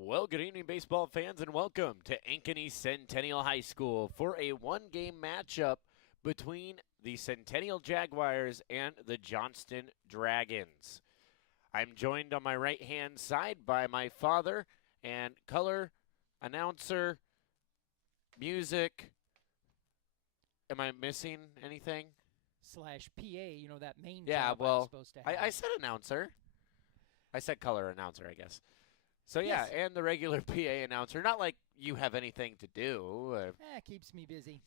Well, good evening, baseball fans, and welcome to Ankeny Centennial High School for a one-game matchup between the Centennial Jaguars and the Johnston Dragons. I'm joined on my right-hand side by my father and color, announcer, music. Am I missing anything? / PA, that main Yeah, job I'm well, supposed to have. I said announcer. I said color announcer, I guess. So, yeah, Yes. and the regular PA announcer. Not like you have anything to do. Keeps me busy.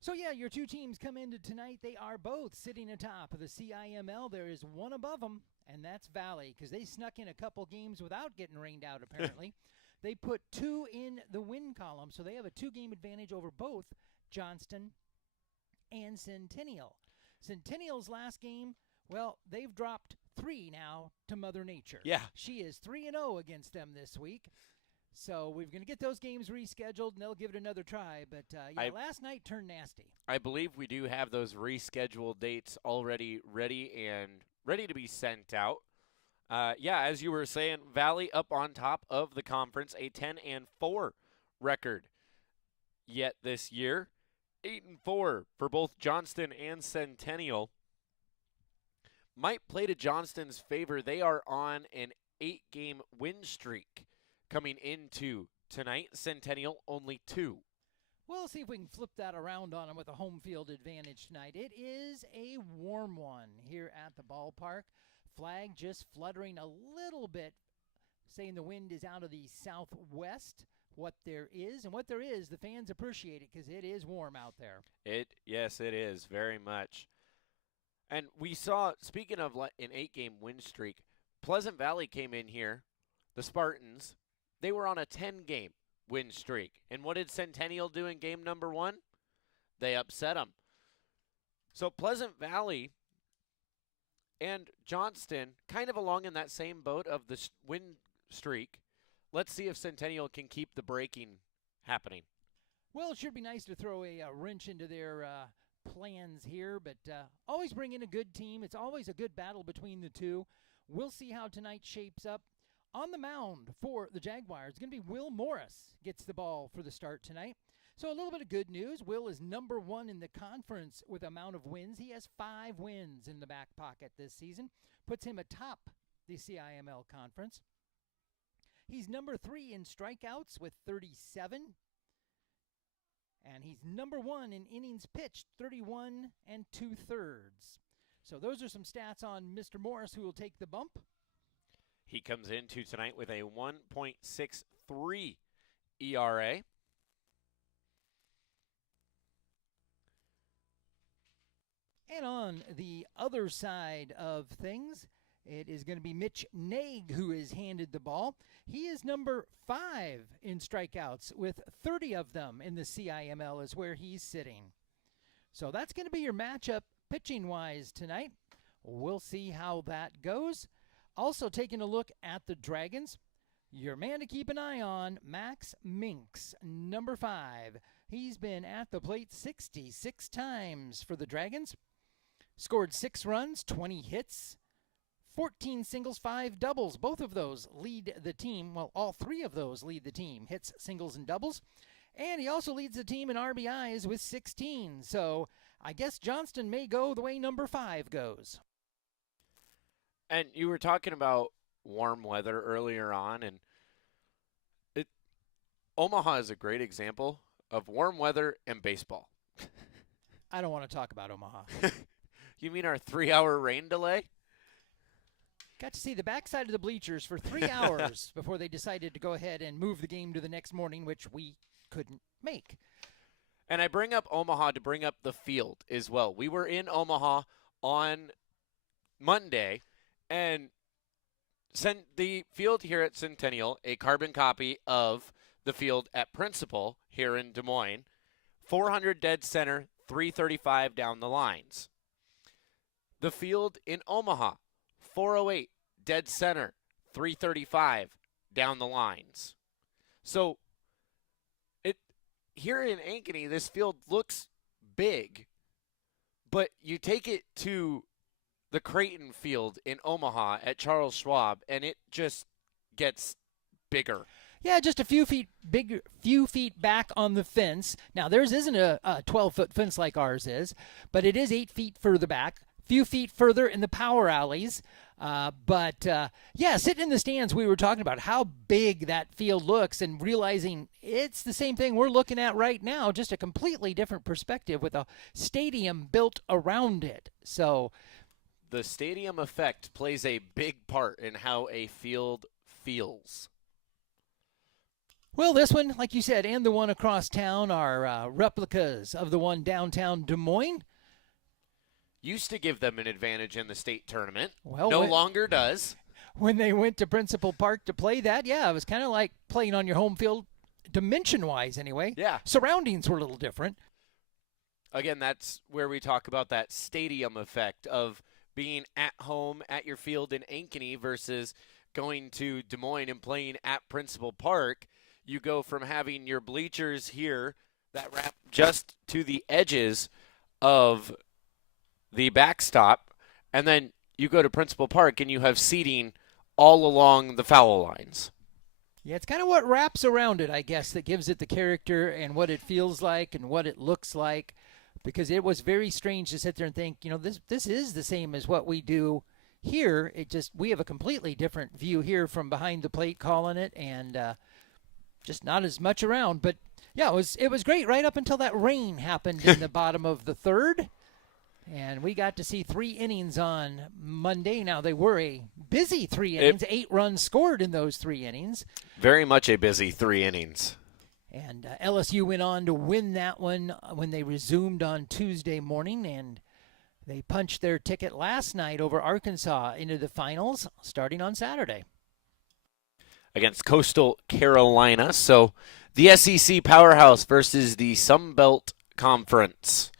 So, yeah, your two teams come into tonight. They are both sitting atop of the CIML. There is one above them, and that's Valley, because they snuck in a couple games without getting rained out, apparently. They put 2 in the win column, so they have a 2-game advantage over both Johnston and Centennial. Centennial's last game, well, they've dropped 3 now to Mother Nature. Yeah. She is 3-0 against them this week. So we're going to get those games rescheduled, and they'll give it another try. But, last night turned nasty. I believe we do have those rescheduled dates already ready to be sent out. As you were saying, Valley up on top of the conference, a 10-4 record yet this year. 8-4 for both Johnston and Centennial. Might play to Johnston's favor. They are on an 8-game win streak coming into tonight. Centennial only 2. We'll see if we can flip that around on them with a home field advantage tonight. It is a warm one here at the ballpark. Flag just fluttering a little bit, saying the wind is out of the southwest. What there is, the fans appreciate it because it is warm out there. Yes, it is very much. And we saw, speaking of an 8-game win streak, Pleasant Valley came in here, the Spartans. They were on a 10-game win streak. And what did Centennial do in game number 1? They upset them. So Pleasant Valley and Johnston kind of along in that same boat of the win streak. Let's see if Centennial can keep the breaking happening. Well, it should be nice to throw a wrench into their plans here, but always bring in a good team. It's always a good battle between the two. We'll see how tonight shapes up. On the mound for the Jaguars, it's going to be Will Morris gets the ball for the start tonight. So a little bit of good news. Will is number 1 in the conference with amount of wins. He has 5 wins in the back pocket this season. Puts him atop the CIML conference. He's number 3 in strikeouts with 37. And he's number 1 in innings pitched, 31 2/3. So those are some stats on Mr. Morris, who will take the bump. He comes into tonight with a 1.63 ERA. And on the other side of things, it is going to be Mitch Naig who is handed the ball. He is number 5 in strikeouts with 30 of them in the CIML is where he's sitting. So that's going to be your matchup pitching-wise tonight. We'll see how that goes. Also taking a look at the Dragons, your man to keep an eye on, Max Minks, number 5. He's been at the plate 66 times for the Dragons. Scored 6 runs, 20 hits, 14 singles, 5 doubles. Both of those lead the team. Well, all 3 of those lead the team, hits, singles, and doubles. And he also leads the team in RBIs with 16. So I guess Johnston may go the way number 5 goes. And you were talking about warm weather earlier on, and Omaha is a great example of warm weather and baseball. I don't want to talk about Omaha. You mean our 3-hour rain delay? Got to see the backside of the bleachers for 3 hours before they decided to go ahead and move the game to the next morning, which we couldn't make. And I bring up Omaha to bring up the field as well. We were in Omaha on Monday, and the field here at Centennial, a carbon copy of the field at Principal here in Des Moines, 400 dead center, 335 down the lines. The field in Omaha, 408 dead center, 335 down the lines. So here in Ankeny, this field looks big, but you take it to the Creighton Field in Omaha at Charles Schwab, and it just gets bigger Yeah, just a few feet back on the fence. Now theirs isn't a 12-foot fence like ours is, but it is 8 feet further back. Few feet further in the power alleys. Yeah, sitting in the stands, we were talking about how big that field looks and realizing it's the same thing we're looking at right now, just a completely different perspective with a stadium built around it. So the stadium effect plays a big part in how a field feels. Well, this one, like you said, and the one across town are replicas of the one downtown Des Moines. Used to give them an advantage in the state tournament. Well, no longer does. When they went to Principal Park to play that, yeah, it was kind of like playing on your home field, dimension-wise anyway. Yeah. Surroundings were a little different. Again, that's where we talk about that stadium effect of being at home at your field in Ankeny versus going to Des Moines and playing at Principal Park. You go from having your bleachers here that wrap just to the edges of the backstop, and then you go to Principal Park and you have seating all along the foul lines. Yeah, it's kind of what wraps around it, I guess, that gives it the character and what it feels like and what it looks like, because it was very strange to sit there and think, this is the same as what we do here. We have a completely different view here from behind the plate calling it, and just not as much around. But yeah, it was great right up until that rain happened in the bottom of the third. And we got to see 3 innings on Monday. Now, they were a busy 3 innings, 8 runs scored in those 3 innings. Very much a busy 3 innings. And LSU went on to win that one when they resumed on Tuesday morning, and they punched their ticket last night over Arkansas into the finals starting on Saturday. Against Coastal Carolina. So the SEC powerhouse versus the Sun Belt Conference.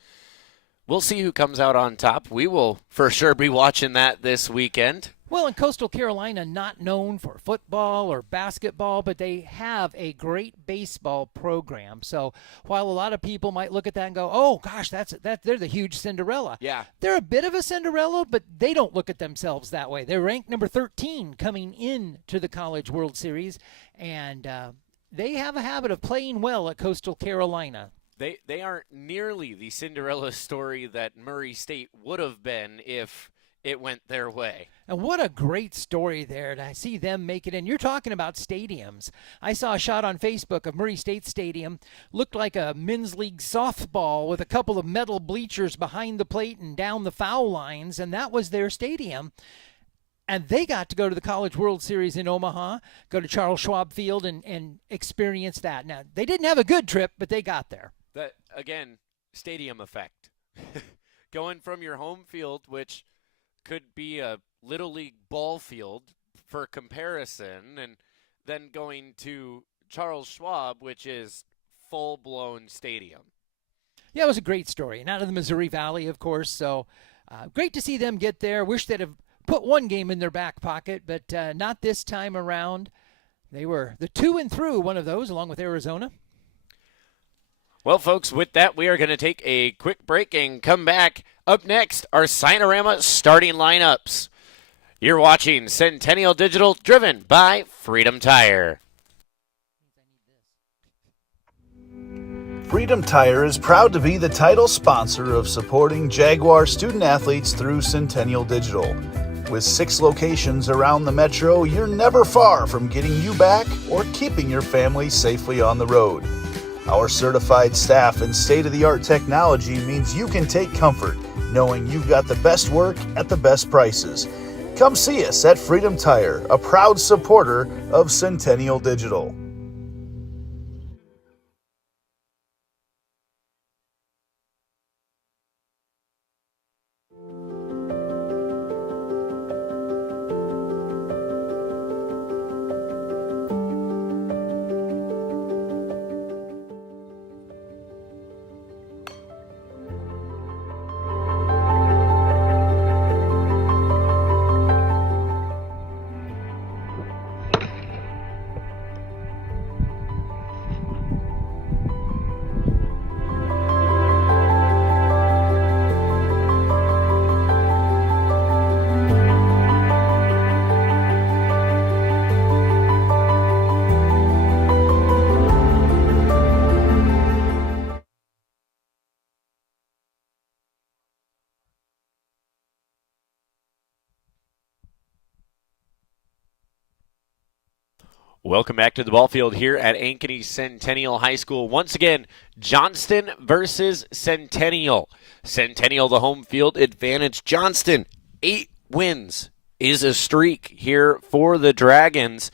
We'll see who comes out on top. We will for sure be watching that this weekend. Well, in Coastal Carolina, not known for football or basketball, but they have a great baseball program. So while a lot of people might look at that and go, oh, gosh, they're the huge Cinderella. Yeah. They're a bit of a Cinderella, but they don't look at themselves that way. They're ranked number 13 coming in to the College World Series, and they have a habit of playing well at Coastal Carolina. They aren't nearly the Cinderella story that Murray State would have been if it went their way. And what a great story there to see them make it in. You're talking about stadiums. I saw a shot on Facebook of Murray State Stadium. Looked like a men's league softball with a couple of metal bleachers behind the plate and down the foul lines, and that was their stadium. And they got to go to the College World Series in Omaha, go to Charles Schwab Field and experience that. Now, they didn't have a good trip, but they got there. That, again, stadium effect. Going from your home field, which could be a Little League ball field for comparison, and then going to Charles Schwab, which is full-blown stadium. Yeah, it was a great story. And out of the Missouri Valley, of course, so great to see them get there. Wish they'd have put one game in their back pocket, but not this time around. They were the to and through one of those, along with Arizona. Well, folks, with that, we are going to take a quick break and come back. Up next, our Signorama starting lineups. You're watching Centennial Digital, driven by Freedom Tire. Freedom Tire is proud to be the title sponsor of supporting Jaguar student athletes through Centennial Digital. With 6 locations around the metro, you're never far from getting you back or keeping your family safely on the road. Our certified staff and state-of-the-art technology means you can take comfort knowing you've got the best work at the best prices. Come see us at Freedom Tire, a proud supporter of Centennial Digital. Welcome back to the ball field here at Ankeny Centennial High School. Once again, Johnston versus Centennial. Centennial, the home field advantage. Johnston, 8 wins is a streak here for the Dragons.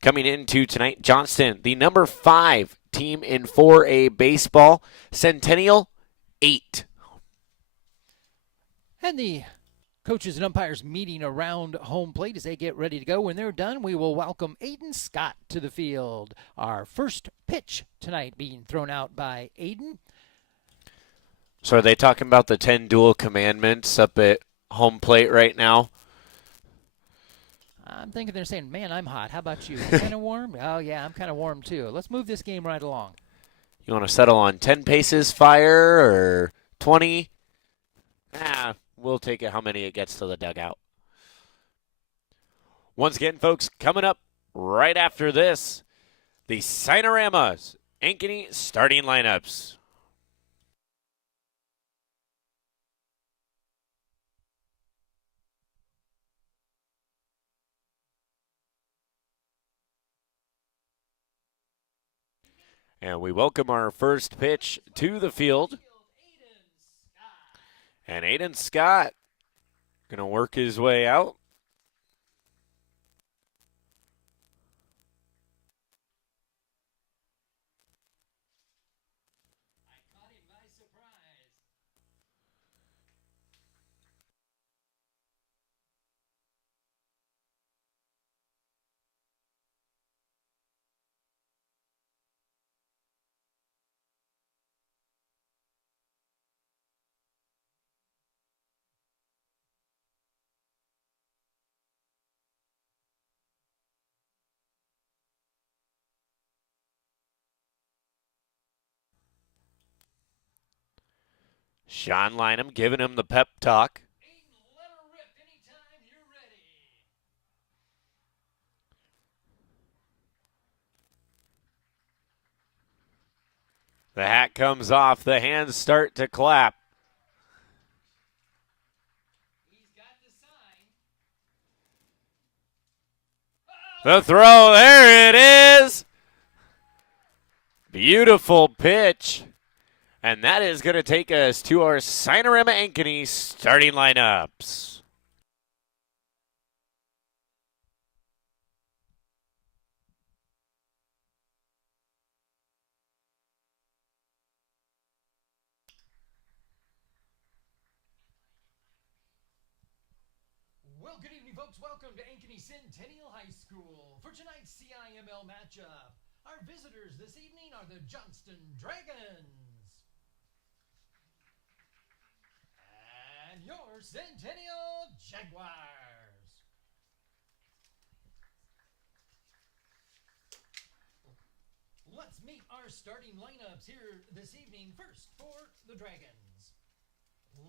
Coming into tonight, Johnston, the number 5 team in 4A baseball. Centennial, 8. And the coaches and umpires meeting around home plate as they get ready to go. When they're done, we will welcome Aiden Scott to the field. Our first pitch tonight being thrown out by Aiden. So are they talking about the 10 dual commandments up at home plate right now? I'm thinking they're saying, man, I'm hot. How about you? Kind of warm? Oh, yeah, I'm kind of warm, too. Let's move this game right along. You want to settle on 10 paces fire or 20? We'll take it how many it gets to the dugout. Once again, folks, coming up right after this, the Cinoramas Ankeny starting lineups. And we welcome our first pitch to the field. And Aiden Scott going to work his way out. I caught him by surprise. Sean Lynham giving him the pep talk. Aiden, let her rip anytime you're ready. The hat comes off. The hands start to clap. He's got the sign. The throw, there it is. Beautiful pitch. And that is going to take us to our Cinerama Ankeny starting lineups. Well, good evening, folks. Welcome to Ankeny Centennial High School for tonight's CIML matchup. Our visitors this evening are the Johnston Dragons. And your Centennial Jaguars. Let's meet our starting lineups here this evening. First for the Dragons.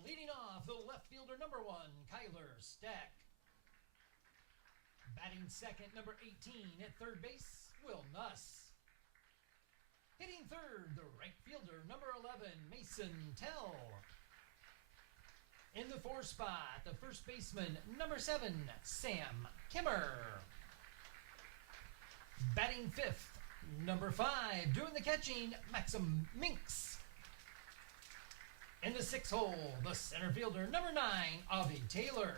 Leading off, the left fielder, number 1, Kyler Stack. Batting second, number 18 at third base, Will Nuss. Hitting third, the right fielder, number 11, Mason Tell. In the 4 spot, the first baseman, number 7, Sam Kimmer. Batting fifth, number 5, doing the catching, Maxim Minks. In the 6th hole, the center fielder, number 9, Avi Taylor.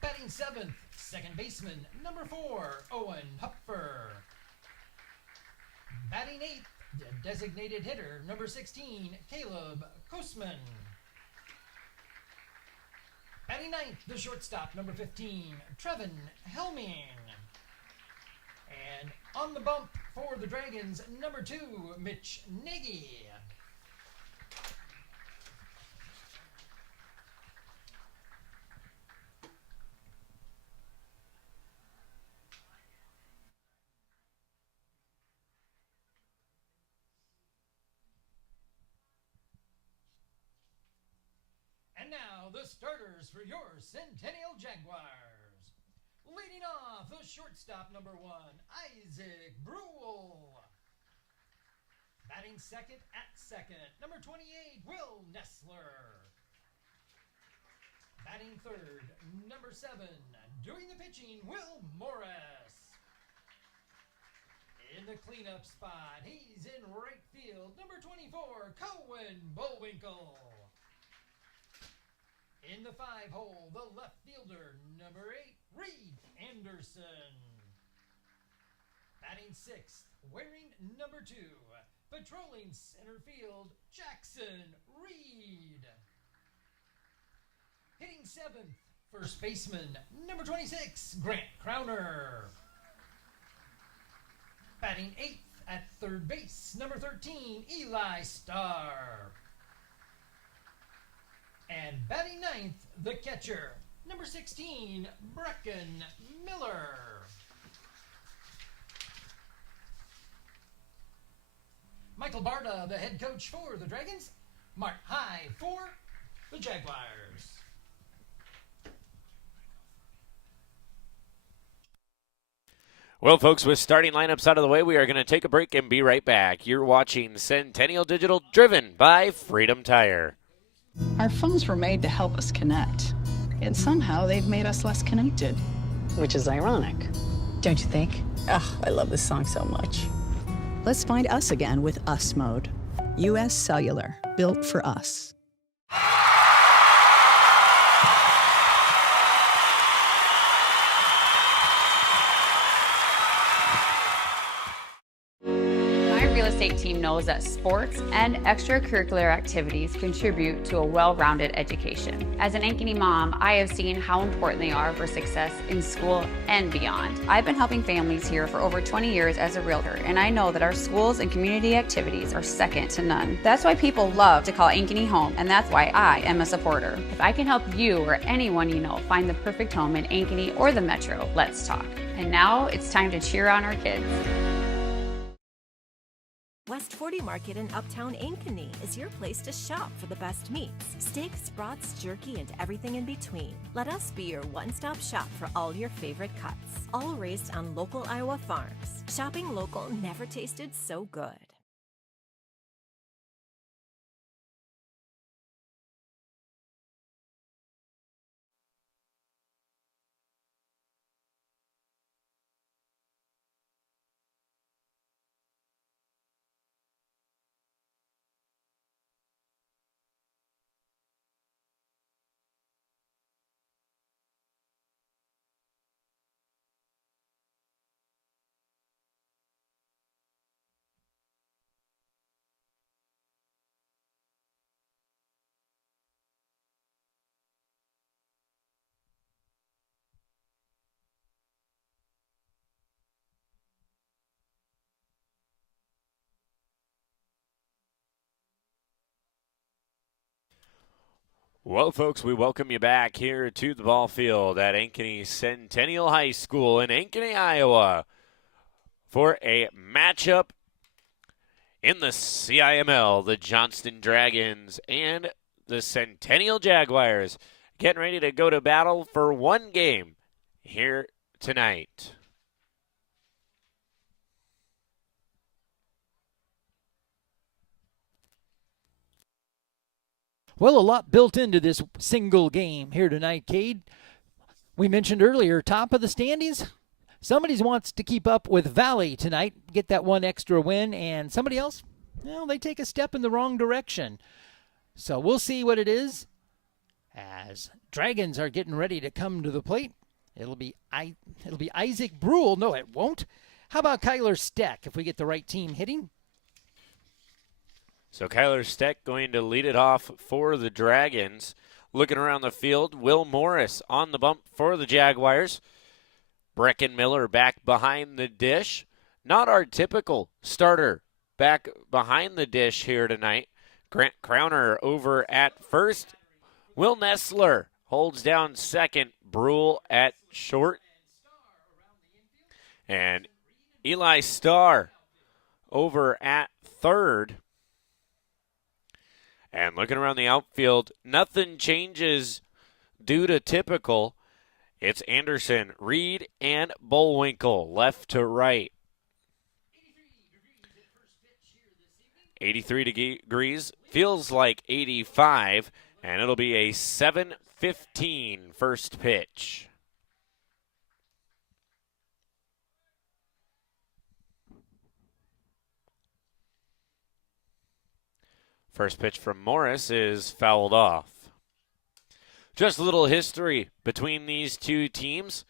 Batting 7th, second baseman, number 4, Owen Hupfer. Batting 8th, the designated hitter, number 16, Caleb Kosman. Batting 9th, the shortstop, number 15, Trevin Helming. And on the bump for the Dragons, number 2, Mitch Nagy. And now, the starters for your Centennial Jaguars. Leading off, the shortstop, number 1, Isaac Brule. Batting second at second, number 28, Will Nessler. Batting third, number 7, doing the pitching, Will Morris. the cleanup spot. He's in right field. Number 24, Cohen Bullwinkle. In the 5-hole, the left fielder, number 8, Reed Anderson. Batting 6th, wearing number 2, patrolling center field, Jackson Reed. Hitting 7th, first baseman, number 26, Grant Crowner. Batting 8th at third base, number 13, Eli Starr. And batting 9th, the catcher, number 16, Brecken Miller. Michael Barta, the head coach for the Dragons. Mark High for the Jaguars. Well, folks, with starting lineups out of the way, we are going to take a break and be right back. You're watching Centennial Digital, driven by Freedom Tire. Our phones were made to help us connect, and somehow they've made us less connected. Which is ironic, Don't you think? Ugh, I love this song so much. Let's find us again with Us Mode. U.S. Cellular, built for us. My real estate team knows that sports and extracurricular activities contribute to a well-rounded education. As an Ankeny mom, I have seen how important they are for success in school and beyond. I've been helping families here for over 20 years as a realtor, and I know that our schools and community activities are second to none. That's why people love to call Ankeny home, and that's why I am a supporter. If I can help you or anyone you know find the perfect home in Ankeny or the Metro, let's talk. And now it's time to cheer on our kids. West 40 Market in Uptown Ankeny is your place to shop for the best meats, steaks, brats, jerky, and everything in between. Let us be your one-stop shop for all your favorite cuts, all raised on local Iowa farms. Shopping local never tasted so good. Well, folks, we welcome you back here to the ball field at Ankeny Centennial High School in Ankeny, Iowa, for a matchup in the CIML, the Johnston Dragons and the Centennial Jaguars getting ready to go to battle for one game here tonight. Well, a lot built into this single game here tonight, Cade. We mentioned earlier, top of the standings. Somebody wants to keep up with Valley tonight, get that one extra win, and somebody else, well, they take a step in the wrong direction. So we'll see what it is as Dragons are getting ready to come to the plate. It'll be Isaac Brule. No, it won't. How about Kyler Steck if we get the right team hitting? So Kyler Steck going to lead it off for the Dragons. Looking around the field, Will Morris on the bump for the Jaguars. Brecken Miller back behind the dish. Not our typical starter back behind the dish here tonight. Grant Crowner over at first. Will Nessler holds down second. Brule at short. And Eli Starr over at third. And looking around the outfield, nothing changes due to typical. It's Anderson, Reed, and Bullwinkle, left to right. 83 degrees, feels like 85, and it'll be a 7:15 first pitch. First pitch from Morris is fouled off. Just a little history between these two teams.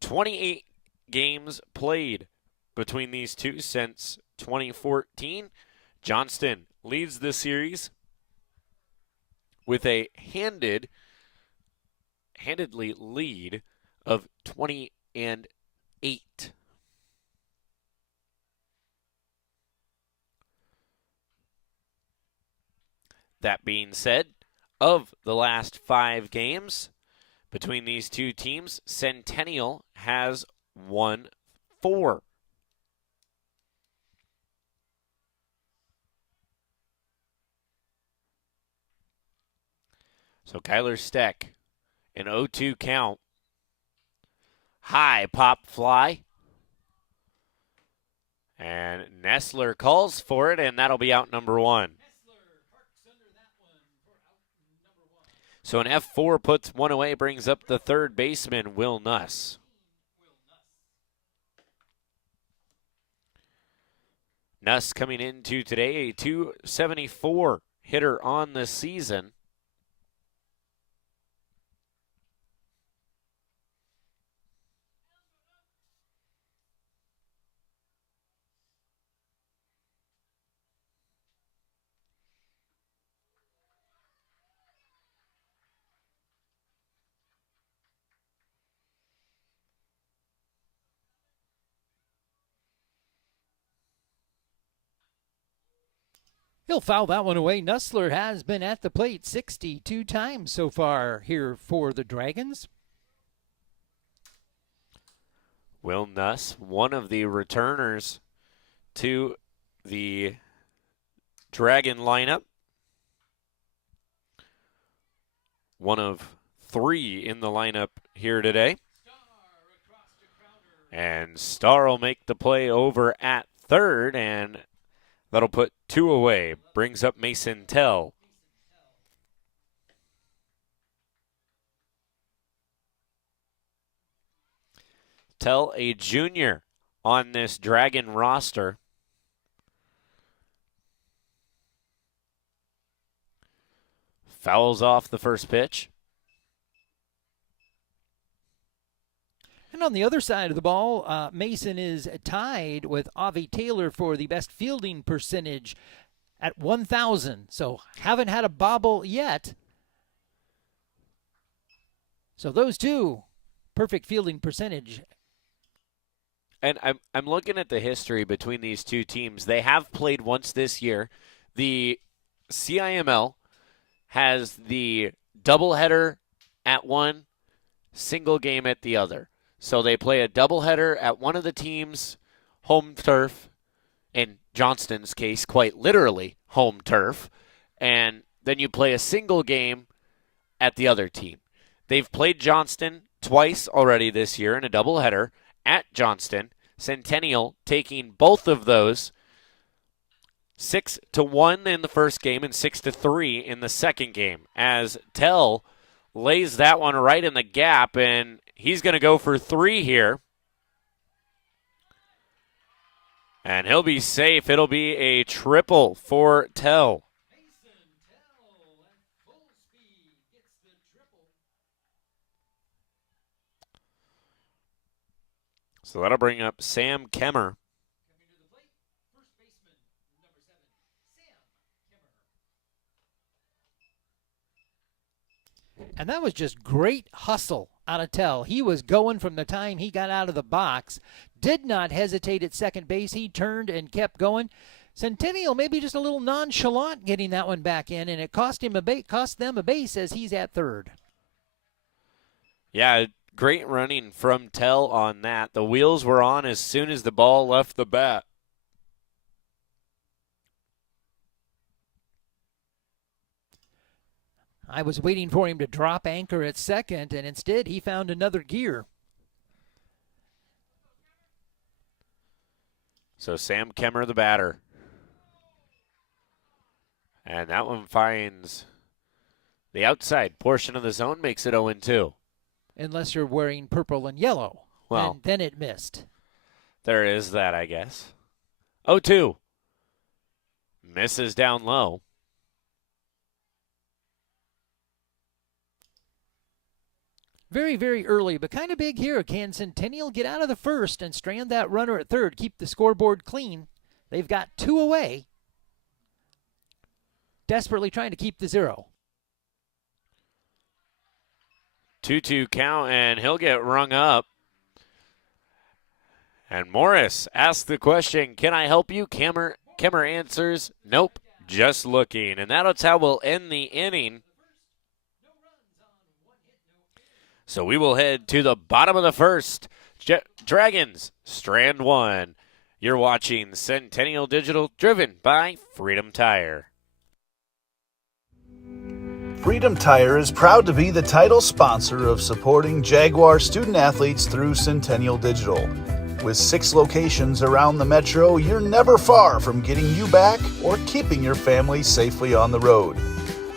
28 games played between these two since 2014. Johnston leads the series with a handedly lead of 20-8. That being said, of the last 5 games between these two teams, Centennial has won 4. So Kyler Steck, an 0-2 count. High pop fly. And Nestler calls for it, and that'll be out number 1. So an F4 puts one away, brings up the third baseman, Will Nuss. Nuss coming into today, a .274 hitter on the season. He'll foul that one away. Nussler has been at the plate 62 times so far here for the Dragons. Will Nuss, one of the returners to the Dragon lineup. One of 3 in the lineup here today. And Starr will make the play over at third, and that'll put 2 away. Brings up Mason Tell. Tell, a junior on this Dragon roster. Fouls off the first pitch. And on the other side of the ball, Mason is tied with Avi Taylor for the best fielding percentage at 1,000. So haven't had a bobble yet. So those two, perfect fielding percentage. And I'm looking at the history between these two teams. They have played once this year. The CIML has the doubleheader at one, single game at the other. So they play a doubleheader at one of the teams' home turf, in Johnston's case, quite literally home turf, and then you play a single game at the other team. They've played Johnston twice already this year in a doubleheader at Johnston. Centennial taking both of those, 6-1 in the first game and 6-3 in the second game, as Tell lays that one right in the gap, and he's going to go for 3 here. And he'll be safe. It'll be a triple for Tell. So that'll bring up Sam Kemmer. And that was just great hustle out of Tell. He was going from the time he got out of the box, did not hesitate at second base. He turned and kept going. Centennial maybe just a little nonchalant getting that one back in, and it cost them a base as he's at third. Yeah, great running from Tell on that. The wheels were on as soon as the ball left the bat. I was waiting for him to drop anchor at second, and instead he found another gear. So Sam Kemmer, the batter. And that one finds the outside portion of the zone, makes it 0-2. Unless you're wearing purple and yellow. Well, and then it missed. There is that, I guess. 0-2. Misses down low. Very, very early, but kind of big here. Can Centennial get out of the first and strand that runner at third, keep the scoreboard clean? They've got 2 away. Desperately trying to keep the 0. 2-2 count, and he'll get rung up. And Morris asks the question, can I help you? Kemmer answers, nope, just looking. And that's how we'll end the inning. So we will head to the bottom of the first. Dragons, strand 1. You're watching Centennial Digital, driven by Freedom Tire. Freedom Tire is proud to be the title sponsor of supporting Jaguar student athletes through Centennial Digital. With 6 locations around the metro, you're never far from getting you back or keeping your family safely on the road.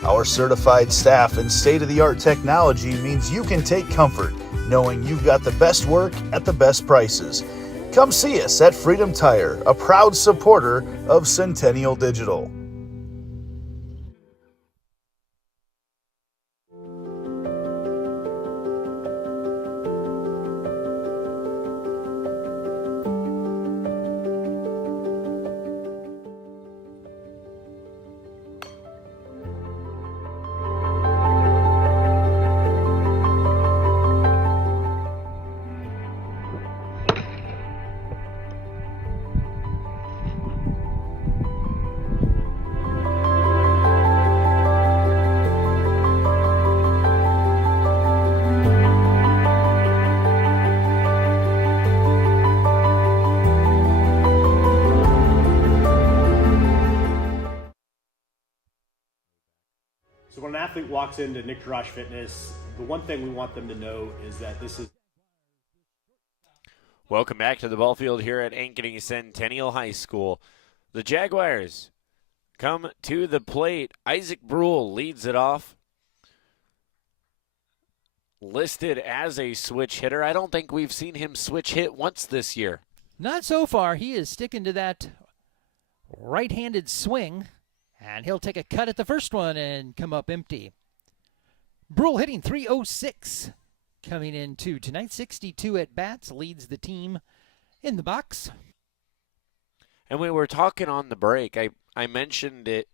Our certified staff and state-of-the-art technology means you can take comfort knowing you've got the best work at the best prices. Come see us at Freedom Tire, a proud supporter of Centennial Digital. So when an athlete walks into Nick Drosh Fitness, the one thing we want them to know is that this is... Welcome back to the ball field here at Ankeny Centennial High School. The Jaguars come to the plate. Isaac Brule leads it off. Listed as a switch hitter. I don't think we've seen him switch hit once this year. Not so far. He is sticking to that right-handed swing, and he'll take a cut at the first one and come up empty. Brule hitting .306 coming into tonight. 62 at-bats, leads the team in the box. And we were talking on the break. I mentioned it.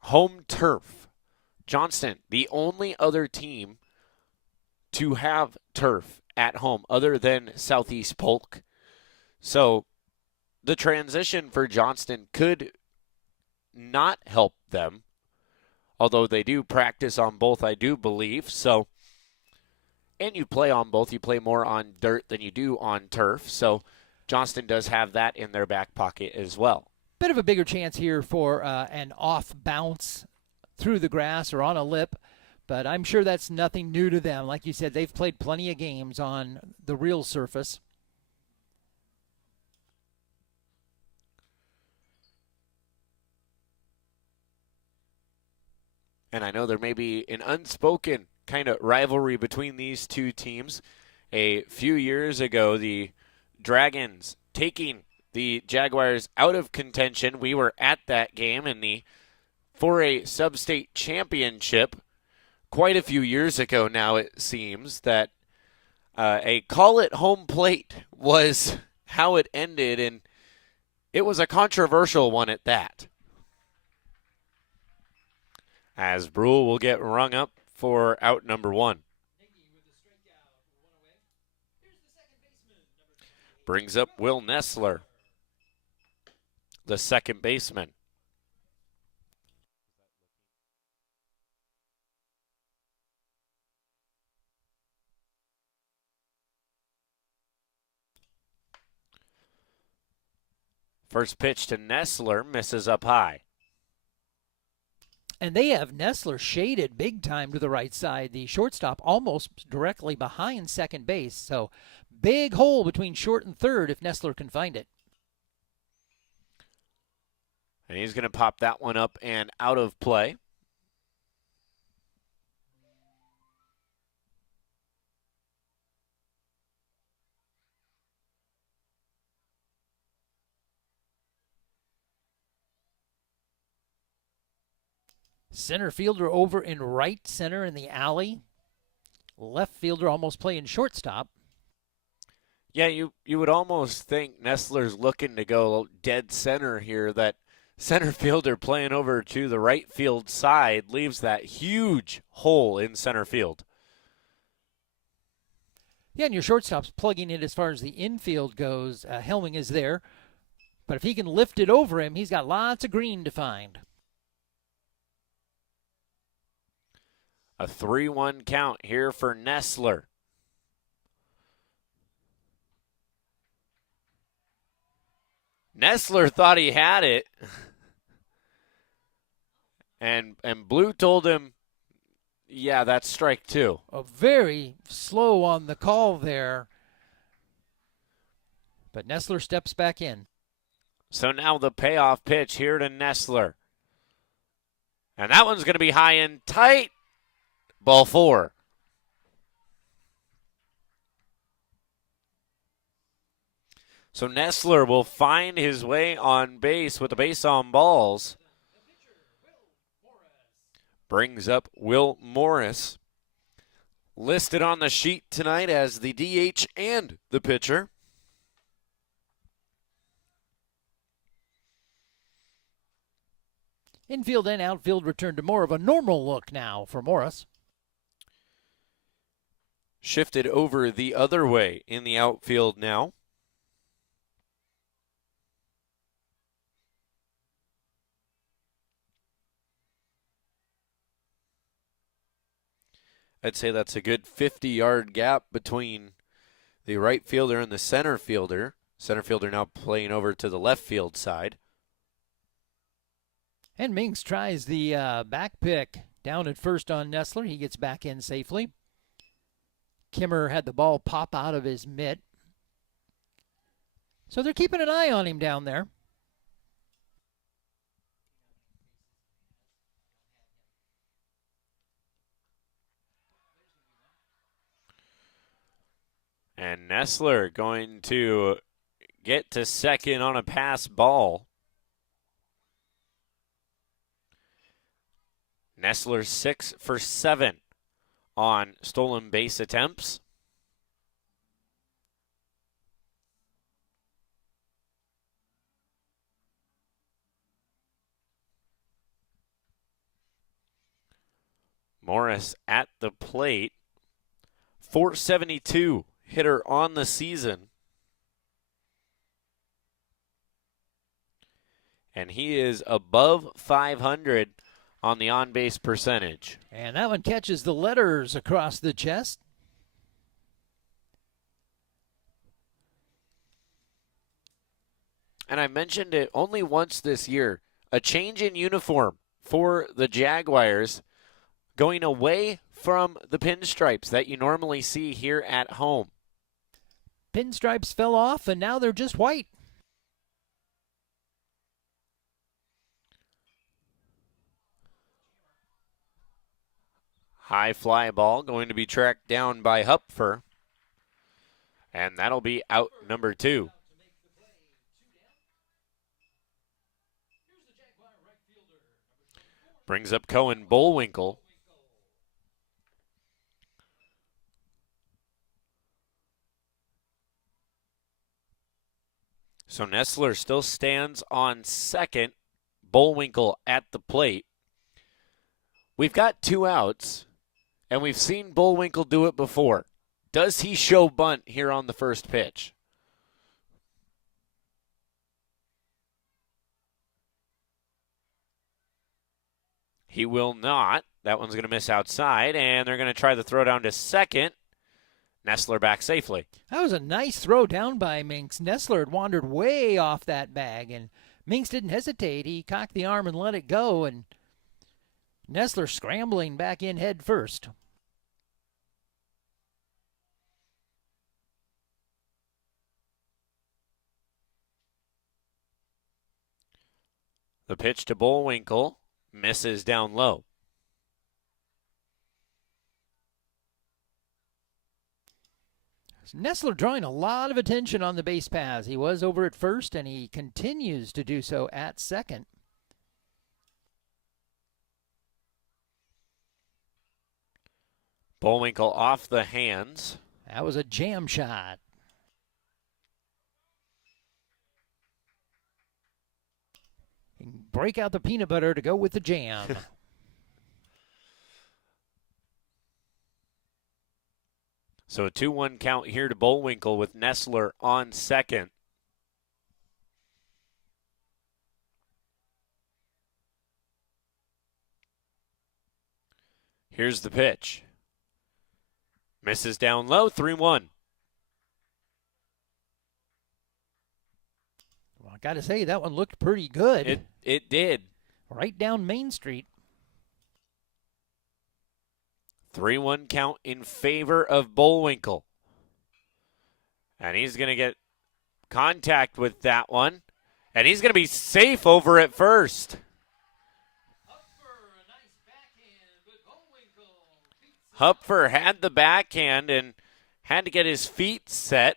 Home turf. Johnston, the only other team to have turf at home other than Southeast Polk. So the transition for Johnston could not help them, although they do practice on both, I do believe. So, and you play on both. You play more on dirt than you do on turf. So Johnston does have that in their back pocket as well. Bit of a bigger chance here for an off bounce through the grass or on a lip, but I'm sure that's nothing new to them. Like you said, they've played plenty of games on the real surface. And I know there may be an unspoken kind of rivalry between these two teams. A few years ago, the Dragons taking the Jaguars out of contention. We were at that game for a sub-state championship quite a few years ago now, it seems, that a call it home plate was how it ended, and it was a controversial one at that. As Brule will get rung up for out number 1. Brings up Will Nessler, the second baseman. First pitch to Nessler, misses up high. And they have Nessler shaded big time to the right side. The shortstop almost directly behind second base. So big hole between short and third if Nessler can find it. And he's going to pop that one up and out of play. Center fielder over in right center in the alley. Left fielder almost playing shortstop. Yeah, you would almost think Nestler's looking to go dead center here. That center fielder playing over to the right field side leaves that huge hole in center field. Yeah, and your shortstop's plugging it as far as the infield goes. Helming is there. But if he can lift it over him, he's got lots of green to find. A 3-1 count here for Nestler. Nestler thought he had it. And Blue told him, yeah, that's strike 2. Very slow on the call there. But Nestler steps back in. So now the payoff pitch here to Nestler. And that one's going to be high and tight. Ball 4. So Nestler will find his way on base with the base on balls. Brings up Will Morris. Listed on the sheet tonight as the DH and the pitcher. Infield and outfield return to more of a normal look now for Morris. Shifted over the other way in the outfield now. I'd say that's a good 50-yard gap between the right fielder and the center fielder. Center fielder now playing over to the left field side. And Minks tries the back pick down at first on Nestler. He gets back in safely. Kimmer had the ball pop out of his mitt. So they're keeping an eye on him down there. And Nestler going to get to second on a pass ball. Nestler 6 for 7 on stolen base attempts. Morris at the plate. 472 hitter on the season. And he is above 500 on the on-base percentage. And that one catches the letters across the chest. And I mentioned it only once this year. A change in uniform for the Jaguars, going away from the pinstripes that you normally see here at home. Pinstripes fell off, and now they're just white. High fly ball going to be tracked down by Hupfer. And that'll be out number 2. Brings up Cohen Bullwinkle. So Nestler still stands on second. Bullwinkle at the plate. We've got 2 outs, and we've seen Bullwinkle do it before. Does he show bunt here on the first pitch? He will not. That one's going to miss outside, and they're going to try the throw down to second. Nestler back safely. That was a nice throw down by Minks. Nestler had wandered way off that bag, and Minks didn't hesitate. He cocked the arm and let it go, and Nestler scrambling back in head first. The pitch to Bullwinkle misses down low. Nestler drawing a lot of attention on the base paths. He was over at first, and he continues to do so at second. Bullwinkle off the hands. That was a jam shot. You can break out the peanut butter to go with the jam. So a 2-1 count here to Bullwinkle with Nessler on second. Here's the pitch. Misses down low, 3-1. Well, I got to say, that one looked pretty good. It did. Right down Main Street. 3-1 count in favor of Bullwinkle. And he's going to get contact with that one. And he's going to be safe over at first. Hupfer had the backhand and had to get his feet set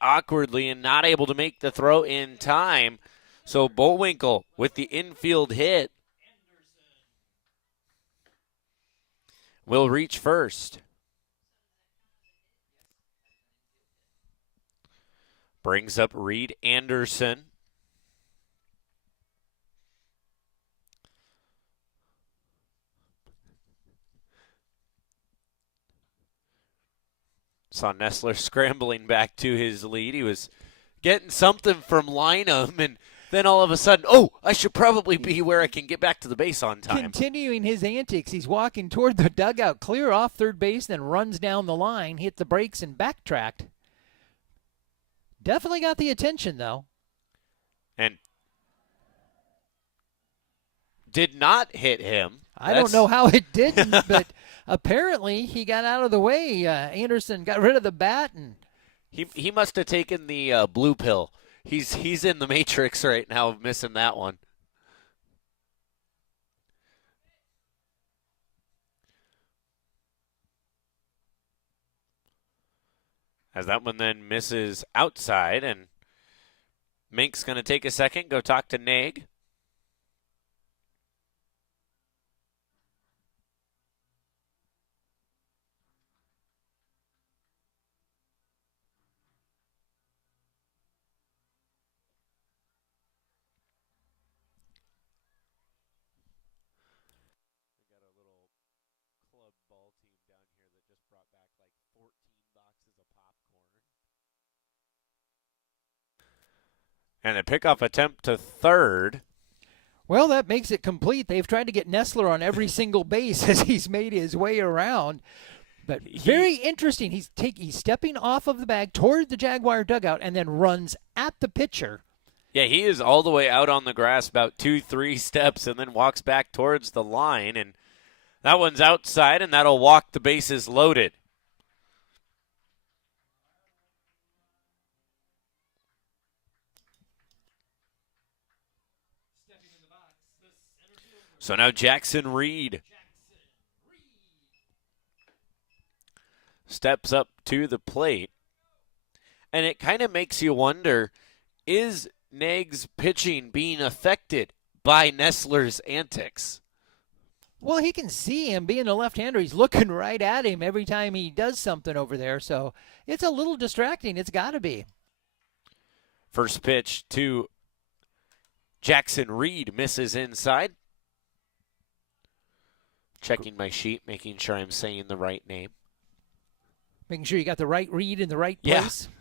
awkwardly and not able to make the throw in time. So Bullwinkle with the infield hit will reach first. Brings up Reed Anderson. Saw Nessler scrambling back to his lead. He was getting something from Lynham, and then all of a sudden, I should probably be where I can get back to the base on time. Continuing his antics, he's walking toward the dugout, clear off third base, then runs down the line, hit the brakes, and backtracked. Definitely got the attention, though. And did not hit him. I don't know how it didn't, but apparently he got out of the way. Anderson got rid of the bat, and he must have taken the blue pill. He's in the matrix right now, missing that one. As that one then misses outside, and Mink's going to take a second, go talk to Nag. And a pickoff attempt to third. Well, that makes it complete. They've tried to get Nessler on every single base as he's made his way around. But very interesting. He's stepping off of the bag toward the Jaguar dugout and then runs at the pitcher. Yeah, he is all the way out on the grass about 2-3 steps and then walks back towards the line. And that one's outside, and that'll walk the bases loaded. So now Jackson Reed steps up to the plate. And it kind of makes you wonder, is Nag's pitching being affected by Nessler's antics? Well, he can see him being a left-hander. He's looking right at him every time he does something over there. So it's a little distracting. It's got to be. First pitch to Jackson Reed misses inside. Checking my sheet, making sure I'm saying the right name. Making sure you got the right read in the right place. Yeah.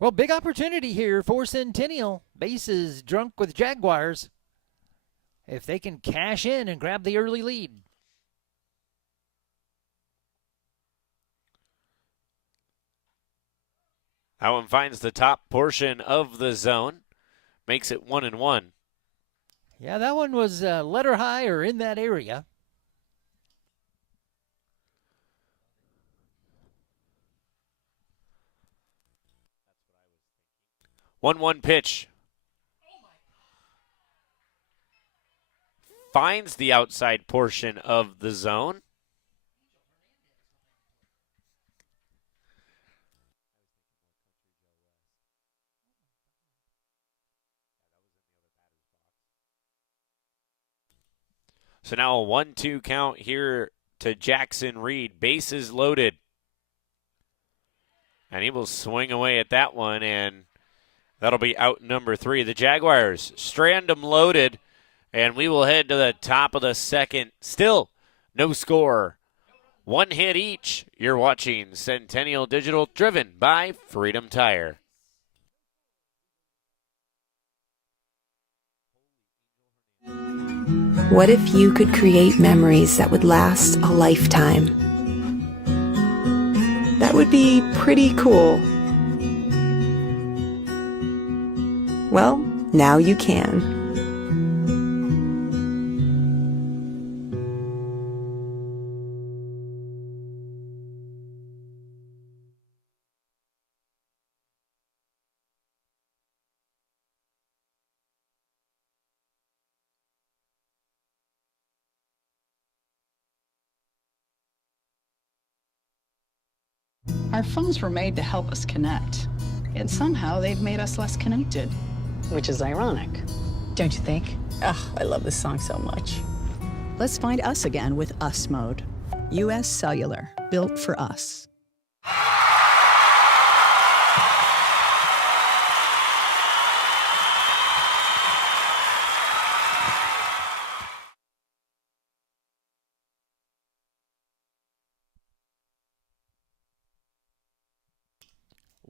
Well, big opportunity here for Centennial. Bases drunk with Jaguars. If they can cash in and grab the early lead. That one finds the top portion of the zone. Makes it 1-1. Yeah, that one was letter high or in that area. One pitch. Finds the outside portion of the zone. So now a 1-2 count here to Jackson Reed. Bases loaded. And he will swing away at that one, and that'll be out number 3. The Jaguars strand them loaded, and we will head to the top of the second. Still no score. 1 hit each. You're watching Centennial Digital, driven by Freedom Tire. What if you could create memories that would last a lifetime? That would be pretty cool. Well, now you can. Our phones were made to help us connect, and somehow they've made us less connected. Which is ironic, don't you think? Ugh, I love this song so much. Let's find us again with Us Mode. U.S. Cellular, built for us.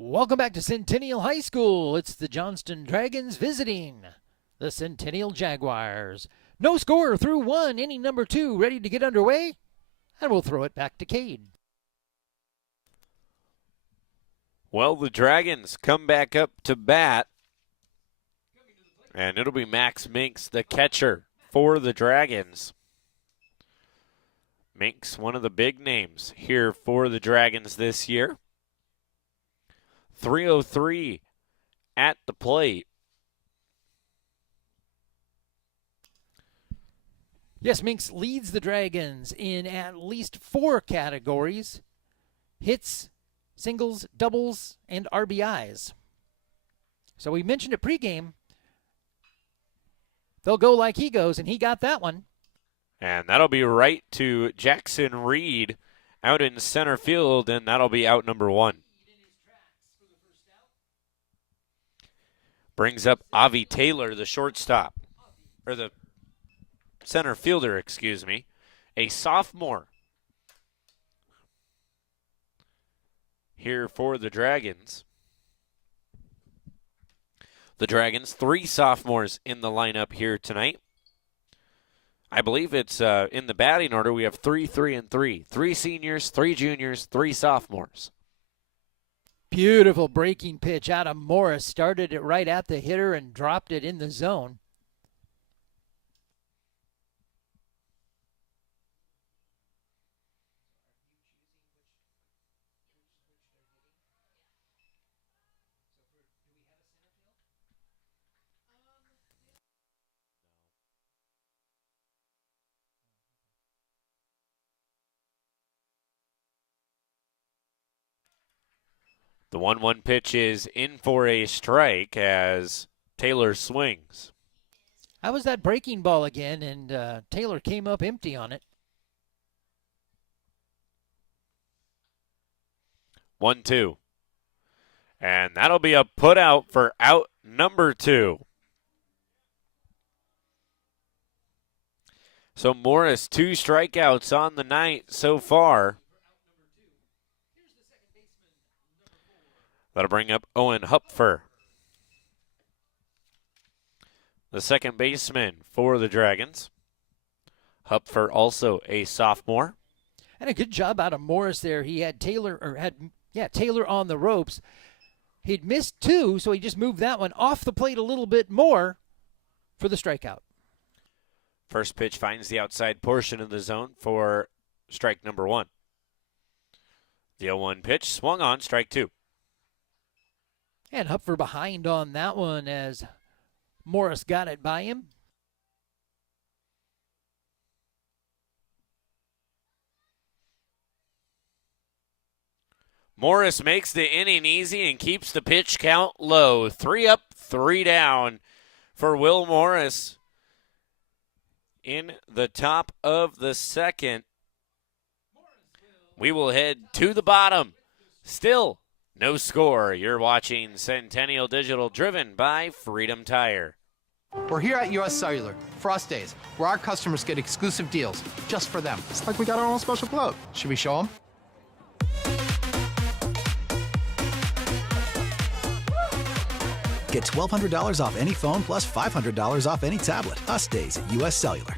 Welcome back to Centennial High School. It's the Johnston Dragons visiting the Centennial Jaguars. No score through 1, inning number 2, ready to get underway. And we'll throw it back to Cade. Well, the Dragons come back up to bat. And it'll be Max Minks, the catcher for the Dragons. Minks, one of the big names here for the Dragons this year. 3:03 at the plate. Yes, Minks leads the Dragons in at least 4 categories: hits, singles, doubles, and RBIs. So we mentioned at pregame, they'll go like he goes, and he got that one. And that'll be right to Jackson Reed out in center field, and that'll be out number 1. Brings up Avi Taylor, the shortstop, or the center fielder, excuse me, a sophomore here for the Dragons. The Dragons, 3 sophomores in the lineup here tonight. I believe it's in the batting order. We have 3, 3, and 3. 3 seniors, 3 juniors, 3 sophomores. Beautiful breaking pitch out of Morris. Started it right at the hitter and dropped it in the zone. The 1-1 pitch is in for a strike as Taylor swings. How was that breaking ball again? And Taylor came up empty on it. 1-2. And that'll be a put out for out number 2. So Morris, 2 strikeouts on the night so far. That'll bring up Owen Hupfer, the second baseman for the Dragons. Hupfer also a sophomore. And a good job out of Morris there. He had Taylor on the ropes. He'd missed 2, so he just moved that one off the plate a little bit more for the strikeout. First pitch finds the outside portion of the zone for strike number 1. The 0-1 pitch swung on, strike 2. And Hupfer behind on that one as Morris got it by him. Morris makes the inning easy and keeps the pitch count low. 3 up, 3 down for Will Morris in the top of the second. we will head to the bottom. Still no score. You're watching Centennial Digital, driven by Freedom Tire. We're here at US Cellular, Frost Days, where our customers get exclusive deals just for them. It's like we got our own special club. Should we show them? Get $1,200 off any phone plus $500 off any tablet. Us Days at US Cellular.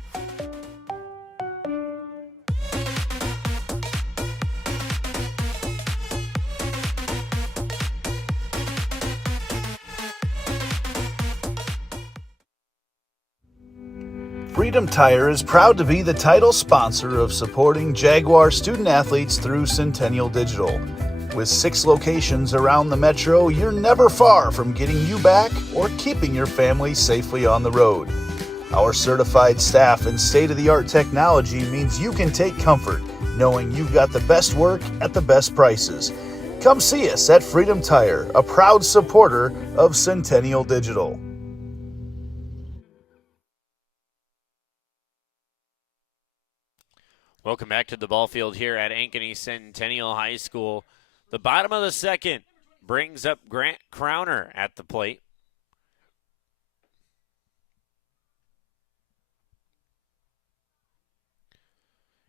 Freedom Tire is proud to be the title sponsor of supporting Jaguar student athletes through Centennial Digital. With 6 locations around the metro, you're never far from getting you back or keeping your family safely on the road. Our certified staff and state-of-the-art technology means you can take comfort knowing you've got the best work at the best prices. Come see us at Freedom Tire, a proud supporter of Centennial Digital. Welcome back to the ball field here at Ankeny Centennial High School. The bottom of the second brings up Grant Crowner at the plate.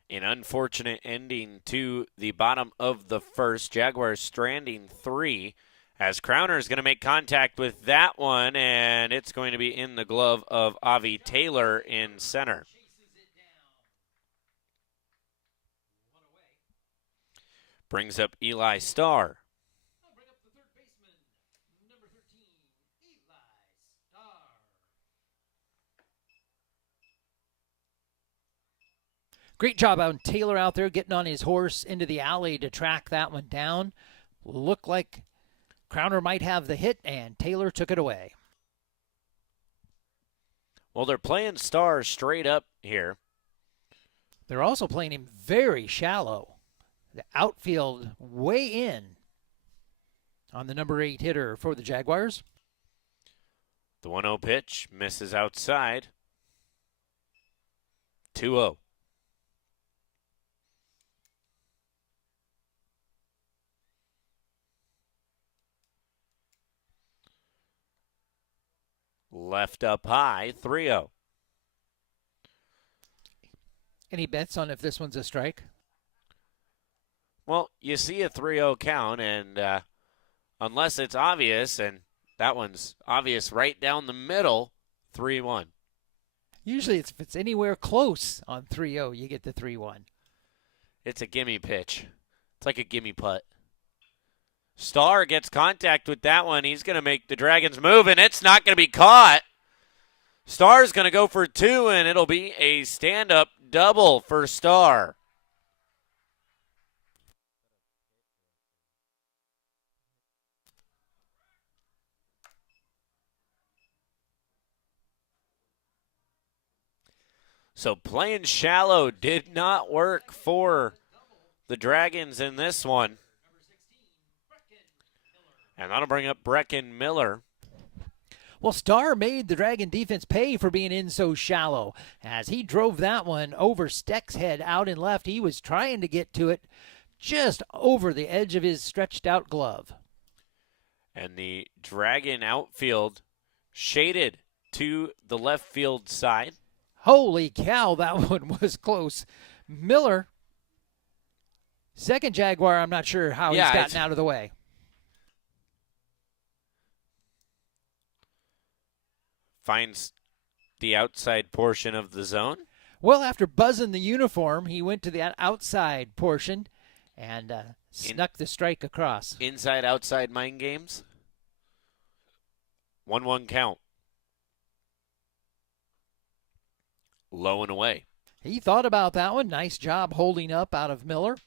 An unfortunate ending to the bottom of the first. Jaguars stranding 3 as Crowner is going to make contact with that one, and it's going to be in the glove of Avi Taylor in center. Brings up Eli Starr. Great job on Taylor out there getting on his horse into the alley to track that one down. Looked like Crowner might have the hit, and Taylor took it away. Well, they're playing Starr straight up here. They're also playing him very shallow. The outfield way in on the number 8 hitter for the Jaguars. The 1-0 pitch misses outside. 2-0. Left up high, 3-0. Any bets on if this one's a strike? Well, you see a 3-0 count, and unless it's obvious, and that one's obvious right down the middle, 3-1. Usually if it's anywhere close on 3-0, you get the 3-1. It's a gimme pitch. It's like a gimme putt. Starr gets contact with that one. He's going to make the Dragons move, and it's not going to be caught. Starr's going to go for 2, and it'll be a stand-up double for Starr. So playing shallow did not work for the Dragons in this one. And that'll bring up Brecken Miller. Well, Starr made the Dragon defense pay for being in so shallow as he drove that one over Steck's head out in left. He was trying to get to it just over the edge of his stretched out glove. And the Dragon outfield shaded to the left field side. Holy cow, that one was close. Miller, second Jaguar, I'm not sure how he's gotten out of the way. Finds the outside portion of the zone. Well, after buzzing the uniform, he went to the outside portion and snuck the strike across. Inside-outside mind games. 1-1 count. Low and away. He thought about that one. Nice job holding up out of Miller.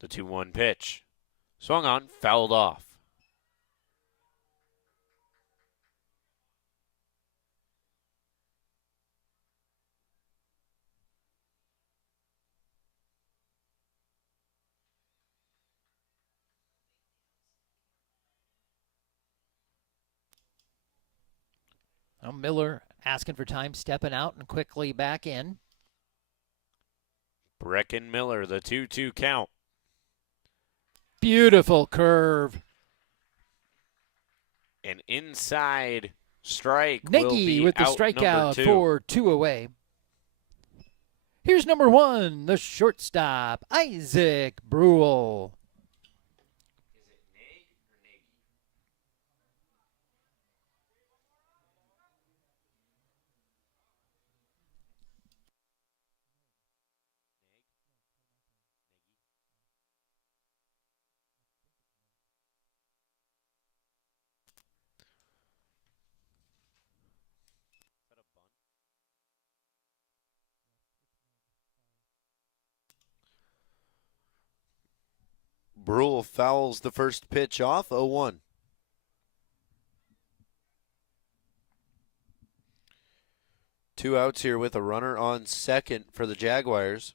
The 2-1 pitch. Swung on, fouled off. Well, Miller asking for time, stepping out and quickly back in. Brecken Miller, the 2-2 count. Beautiful curve. An inside strike will Nagy be with the out strikeout number 2. for 2 away. Here's number 1, the shortstop, Isaac Brule. Brule fouls the first pitch off, 0-1. Two outs here with a runner on second for the Jaguars.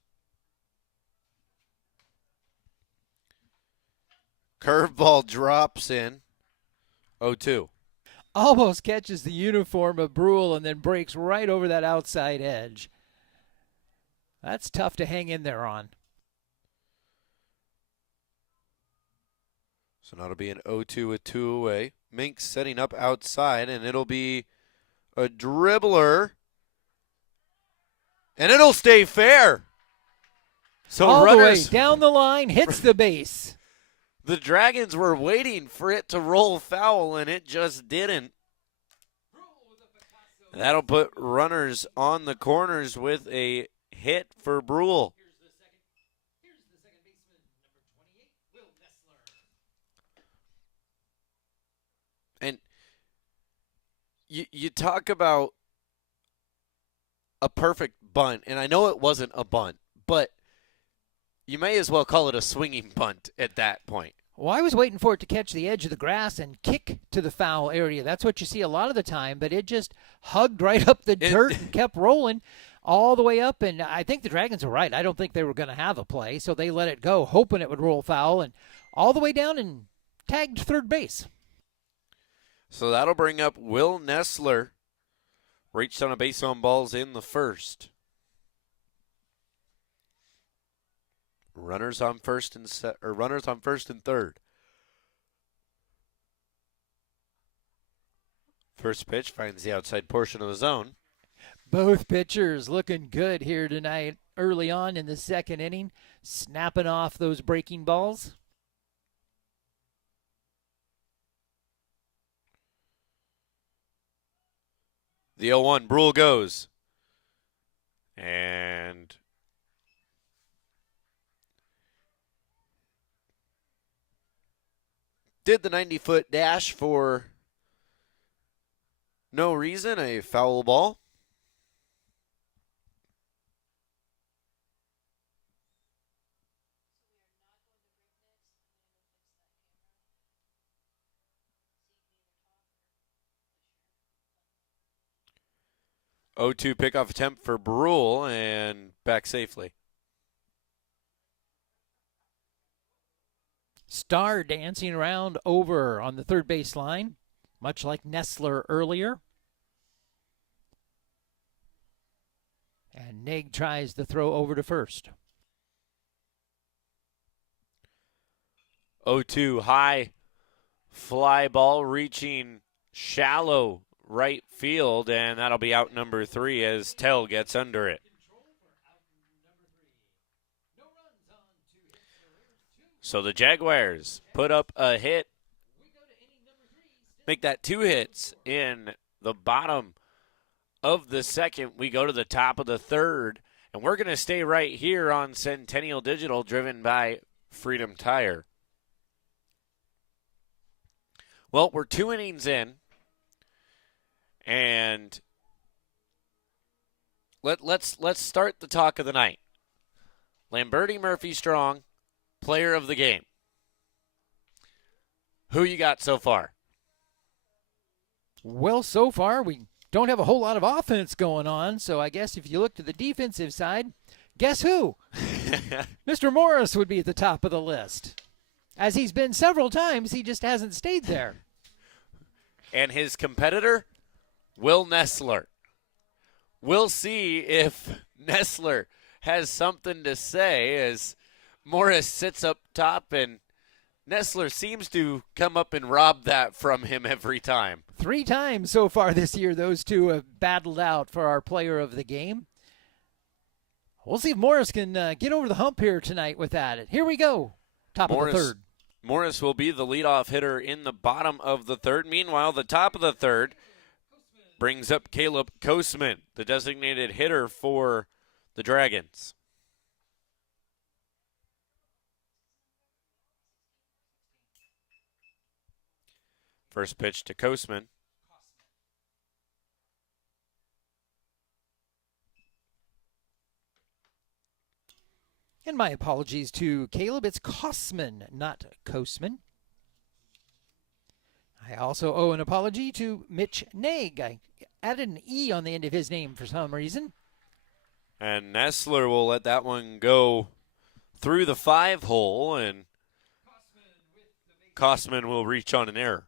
Curveball drops in, 0-2. Almost catches the uniform of Brule and then breaks right over that outside edge. That's tough to hang in there on. So now it'll be an 0-2 with 2 away. Mink setting up outside, and it'll be a dribbler. And it'll stay fair. So all runners the way down the line, hits the base. The Dragons were waiting for it to roll foul, and it just didn't. That'll put runners on the corners with a hit for Brule. And you talk about a perfect bunt, and I know it wasn't a bunt, but you may as well call it a swinging bunt at that point. Well, I was waiting for it to catch the edge of the grass and kick to the foul area. That's what you see a lot of the time, but it just hugged right up the dirt and kept rolling all the way up, and I think the Dragons were right. I don't think they were going to have a play, so they let it go, hoping it would roll foul, and all the way down and tagged third base. So that'll bring up Will Nessler. Reached on a base on balls in the first. Runners on first and third. First pitch finds the outside portion of the zone. Both pitchers looking good here tonight early on in the second inning, snapping off those breaking balls. The 0-1, Brule goes. And did the 90-foot dash for no reason, a foul ball. Oh, 0-2 pickoff attempt for Brule and back safely. Starr dancing around over on the third base line, much like Nessler earlier. And Nig tries the throw over to first. 0-2 high fly ball reaching shallow right field, and that'll be out number 3 as Tell gets under it. So the Jaguars put up a hit, make that 2 hits in the bottom of the second. We go to the top of the third, and we're going to stay right here on Centennial Digital, driven by Freedom Tire. Well, we're 2 innings in, and let's start the talk of the night. Lamberti Murphy Strong, player of the game. Who you got so far? Well, so far we don't have a whole lot of offense going on, so I guess if you look to the defensive side, guess who? Mr. Morris would be at the top of the list. As he's been several times, he just hasn't stayed there. And his competitor, Will Nessler. We'll see if Nessler has something to say as Morris sits up top, and Nessler seems to come up and rob that from him every time. 3 times so far this year, those two have battled out for our player of the game. We'll see if Morris can get over the hump here tonight with that. Here we go. Top of the third. Morris will be the leadoff hitter in the bottom of the third. Meanwhile, the top of the third brings up Caleb Kosman, the designated hitter for the Dragons. First pitch to Kosman. And my apologies to Caleb. It's Kosman, not Kosman. I also owe an apology to Mitch Naig. I added an E on the end of his name for some reason. And Nessler will let that one go through the 5-hole, and Kosman will reach on an error.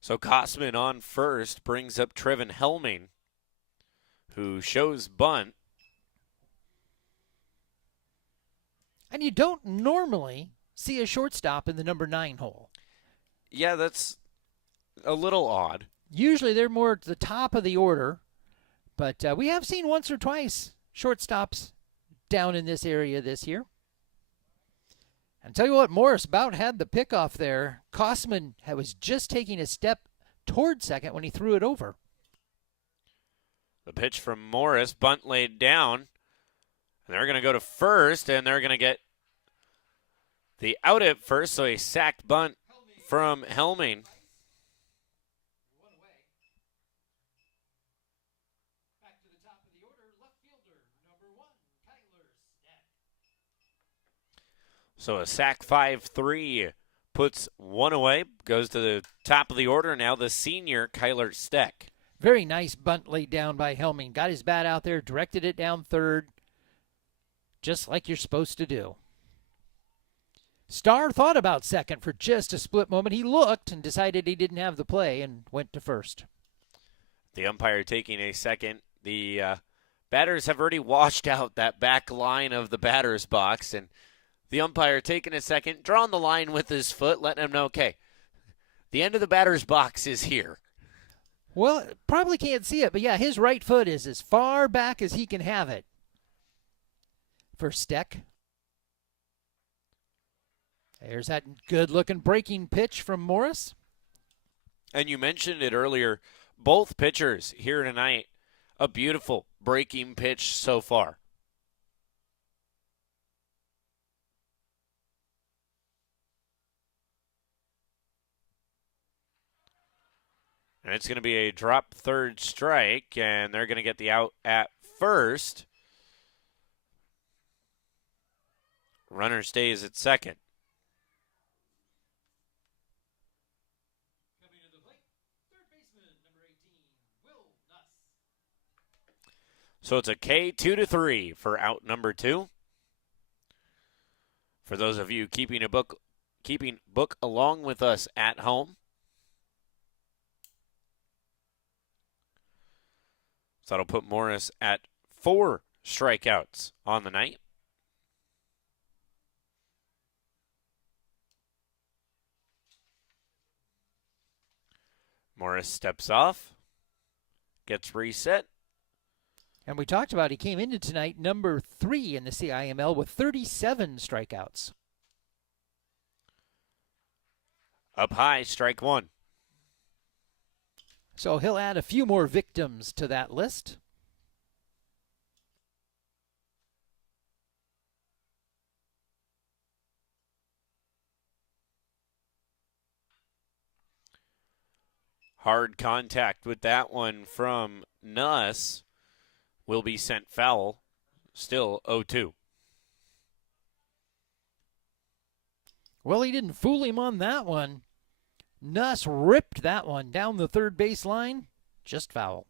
So Kosman on first brings up Trevin Helming, who shows bunt. And you don't normally see a shortstop in the number 9 hole. Yeah, that's a little odd. Usually they're more at the top of the order, but we have seen once or twice shortstops down in this area this year. And tell you what, Morris about had the pickoff there. Kosman was just taking a step toward second when he threw it over. The pitch from Morris, bunt laid down. And they're going to go to first, and they're going to get the out at first, so a sacked bunt from Helming. So a sack 5-3 puts one away, goes to the top of the order. Now the senior, Kyler Steck. Very nice bunt laid down by Helming. Got his bat out there, directed it down third, just like you're supposed to do. Starr thought about second for just a split moment. He looked and decided he didn't have the play and went to first. The umpire taking a second. The batters have already washed out that back line of the batter's box, and the umpire taking a second, drawing the line with his foot, letting him know, okay, the end of the batter's box is here. Well, probably can't see it, but yeah, his right foot is as far back as he can have it. For Steck. There's that good-looking breaking pitch from Morris. And you mentioned it earlier, both pitchers here tonight, a beautiful breaking pitch so far. And it's going to be a drop third strike, and they're going to get the out at first. Runner stays at second. Coming to the plate, third baseman, number 18, Will Nuss. So it's a K 2-3 for out number 2. For those of you keeping book along with us at home. So that'll put Morris at 4 strikeouts on the night. Morris steps off, gets reset. And we talked about he came into tonight number 3 in the CIML with 37 strikeouts. Up high, strike 1. So he'll add a few more victims to that list. Hard contact with that one from Nuss will be sent foul. Still 0-2. Well, he didn't fool him on that one. Nuss ripped that one down the third base line. Just foul.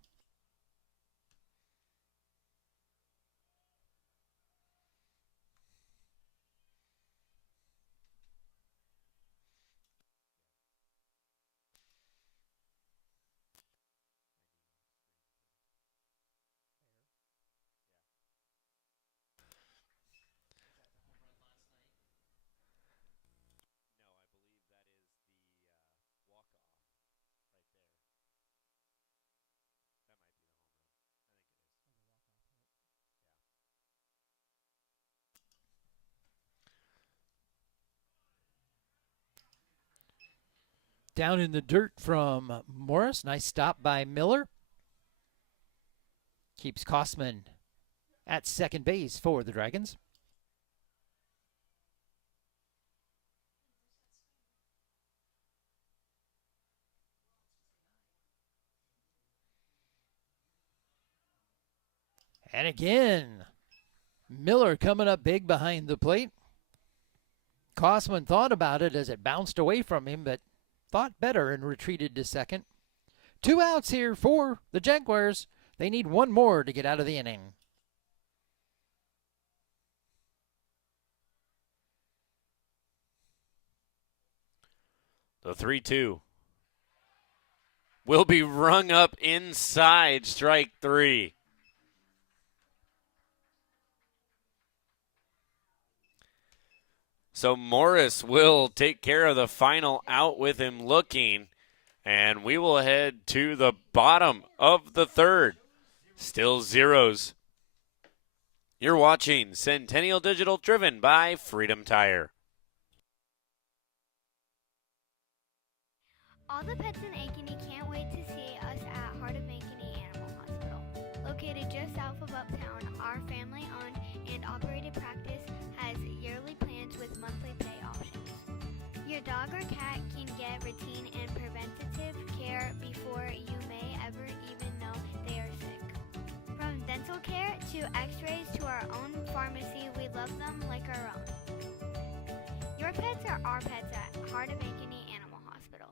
Down in the dirt from Morris. Nice stop by Miller. Keeps Kosman at second base for the Dragons. And again, Miller coming up big behind the plate. Kosman thought about it as it bounced away from him, but thought better and retreated to second. 2 outs here for the Jaguars. They need one more to get out of the inning. The 3-2 will be rung up inside strike 3. So Morris will take care of the final out with him looking, and we will head to the bottom of the third. Still zeros. You're watching Centennial Digital, driven by Freedom Tire. All the pets in Ankeny can't wait to see us at Heart of Ankeny Animal Hospital. Located just south of Uptown, our family-owned and operated practice has yearly plans with monthly pay options. Your dog or cat can get routine and preventative care before you may ever even know they are sick. From dental care to x-rays to our own pharmacy, we love them like our own. Your pets are our pets at Heart of Ankeny Animal Hospital.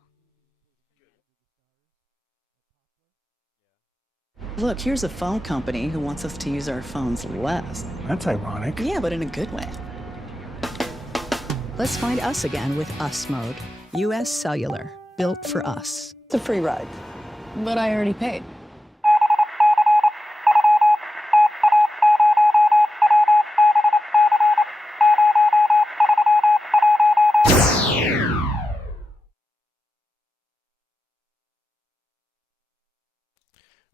Look, here's a phone company who wants us to use our phones less. That's ironic. Yeah, but in a good way. Let's find us again with Us Mode. U.S. Cellular, built for us. It's a free ride. But I already paid.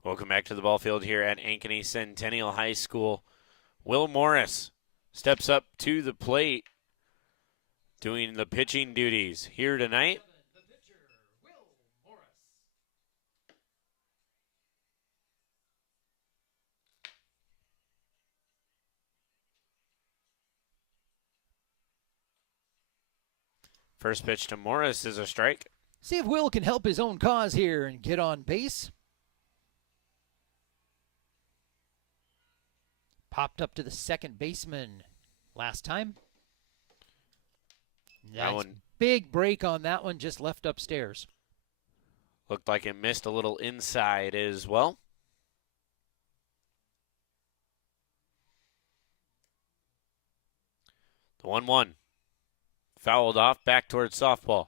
Welcome back to the ball field here at Ankeny Centennial High School. Will Morris steps up to the plate, doing the pitching duties here tonight. First pitch to Morris is a strike. See if Will can help his own cause here and get on base. Popped up to the second baseman last time. That Nice one big break on that one, just left upstairs. looked like it missed a little inside as well. The 1-1. Fouled off, back towards softball.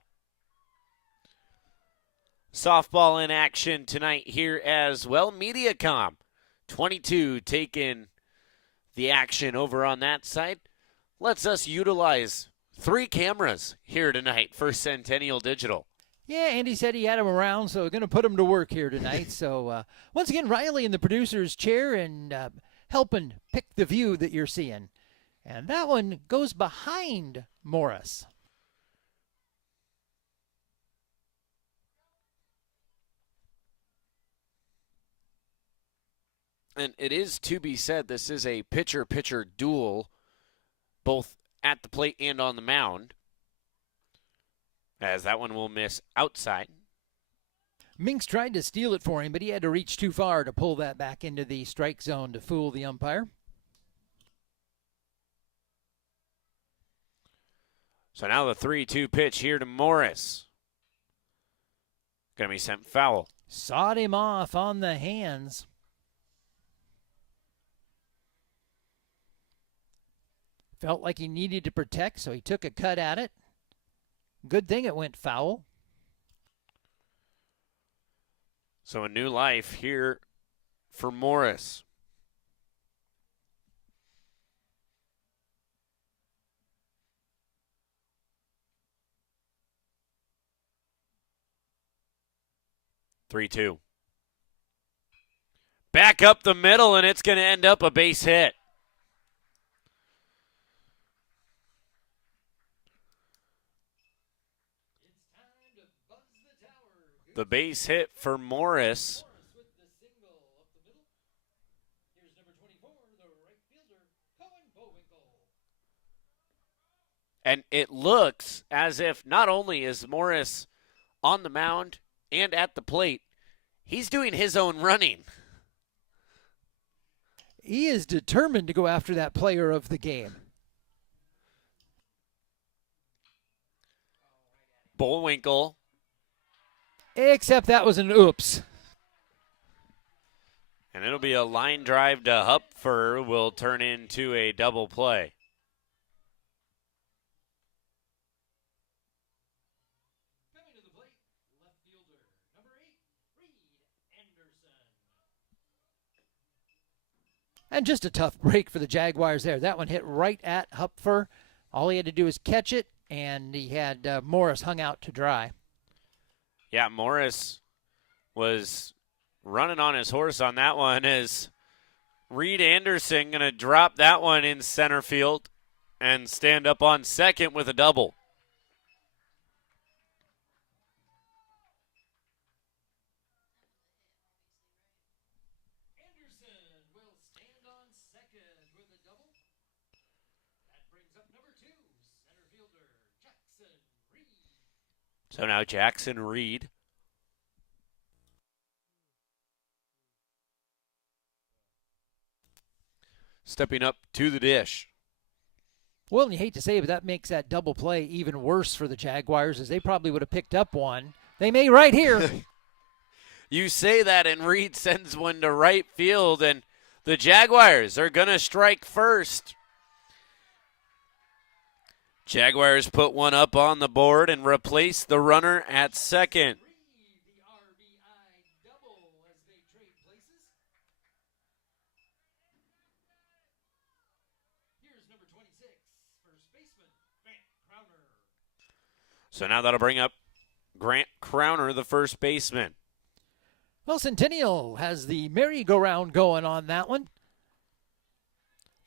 Softball in action tonight here as well. Mediacom 22 taking the action over on that side. Lets us utilize 3 cameras here tonight for Centennial Digital. Yeah, Andy said he had him around, so we're going to put him to work here tonight. So once again, Riley in the producer's chair and helping pick the view that you're seeing. And that one goes behind Morris. And it is to be said, this is a pitcher-pitcher duel, both at the plate and on the mound, as that one will miss outside. Minks tried to steal it for him, but he had to reach too far to pull that back into the strike zone to fool the umpire. So now the 3-2 pitch here to Morris. Going to be sent foul. Sawed him off on the hands. Felt like he needed to protect, so he took a cut at it. Good thing it went foul. So a new life here for Morris. Three-two. Back up the middle, and it's going to end up a base hit. The base hit for Morris. And it looks as if not only is Morris on the mound and at the plate, he's doing his own running. He is determined to go after that player of the game. Bullwinkle. Except that was an oops. And it'll be a line drive to Hupfer, will turn into a double play. And just a tough break for the Jaguars there. That one hit right at Hupfer. All he had to do was catch it, and he had Morris hung out to dry. Yeah, Morris was running on his horse on that one as Reed Anderson going to drop that one in center field and stand up on second with a double. So now Jackson Reed. Stepping up to the dish. Well, and you hate to say it, but that makes that double play even worse for the Jaguars, as they probably would have picked up one. They may right here. You say that, and Reed sends one to right field, and the Jaguars are going to strike first. Jaguars put one up on the board and replace the runner at second. So now that'll bring up Grant Crowner, the first baseman. Well, Centennial has the merry-go-round going on that one.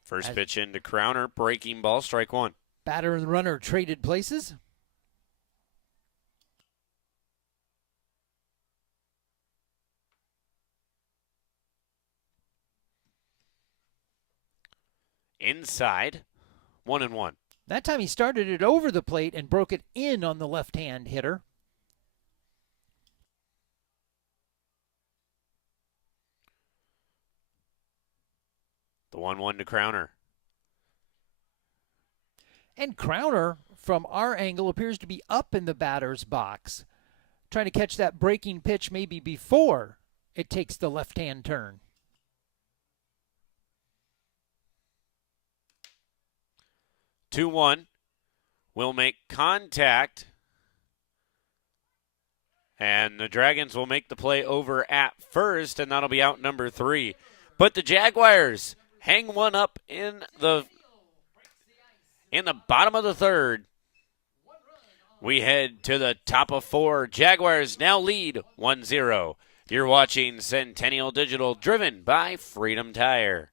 First pitch into Crowner, breaking ball, strike one. Batter and runner traded places. Inside, 1-1. That time he started it over the plate and broke it in on the left-hand hitter. The 1-1 to Crowner. And Crowner, from our angle, appears to be up in the batter's box, trying to catch that breaking pitch maybe before it takes the left-hand turn. Two 2-1 will make contact, and the Dragons will make the play over at first, and that'll be out number 3. But the Jaguars hang one up in the bottom of the third. We head to the top of 4. Jaguars now lead 1-0. You're watching Centennial Digital, driven by Freedom Tire.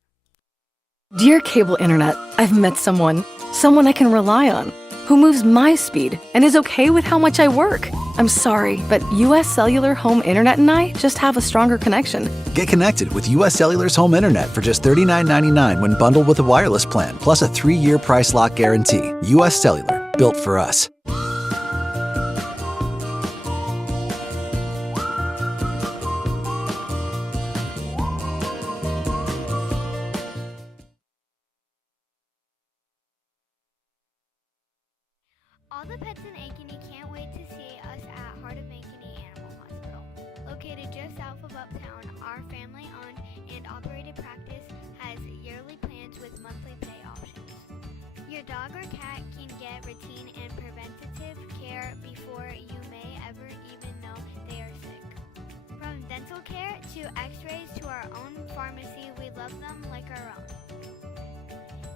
Dear Cable Internet, I've met someone I can rely on, who moves my speed and is okay with how much I work. I'm sorry, but US Cellular Home Internet and I just have a stronger connection. Get connected with US Cellular's home internet for just $39.99 when bundled with a wireless plan, plus a 3-year price lock guarantee. US Cellular, built for us. All the pets in Ankeny can't wait to see us at Heart of Ankeny Animal Hospital. Located just south of Uptown, our family-owned and operated practice has yearly plans with monthly pay options. Your dog or cat can get routine and preventative care before you may ever even know they are sick. From dental care to x-rays to our own pharmacy, we love them like our own.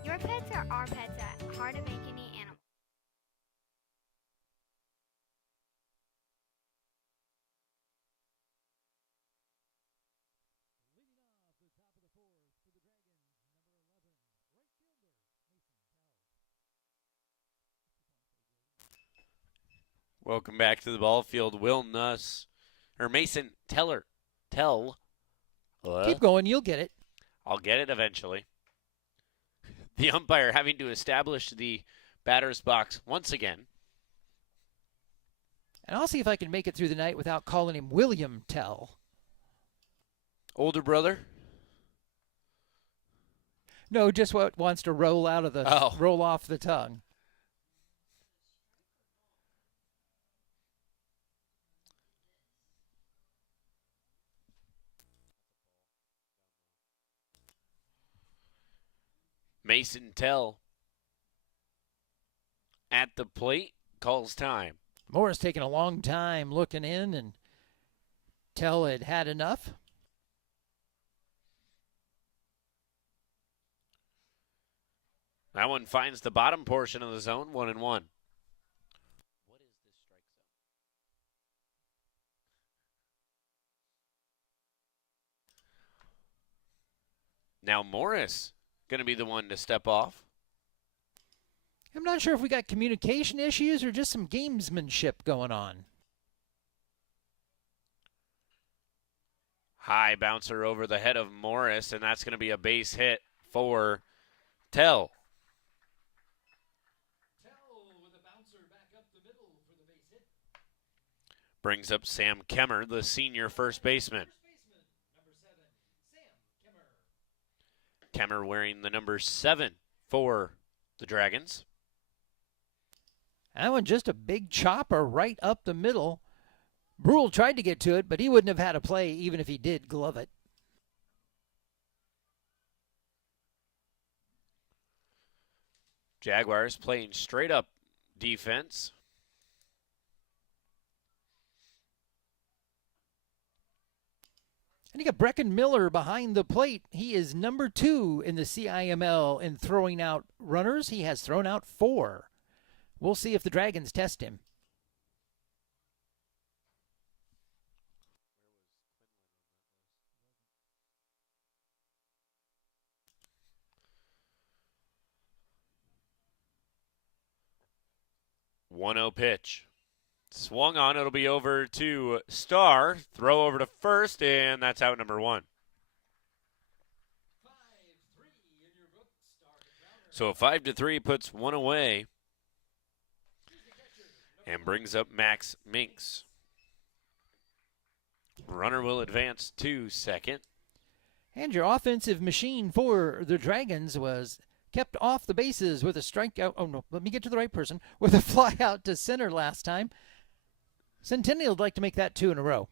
Your pets are our pets at Heart of Ankeny Animal. Welcome back to the ball field. Mason Teller. Keep going, you'll get it. I'll get it eventually. The umpire having to establish the batter's box once again. And I'll see if I can make it through the night without calling him William Tell. Older brother? No, just what wants to roll off the tongue. Mason Tell at the plate, calls time. Morris taking a long time looking in, and Tell had had enough. That one finds the bottom portion of the zone, 1-1. What is this strike zone? Now Morris going to be the one to step off. I'm not sure if we got communication issues or just some gamesmanship going on. High bouncer over the head of Morris, and that's going to be a base hit for Tell. With a bouncer back up the middle for the base hit. Brings up Sam Kemmer, the senior first baseman. Number 7, Sam Kemmer. Kemmer wearing the number 7 for the Dragons. That one just a big chopper right up the middle. Brule tried to get to it, but he wouldn't have had a play even if he did glove it. Jaguars playing straight up defense. And you got Brecken Miller behind the plate. He is number 2 in the CIML in throwing out runners. He has thrown out 4. We'll see if the Dragons test him. One-0 pitch. Swung on. It'll be over to Starr. Throw over to first, and that's out number 1. So a 5-3 puts one away and brings up Max Minks. Runner will advance to second. And your offensive machine for the Dragons was kept off the bases with a strikeout. Oh, no, let me get to the right person. With a fly out to center last time. Centennial would like to make that 2 in a row.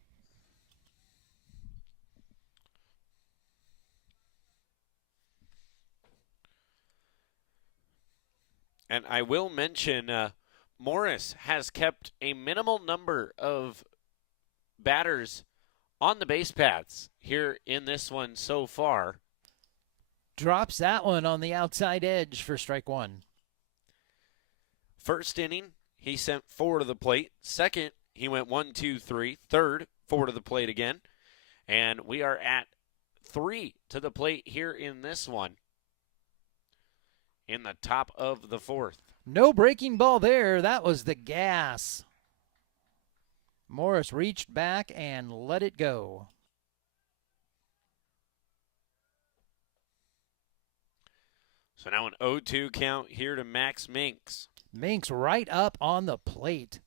And I will mention Morris has kept a minimal number of batters on the base paths here in this one so far. Drops that one on the outside edge for strike 1. First inning, he sent 4 to the plate. Second, he went 1, 2, 3. Third, 4 to the plate again. And we are at 3 to the plate here in this one. In the top of the 4th. No breaking ball there. That was the gas. Morris reached back and let it go. So now an 0-2 count here to Max Minks. Minks right up on the plate.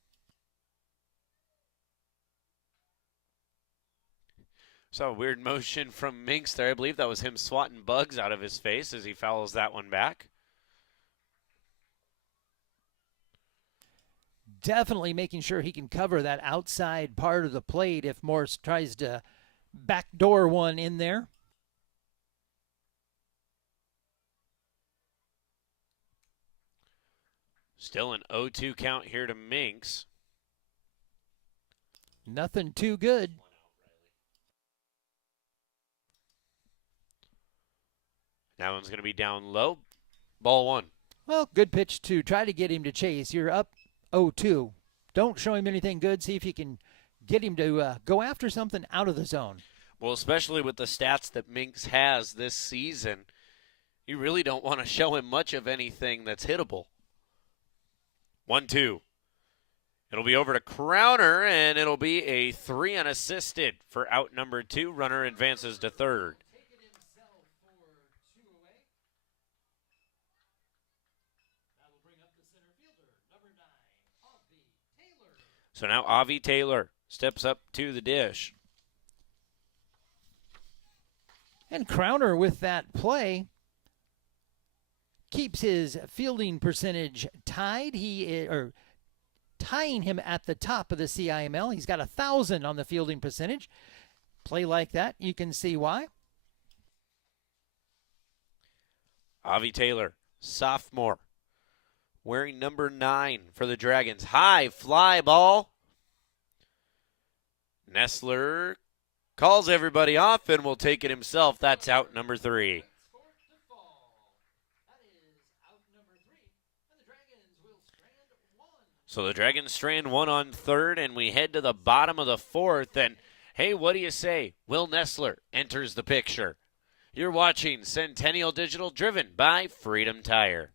Saw a weird motion from Minks there. I believe that was him swatting bugs out of his face as he fouls that one back. definitely making sure he can cover that outside part of the plate if Morse tries to backdoor one in there. Still an 0-2 count here to Minks. Nothing too good. That one's going to be down low. Ball 1. Well, good pitch to try to get him to chase. You're up 0-2. Don't show him anything good. See if you can get him to go after something out of the zone. Well, especially with the stats that Minks has this season, you really don't want to show him much of anything that's hittable. 1-2. It'll be over to Crowner, and it'll be a 3 unassisted for out number 2. Runner advances to third. So now Avi Taylor steps up to the dish. And Crowner with that play keeps his fielding percentage tied. Tying him at the top of the CIML. He's got 1,000 on the fielding percentage. Play like that, you can see why. Avi Taylor, sophomore, wearing number 9 for the Dragons. High fly ball. Nestler calls everybody off and will take it himself. That's out number 3. So the Dragons strand 1 on third, and we head to the bottom of the 4th. And hey, what do you say? Will Nestler enters the picture. You're watching Centennial Digital, driven by Freedom Tire.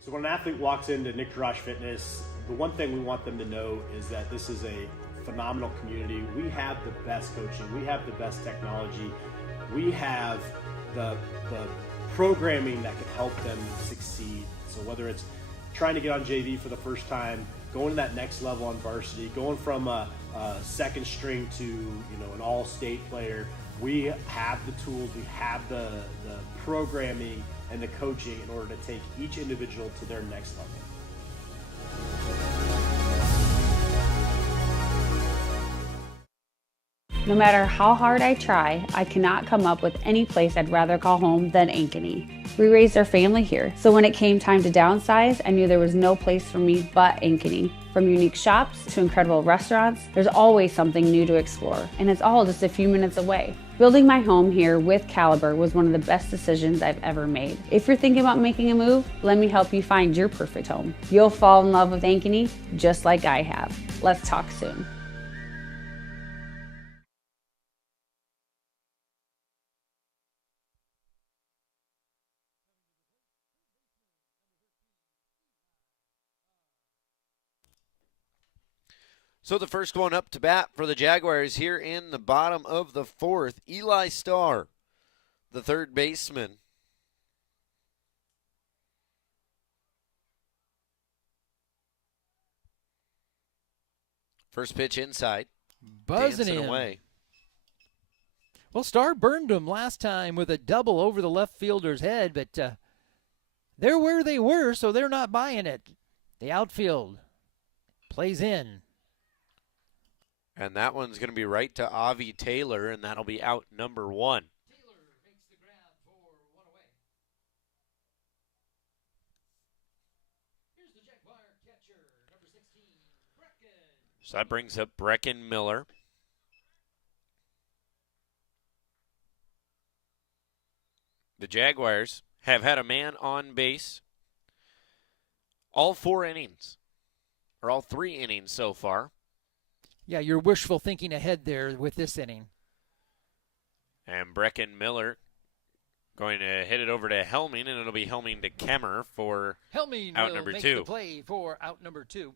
So when an athlete walks into Nick Rush Fitness, the one thing we want them to know is that this is a phenomenal community. We have the best coaching. We have the best technology. We have the programming that can help them succeed. So whether it's trying to get on JV for the first time, going to that next level on varsity, going from a second string to an all-state player, we have the tools, we have the programming and the coaching in order to take each individual to their next level. No matter how hard I try, I cannot come up with any place I'd rather call home than Ankeny. We raised our family here, so when it came time to downsize, I knew there was no place for me but Ankeny. From unique shops to incredible restaurants, there's always something new to explore, and it's all just a few minutes away. Building my home here with Caliber was one of the best decisions I've ever made. If you're thinking about making a move, let me help you find your perfect home. You'll fall in love with Ankeny just like I have. Let's talk soon. So the first one up to bat for the Jaguars here in the bottom of the 4th, Eli Starr, the third baseman. First pitch inside. Buzzing in. Away. Well, Starr burned him last time with a double over the left fielder's head, but they're where they were, so they're not buying it. The outfield plays in. And that one's going to be right to Avi Taylor, and that'll be out number 1. Taylor makes the grab for 1 away. Here's the Jaguar catcher, number 16, Brecken. So that brings up Brecken Miller. The Jaguars have had a man on base all 4 innings, or all 3 innings so far. Yeah, you're wishful thinking ahead there with this inning. And Brecken Miller going to hit it over to Helming, and it'll be Helming to Kemmer for Helming out will number make 2. the play for out number 2.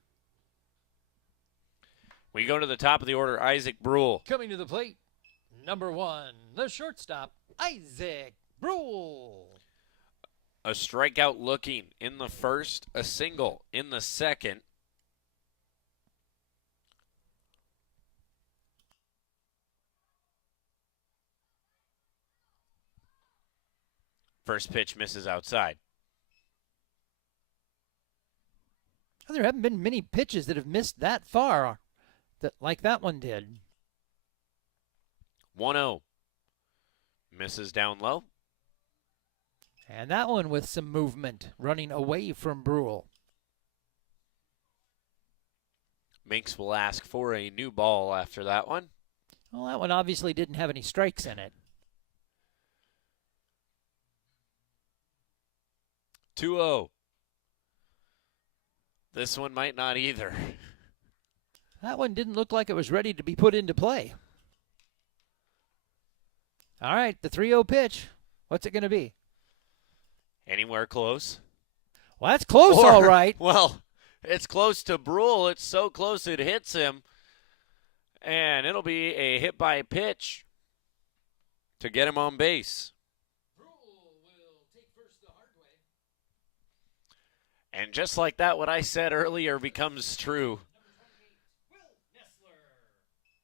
We go to the top of the order, Isaac Brule. Coming to the plate, number 1, the shortstop, Isaac Brule. A strikeout looking in the first, a single in the second. First pitch misses outside. Well, there haven't been many pitches that have missed that far like that one did. 1-0. Misses down low. And that one with some movement, running away from Brule. Minks will ask for a new ball after that one. Well, that one obviously didn't have any strikes in it. 2-0. This one might not either. That one didn't look like it was ready to be put into play. All right, the 3-0 pitch. What's it going to be? Anywhere close? Well, that's close, all right. Well, it's close to Brule. It's so close it hits him. And it'll be a hit by pitch to get him on base. And just like that, what I said earlier becomes true.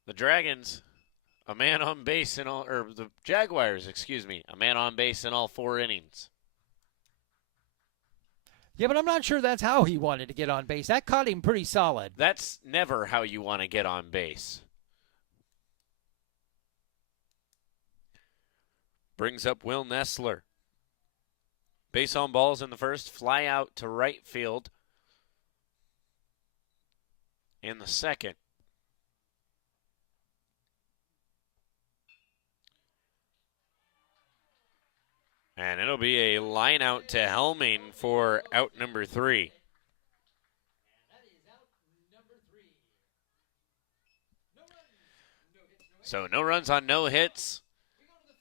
The Dragons, a man on base in all, or the Jaguars, excuse me, a man on base in all 4 innings. Yeah, but I'm not sure that's how he wanted to get on base. That caught him pretty solid. That's never how you want to get on base. Brings up Will Nessler. Base on balls in the first, fly out to right field in the second. And it'll be a line out to Helming for out number 3. So no runs on no hits.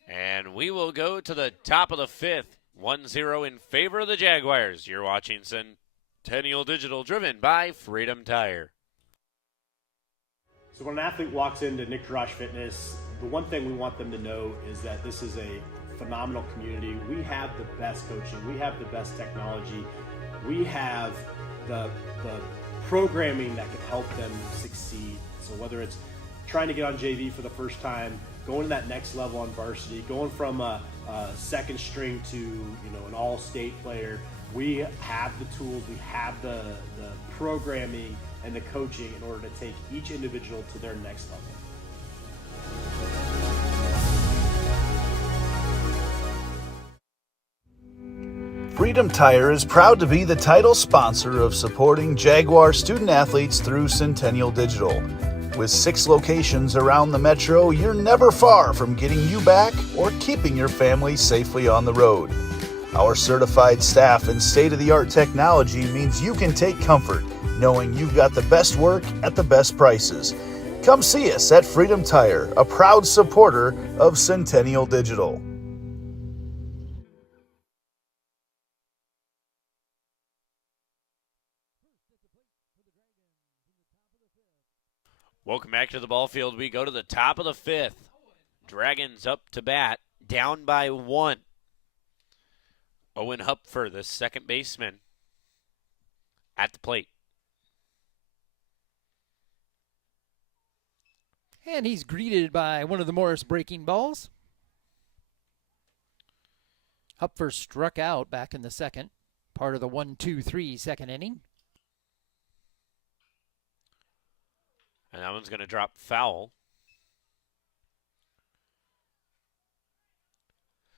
And we will go to the top of the 5th. 1-0 in favor of the Jaguars. You're watching Centennial Digital, driven by Freedom Tire. So when an athlete walks into Nick Drosh Fitness, the one thing we want them to know is that this is a phenomenal community. We have the best coaching. We have the best technology. We have the programming that can help them succeed. So whether it's trying to get on JV for the first time, going to that next level on varsity, going from a second string to an all-state player, we have the tools, we have the programming and the coaching in order to take each individual to their next level. Freedom Tire is proud to be the title sponsor of supporting Jaguar student athletes through Centennial Digital. With 6 locations around the metro, you're never far from getting you back or keeping your family safely on the road. Our certified staff and state-of-the-art technology means you can take comfort knowing you've got the best work at the best prices. Come see us at Freedom Tire, a proud supporter of Centennial Digital. Welcome back to the ball field. We go to the top of the 5th. Dragons up to bat, down by 1. Owen Hupfer, the second baseman, at the plate. And he's greeted by one of the Morris breaking balls. Hupfer struck out back in the second, part of the 1-2-3 second inning. And that one's going to drop foul.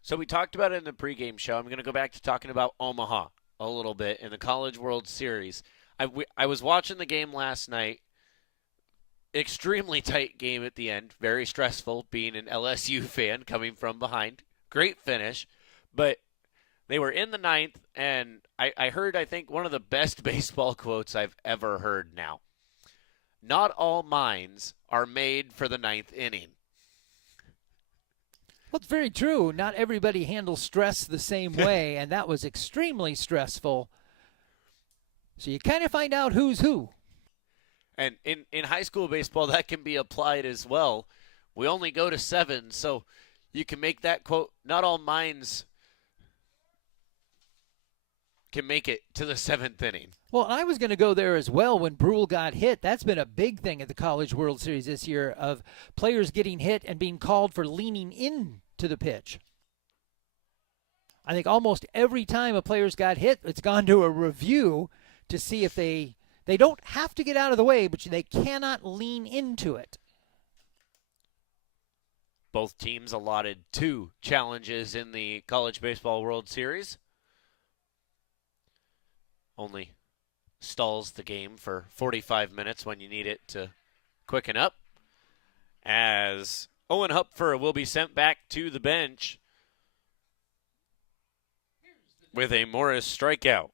So we talked about it in the pregame show. I'm going to go back to talking about Omaha a little bit in the College World Series. I was watching the game last night. Extremely tight game at the end. Very stressful being an LSU fan coming from behind. Great finish. But they were in the 9th, and I heard, I think, one of the best baseball quotes I've ever heard now. Not all minds are made for the 9th inning. Well, it's very true. Not everybody handles stress the same way, and that was extremely stressful. So you kind of find out who's who. And in high school baseball, that can be applied as well. We only go to 7, so you can make that quote, not all minds can make it to the 7th inning. Well, I was going to go there as well when Brule got hit. That's been a big thing at the College World Series this year, of players getting hit and being called for leaning into the pitch. I think almost every time a player's got hit, it's gone to a review to see if they They don't have to get out of the way, but they cannot lean into it. Both teams allotted 2 challenges in the College Baseball World Series. Only stalls the game for 45 minutes when you need it to quicken up. As Owen Hupfer will be sent back to the bench with a Morris strikeout.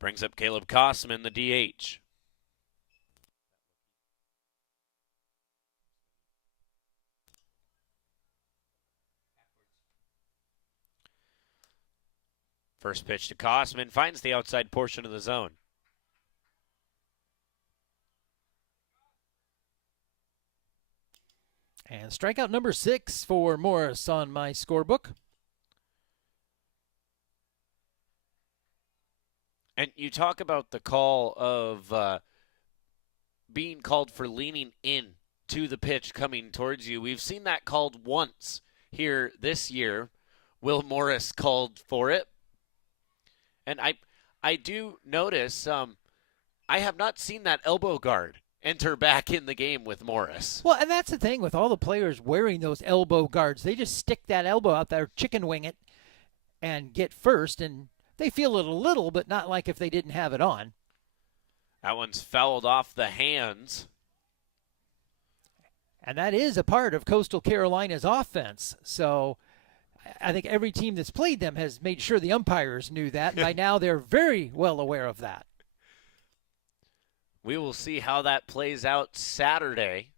Brings up Caleb Kosman, the DH. First pitch to Kosman, finds the outside portion of the zone. And strikeout number 6 for Morris on my scorebook. And you talk about the call of being called for leaning in to the pitch coming towards you. We've seen that called once here this year. Will Morris called for it. And I do notice I have not seen that elbow guard enter back in the game with Morris. Well, and that's the thing with all the players wearing those elbow guards. They just stick that elbow out there, chicken wing it, and get first, and they feel it a little, but not like if they didn't have it on. That one's fouled off the hands. And that is a part of Coastal Carolina's offense. So I think every team that's played them has made sure the umpires knew that. By now, they're very well aware of that. We will see how that plays out Saturday.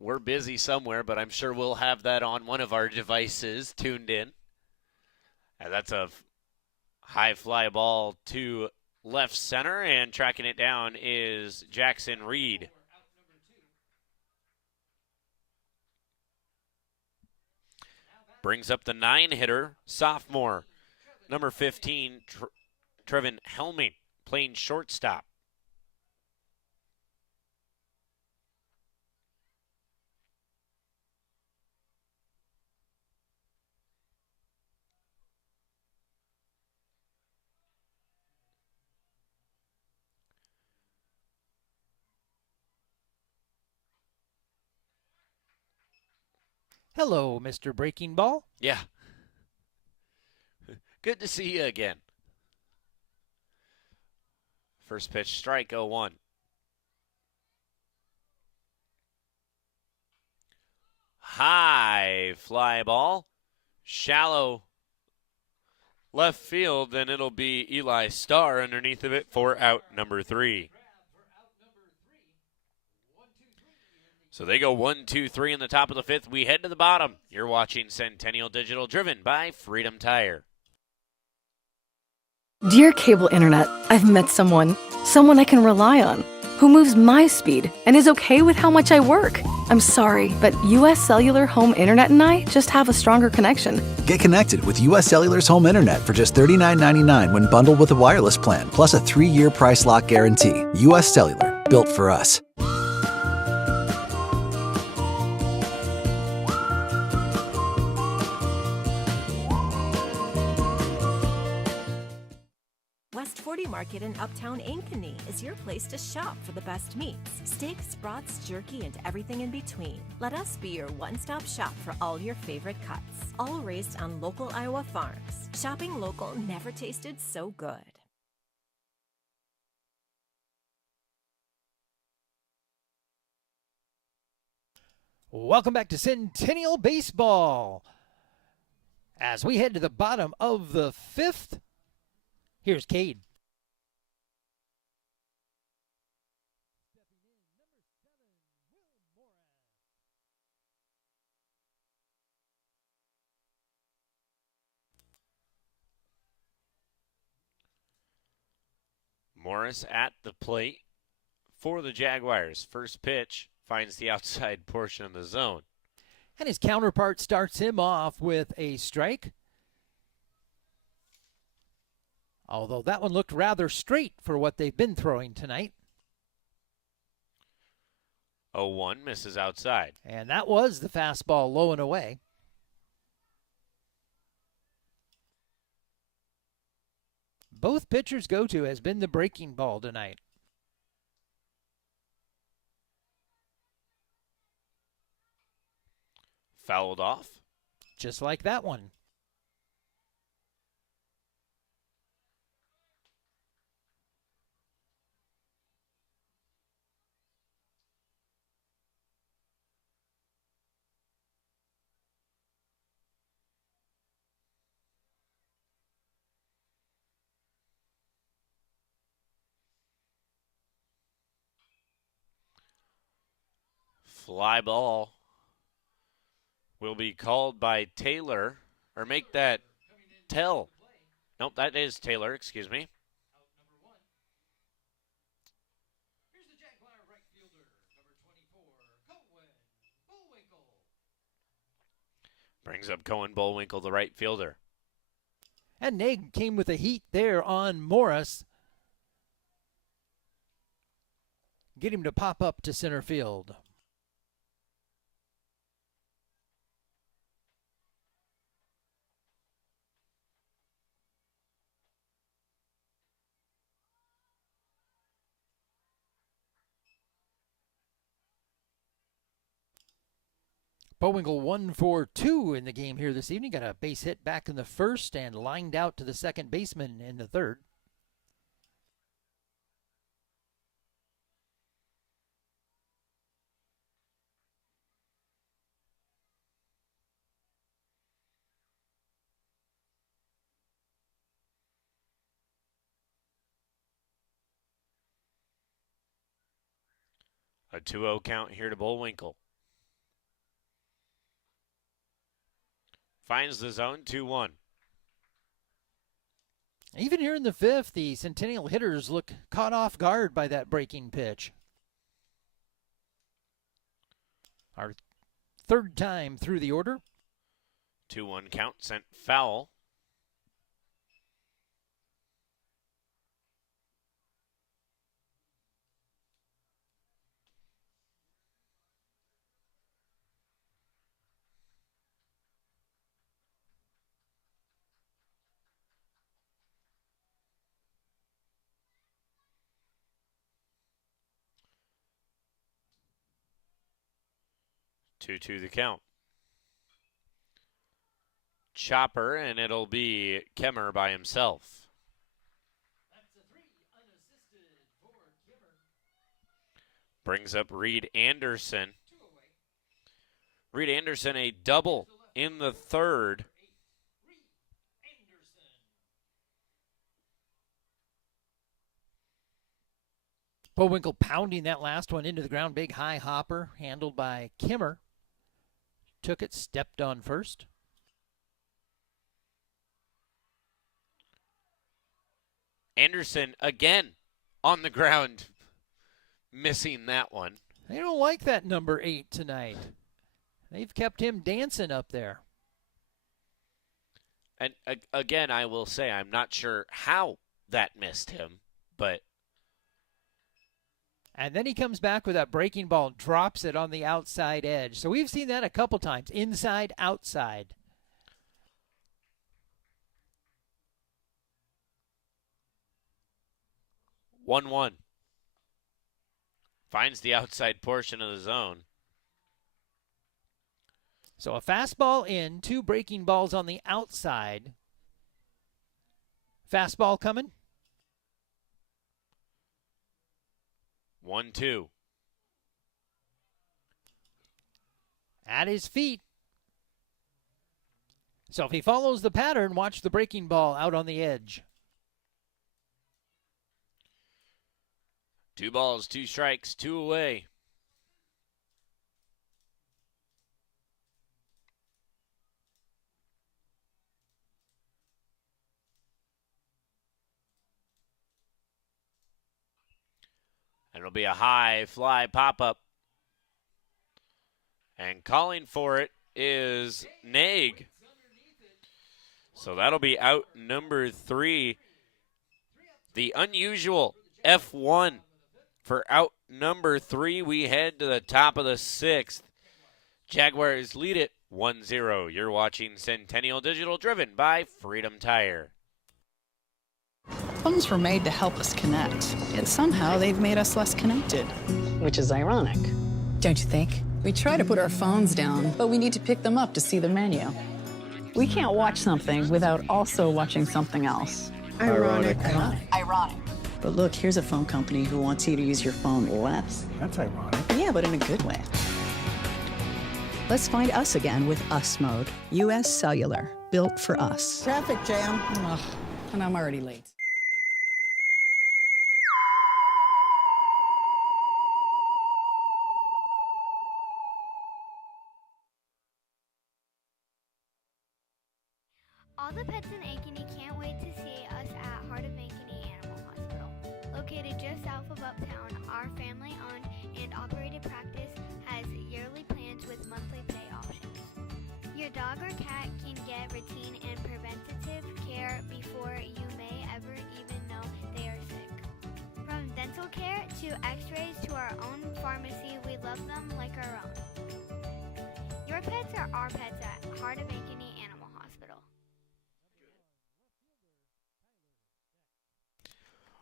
We're busy somewhere, but I'm sure we'll have that on one of our devices tuned in. And that's a high fly ball to left center, and tracking it down is Jackson Reed. Brings up the 9-hitter, sophomore, number 15, Trevin Helming, playing shortstop. Hello, Mr. Breaking Ball. Yeah. Good to see you again. First pitch, strike, 0-1. High fly ball. Shallow left field, and it'll be Eli Starr underneath of it for out number 3. So they go 1, 2, 3 in the top of the 5th. We head to the bottom. You're watching Centennial Digital, driven by Freedom Tire. Dear Cable Internet, I've met someone I can rely on, who moves my speed and is okay with how much I work. I'm sorry, but US Cellular Home Internet and I just have a stronger connection. Get connected with US Cellular's home internet for just $39.99 when bundled with a wireless plan, plus a 3-year price lock guarantee. US Cellular, built for us. West 40 Market in Uptown Ankeny is your place to shop for the best meats, steaks, brats, jerky, and everything in between. Let us be your one-stop shop for all your favorite cuts, all raised on local Iowa farms. Shopping local never tasted so good. Welcome back to Centennial Baseball. As we head to the bottom of the 5th, here's Cade. Morris at the plate for the Jaguars. First pitch finds the outside portion of the zone. And his counterpart starts him off with a strike. Although that one looked rather straight for what they've been throwing tonight. 0-1, misses outside. And that was the fastball low and away. both pitchers go to has been the breaking ball tonight. Fouled off. Just like that one. Fly ball will be called by Taylor, or make that Tell. Nope, that is Taylor, excuse me. Brings up Cohen Bullwinkle, the right fielder. And Naig came with a heat there on Morris. Get him to pop up to center field. Bullwinkle 1 for 2 in the game here this evening. Got a base hit back in the first and lined out to the second baseman in the third. A 2-0 count here to Bullwinkle. Finds the zone, 2-1. Even here in the fifth, the Centennial hitters look caught off guard by that breaking pitch. Our third time through the order. 2-1 count, sent foul. Two the count. Chopper, and it'll be Kemmer by himself. That's a 3 unassisted for Kemmer. Brings up Reed Anderson. Reed Anderson, a double in the third. Bullwinkle pounding that last one into the ground. Big high hopper handled by Kimmer. Took it, stepped on first. Anderson again on the ground, missing that one. They don't like that number 8 tonight. They've kept him dancing up there. And again, I will say I'm not sure how that missed him, but. And then he comes back with that breaking ball, drops it on the outside edge. So we've seen that a couple times, inside, outside. One. Finds the outside portion of the zone. So a fastball in, 2 breaking balls on the outside. Fastball coming. 1-2. At his feet. So if he follows the pattern, watch the breaking ball out on the edge. 2 balls, 2 strikes, 2 away. And it'll be a high fly pop-up. And calling for it is Naig. So that'll be out number 3. The unusual F1 for out number 3. We head to the top of the 6th. Jaguars lead it 1-0. You're watching Centennial Digital, driven by Freedom Tire. Phones were made to help us connect, yet somehow they've made us less connected. Which is ironic, don't you think? We try to put our phones down, but we need to pick them up to see the menu. We can't watch something without also watching something else. Ironic. Ironic. But look, here's a phone company who wants you to use your phone less. That's ironic. Yeah, but in a good way. Let's find us again with Us Mode. U.S. Cellular, built for us. Traffic jam. Ugh, and I'm already late. All the pets in Ankeny can't wait to see us at Heart of Ankeny Animal Hospital. Located just south of Uptown, our family-owned and operated practice has yearly plans with monthly pay options. Your dog or cat can get routine and preventative care before you may ever even know they are sick. From dental care to x-rays to our own pharmacy, we love them like our own. Your pets are our pets at Heart of Ankeny Animal Hospital.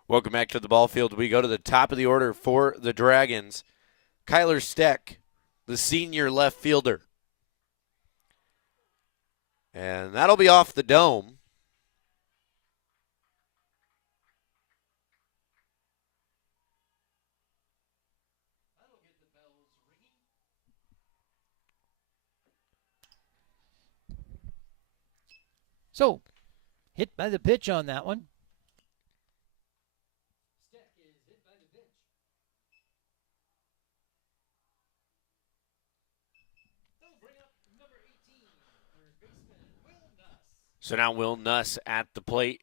Welcome back to the ball field. We go to the top of the order for the Dragons. Kyler Steck, the senior left fielder. And that'll be off the dome. So, hit by the pitch on that one. So now Will Nuss at the plate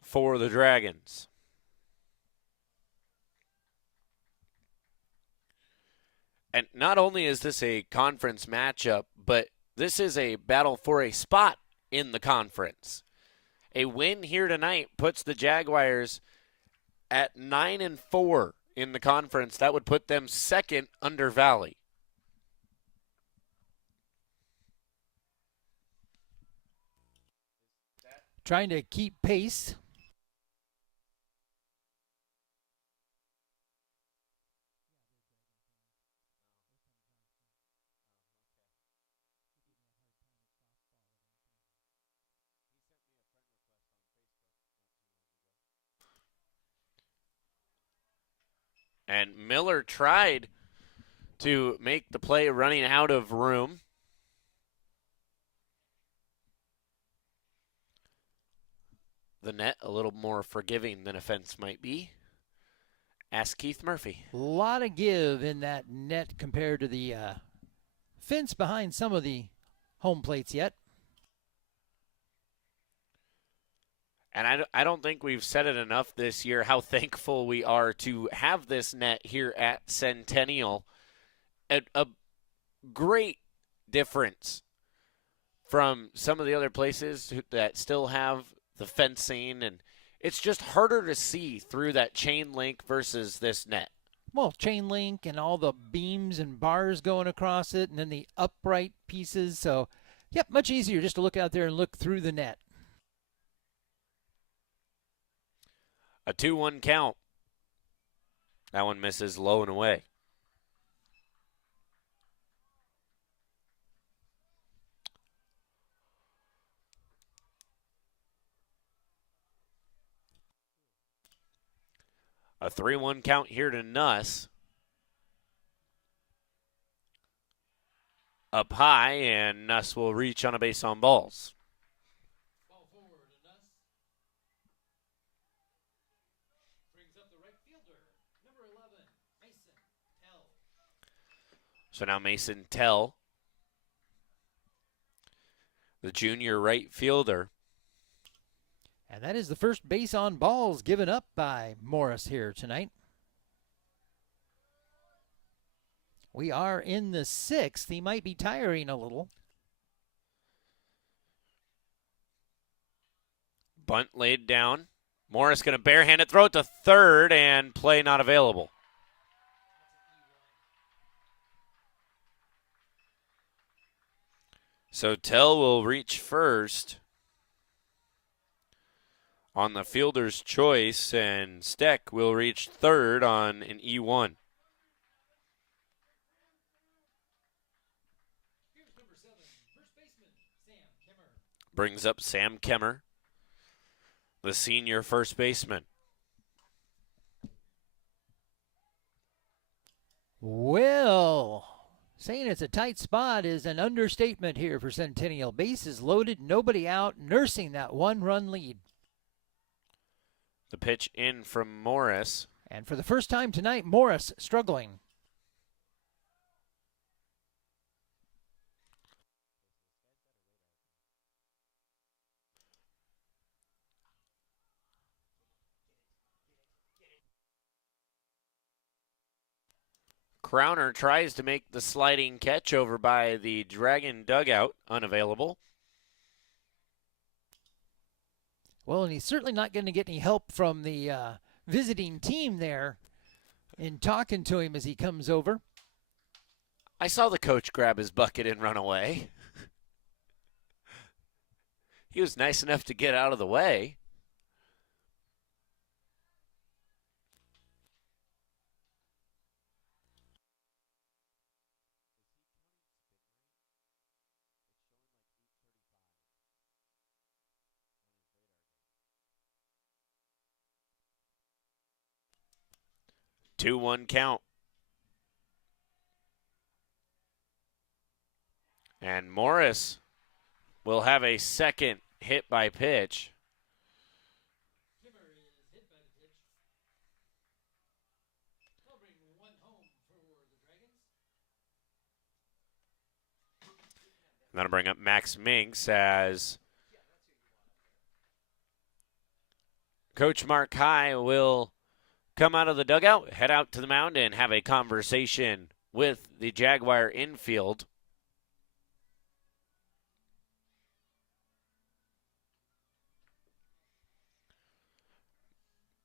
for the Dragons. And not only is this a conference matchup, but this is a battle for a spot in the conference. A win here tonight puts the Jaguars at 9-4 in the conference. That would put them second under Valley. Trying to keep pace. And Miller tried to make the play running out of room. The net a little more forgiving than a fence might be. Ask Keith Murphy. A lot of give in that net compared to the fence behind some of the home plates yet. And I don't think we've said it enough this year how thankful we are to have this net here at Centennial. A great difference from some of the other places that still have the fencing, and it's just harder to see through that chain link versus this net. Well, chain link and all the beams and bars going across it, and then the upright pieces. So, yep, much easier just to look out there and look through the net. A 2-1 count. That one misses low and away. A 3-1 count here to Nuss. Up high, and Nuss will reach on a base on balls. So now Mason Tell, the junior right fielder. And that is the first base on balls given up by Morris here tonight. We are in the sixth. He might be tiring a little. Bunt laid down. Morris going to barehand it, throw it to third, and play not available. So Tell will reach first. on the fielder's choice, and Steck will reach third on an E1. Brings up Sam Kemmer, the senior first baseman. Well, saying it's a tight spot is an understatement here for Centennial. Bases loaded, nobody out, nursing that one-run lead. The pitch in from Morris. And for the first time tonight, Morris struggling. Crowner tries to make the sliding catch over by the Dragon dugout, unavailable. Well, and he's certainly not going to get any help from the visiting team there in talking to him as he comes over. I saw the coach grab his bucket and run away. He was nice enough to get out of the way. Two-one count. And Morris will have a second hit by pitch. That'll bring up Max Minks as Coach Mark High will come out of the dugout, head out to the mound, and have a conversation with the Jaguar infield.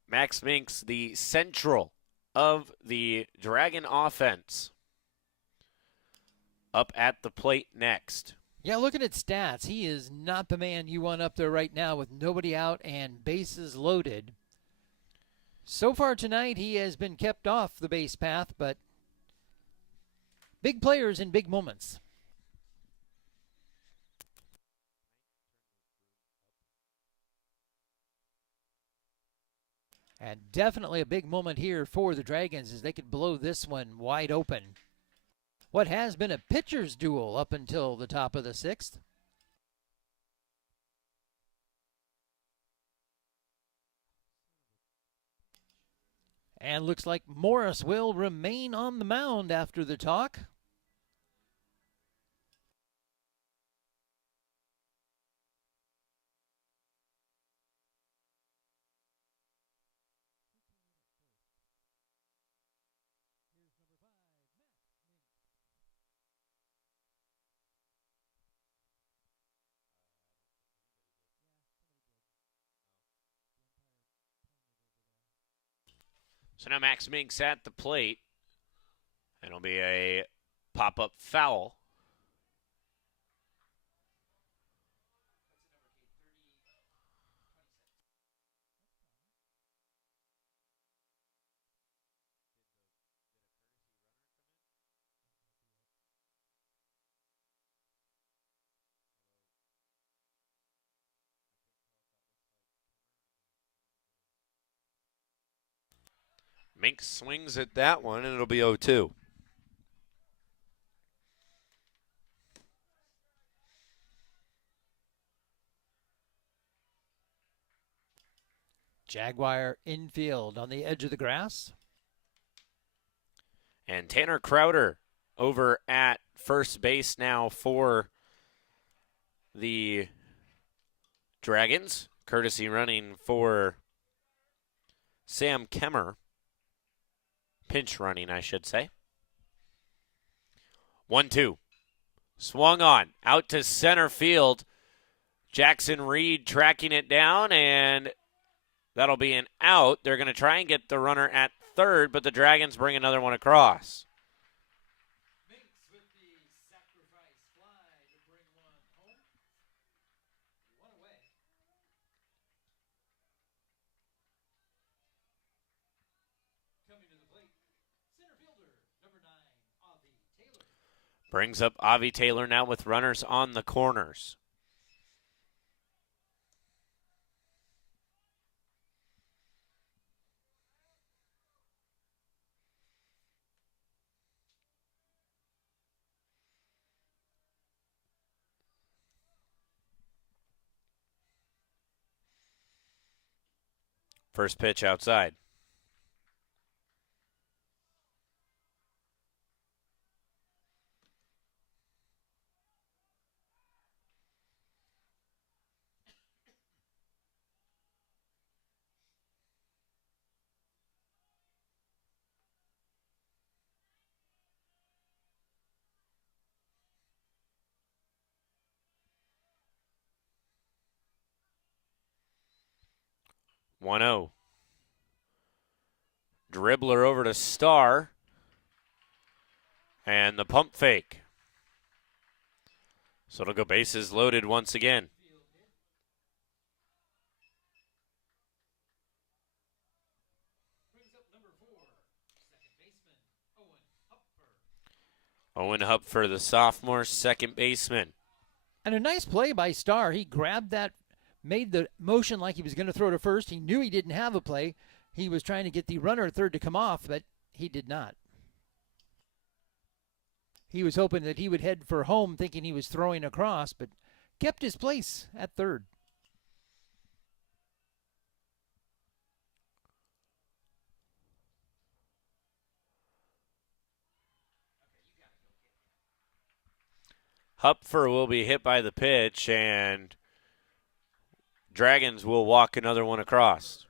Max Minks, the central of the Dragon offense, up at the plate next. Yeah, looking at stats, he is not the man you want up there right now with nobody out and bases loaded. So far tonight, he has been kept off the base path, but big players in big moments. And definitely a big moment here for the Dragons as they could blow this one wide open. What has been a pitcher's duel up until the top of the sixth. And looks like Morris will remain on the mound after the talk. So now Max Minks at the plate. And it'll be a pop-up foul. Minks swings at that one, and it'll be 0-2. Jaguar infield on the edge of the grass. And Tanner Crowder over at first base now for the Dragons. Courtesy running for Sam Kemmer. Pinch running, I should say. 1-2. Swung on. Out to center field. Jackson Reed tracking it down, and that'll be an out. They're going to try and get the runner at third, but the Dragons bring another one across. Brings up Avi Taylor now with runners on the corners. First pitch outside. One 0. Dribbler over to Starr. And the pump fake. So it'll go bases loaded once again. Owen Hupfer, the sophomore second baseman. And a nice play by Starr. He grabbed that, made the motion like he was going to throw to first. He knew he didn't have a play. He was trying to get the runner at third to come off, but he did not. He was hoping that he would head for home thinking he was throwing across, but kept his place at third. Hupfer will be hit by the pitch, and Dragons will walk another one across.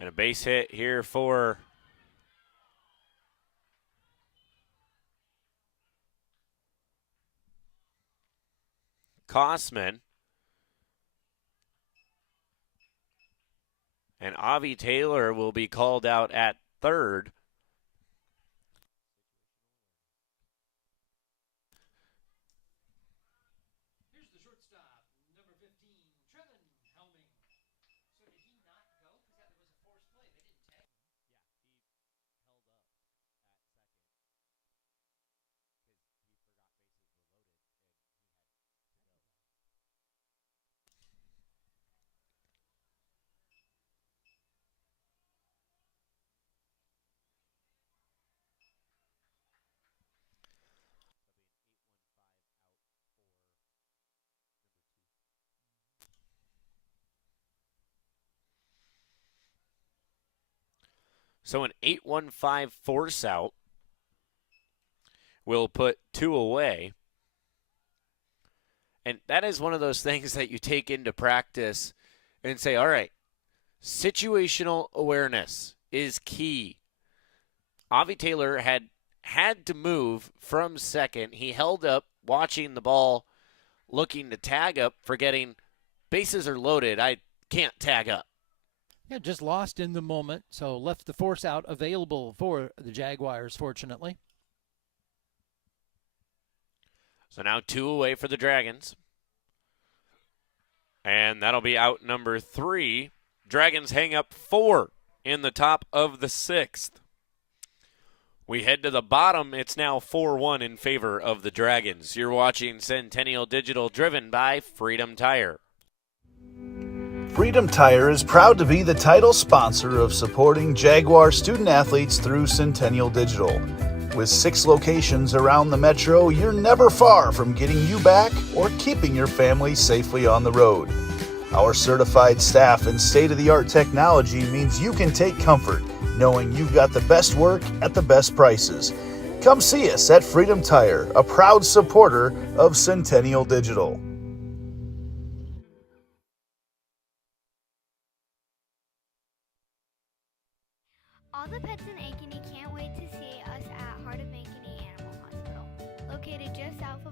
And a base hit here for Kosman. And Avi Taylor will be called out at third. So an 8-1-5 force out will put 2 away. And that is one of those things that you take into practice and say, all right, situational awareness is key. Avi Taylor had to move from second. He held up, watching the ball, looking to tag up, forgetting bases are loaded. I can't tag up. Yeah, just lost in the moment, so left the force out available for the Jaguars, fortunately. So now 2 away for the Dragons. And that'll be out number 3. Dragons hang up 4 in the top of the 6th. We head to the bottom. It's now 4-1 in favor of the Dragons. You're watching Centennial Digital, driven by Freedom Tire. Freedom Tire is proud to be the title sponsor of supporting Jaguar student athletes through Centennial Digital. With 6 locations around the metro, you're never far from getting you back or keeping your family safely on the road. Our certified staff and state-of-the-art technology means you can take comfort knowing you've got the best work at the best prices. Come see us at Freedom Tire, a proud supporter of Centennial Digital. All the pets in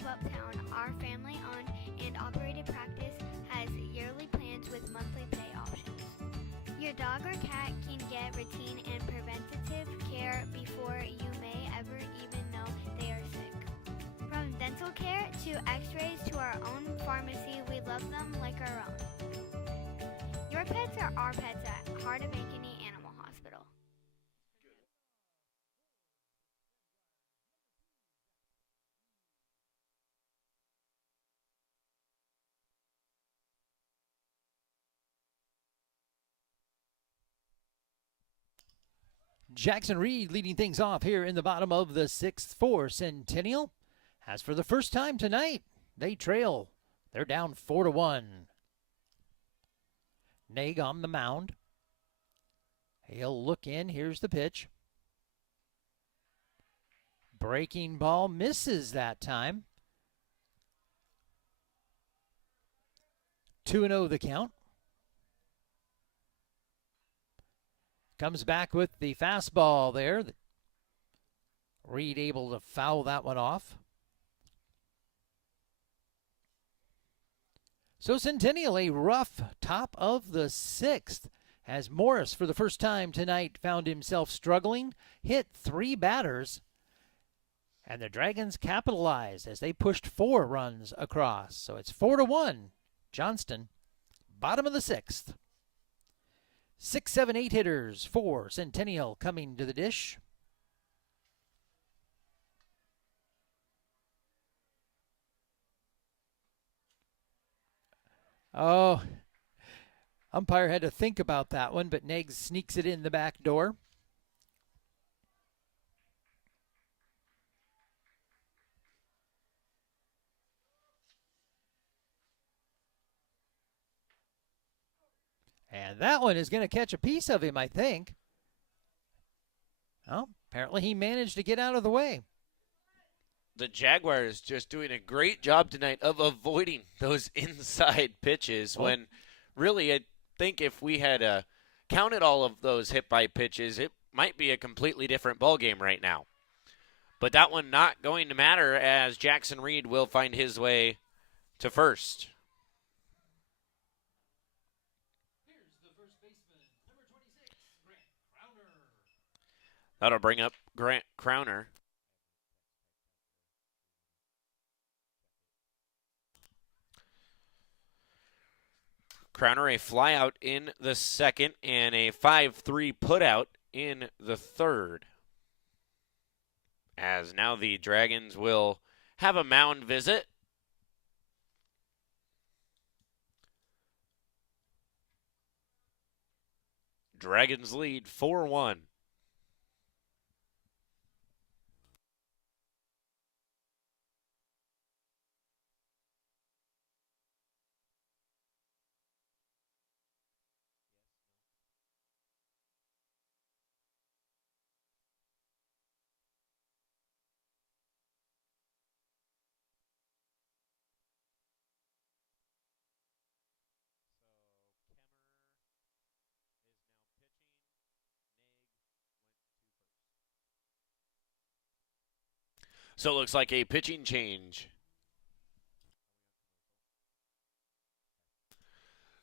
of Uptown, our family-owned and operated practice has yearly plans with monthly pay options. Your dog or cat can get routine and preventative care before you may ever even know they are sick. From dental care to x-rays to our own pharmacy, we love them like our own. Your pets are our pets at Heart of Ankeny Animal Hospital. Jackson Reed leading things off here in the bottom of the sixth for Centennial. As for the first time tonight, they trail. They're down 4-1. Naig on the mound. He'll look in. Here's the pitch. Breaking ball misses that time. 2-0 the count. Comes back with the fastball there. Reed able to foul that one off. So Centennial, a rough top of the sixth, as Morris, for the first time tonight, found himself struggling, hit 3 batters, and the Dragons capitalized as they pushed 4 runs across. So it's 4-1, Johnston, bottom of the sixth. 6, 7, 8 hitters for Centennial coming to the dish. Oh, umpire had to think about that one, but Naig sneaks it in the back door. And that one is going to catch a piece of him, I think. Oh, apparently he managed to get out of the way. The Jaguars just doing a great job tonight of avoiding those inside pitches when really I think if we had counted all of those hit by pitches, it might be a completely different ball game right now. But that one not going to matter as Jackson Reed will find his way to first. That'll bring up Grant Crowner. Crowner a flyout in the second and a 5-3 putout in the third. As now the Dragons will have a mound visit. Dragons lead 4-1. So it looks like a pitching change.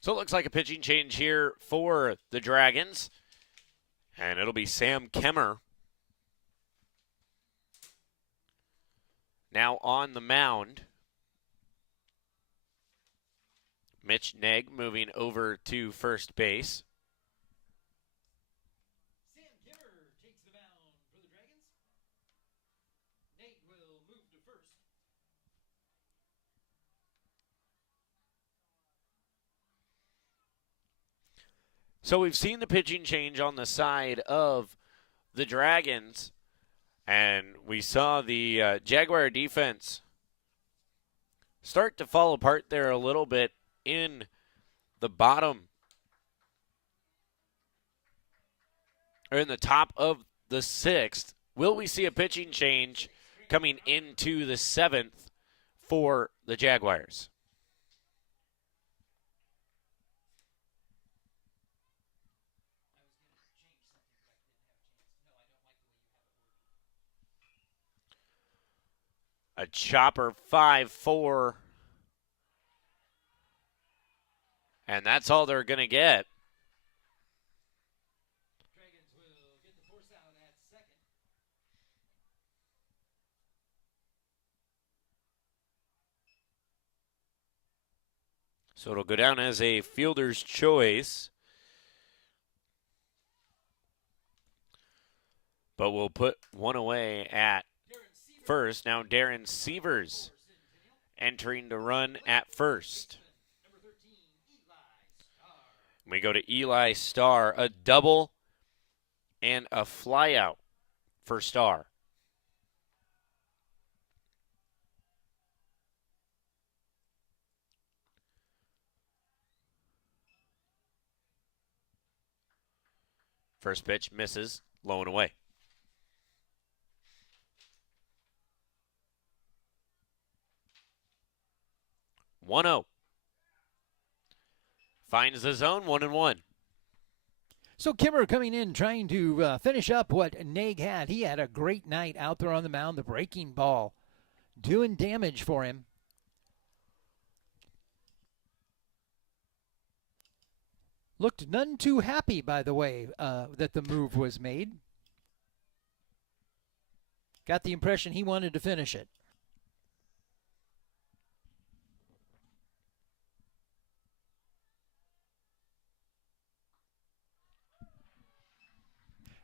So it looks like a pitching change here for the Dragons. And it'll be Sam Kemmer now on the mound. Mitch Naig moving over to first base. So we've seen the pitching change on the side of the Dragons, and we saw the Jaguar defense start to fall apart there a little bit in the bottom, or in the top of the sixth. Will we see a pitching change coming into the seventh for the Jaguars? A chopper 5-4. And that's all they're going to get. So it'll go down as a fielder's choice. But we'll put one away at first. Now Darren Sievers entering to run at first. We go to Eli Starr, a double and a flyout for Starr. First pitch misses, low and away. 1-0. Finds the zone, 1-1. So Kimmer coming in, trying to finish up what Naig had. He had a great night out there on the mound. The breaking ball doing damage for him. Looked none too happy, by the way, that the move was made. Got the impression he wanted to finish it.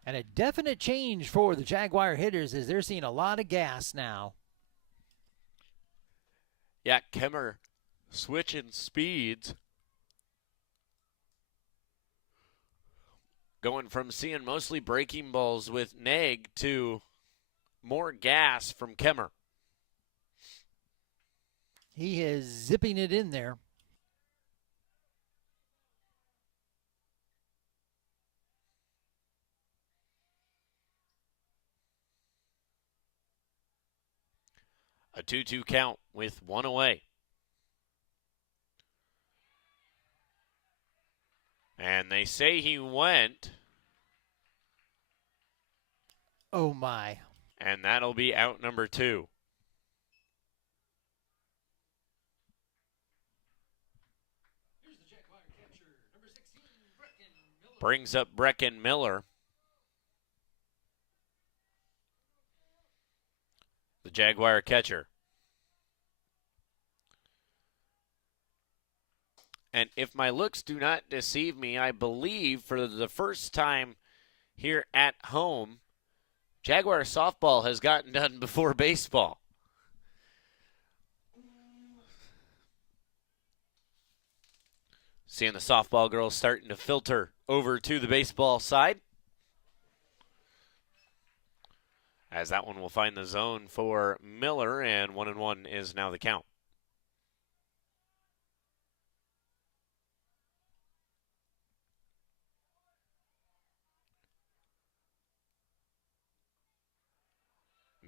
And a definite change for the Jaguar hitters as they're seeing a lot of gas now. Yeah, Kemmer switching speeds. Going from seeing mostly breaking balls with Naig to more gas from Kemmer. He is zipping it in there. A 2-2 count with one away. And they say he went. Oh, my. And that'll be out number 2. Brings up Brecken Miller. The Jaguar catcher. And if my looks do not deceive me, I believe for the first time here at home, Jaguar softball has gotten done before baseball. Seeing the softball girls starting to filter over to the baseball side. As that one will find the zone for Miller, and 1-1 is now the count.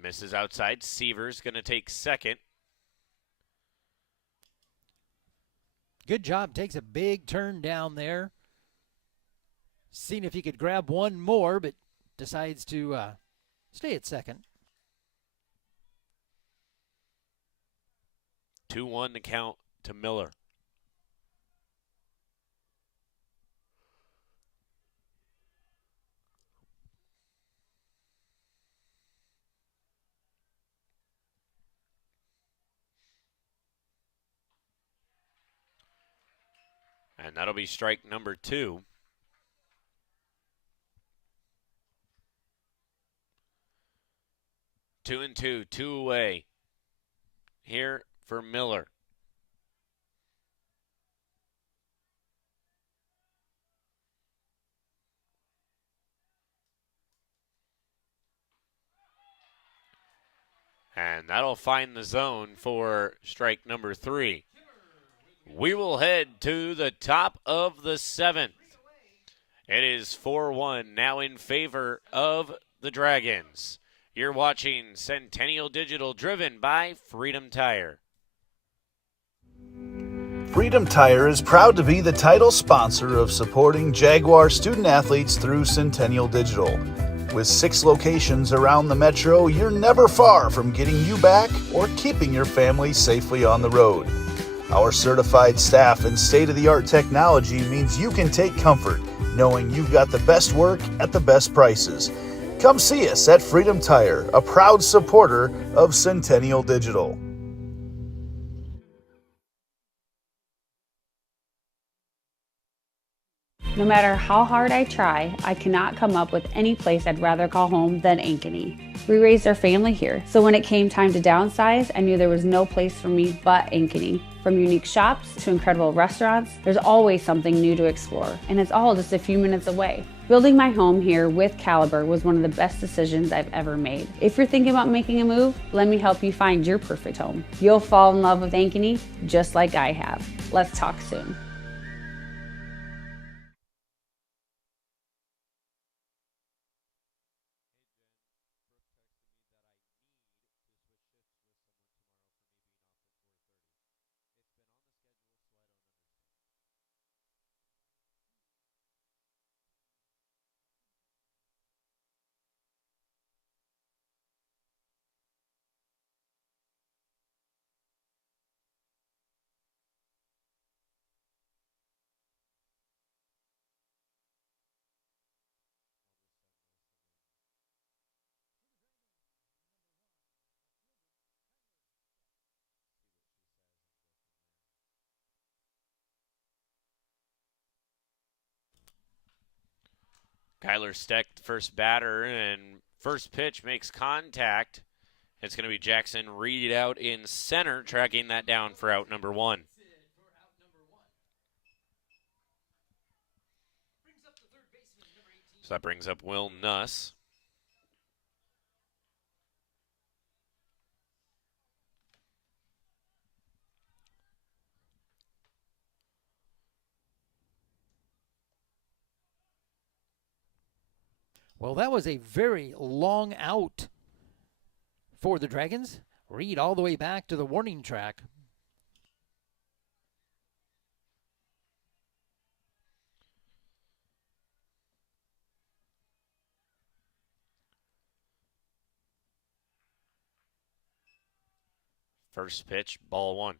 Misses outside. Sievers going to take second. Good job. Takes a big turn down there. Seeing if he could grab one more, but decides to stay at second. 2-1 to count to Miller. And that'll be strike number 2. Two and two away here for Miller. And that'll find the zone for strike number 3. We will head to the top of the 7th. It is 4-1 now in favor of the Dragons. You're watching Centennial Digital, driven by Freedom Tire. Freedom Tire is proud to be the title sponsor of supporting Jaguar student athletes through Centennial Digital. With 6 locations around the metro, you're never far from getting you back or keeping your family safely on the road. Our certified staff and state-of-the-art technology means you can take comfort knowing you've got the best work at the best prices. Come see us at Freedom Tire, a proud supporter of Centennial Digital. No matter how hard I try, I cannot come up with any place I'd rather call home than Ankeny. We raised our family here, so when it came time to downsize, I knew there was no place for me but Ankeny. From unique shops to incredible restaurants, there's always something new to explore, and it's all just a few minutes away. Building my home here with Caliber was one of the best decisions I've ever made. If you're thinking about making a move, let me help you find your perfect home. You'll fall in love with Ankeny just like I have. Let's talk soon. Kyler Steck, the first batter, and first pitch makes contact. It's going to be Jackson Reed out in center, tracking that down for out number 1. So that brings up Will Nuss. Well, that was a very long out for the Dragons. Reed all the way back to the warning track. First pitch, ball 1.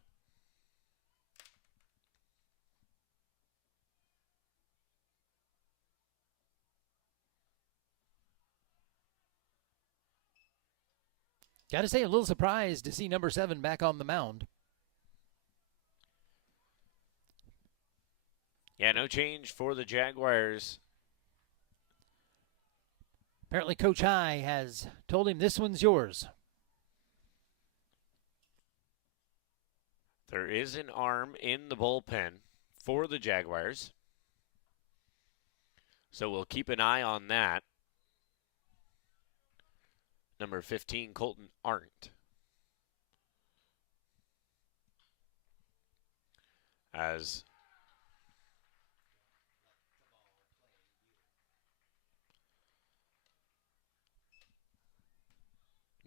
Got to say, a little surprised to see number 7 back on the mound. Yeah, no change for the Jaguars. Apparently, Coach High has told him this one's yours. There is an arm in the bullpen for the Jaguars, so we'll keep an eye on that. Number 15, Colton Arndt. As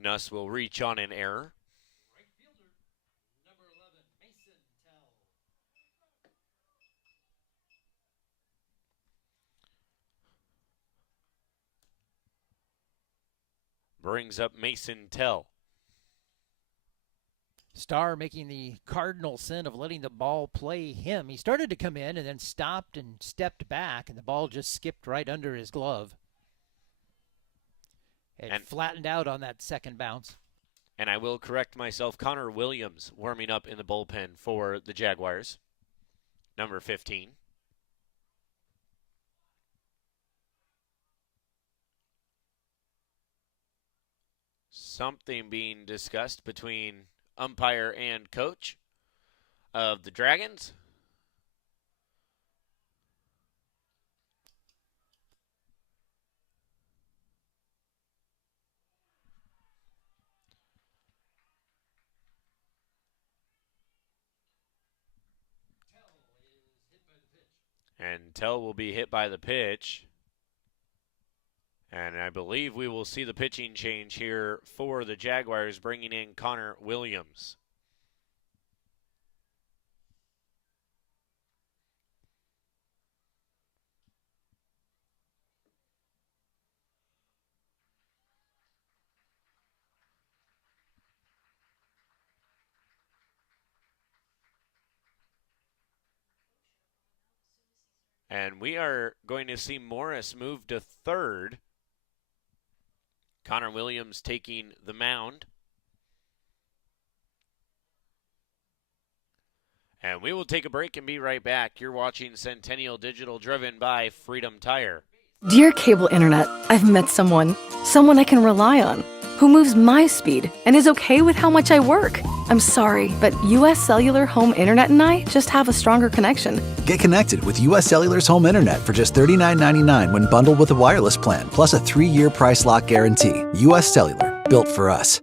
Nuss will reach on an error. Brings up Mason Tell. Starr making the cardinal sin of letting the ball play him. He started to come in and then stopped and stepped back, and the ball just skipped right under his glove. It flattened out on that second bounce. And I will correct myself, Connor Williams warming up in the bullpen for the Jaguars. Number 15. Something being discussed between umpire and coach of the Dragons. And Tell will be hit by the pitch. And I believe we will see the pitching change here for the Jaguars, bringing in Connor Williams. And we are going to see Morris move to third. Connor Williams taking the mound. And we will take a break and be right back. You're watching Centennial Digital, driven by Freedom Tire. Dear cable internet, I've met someone I can rely on, who moves my speed and is okay with how much I work. I'm sorry, but US Cellular Home Internet and I just have a stronger connection. Get connected with US Cellular's home internet for just $39.99 when bundled with a wireless plan, plus a 3-year price lock guarantee. US Cellular, built for us.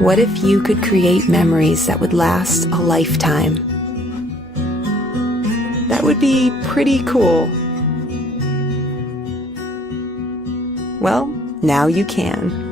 What if you could create memories that would last a lifetime? That would be pretty cool. Well, now you can.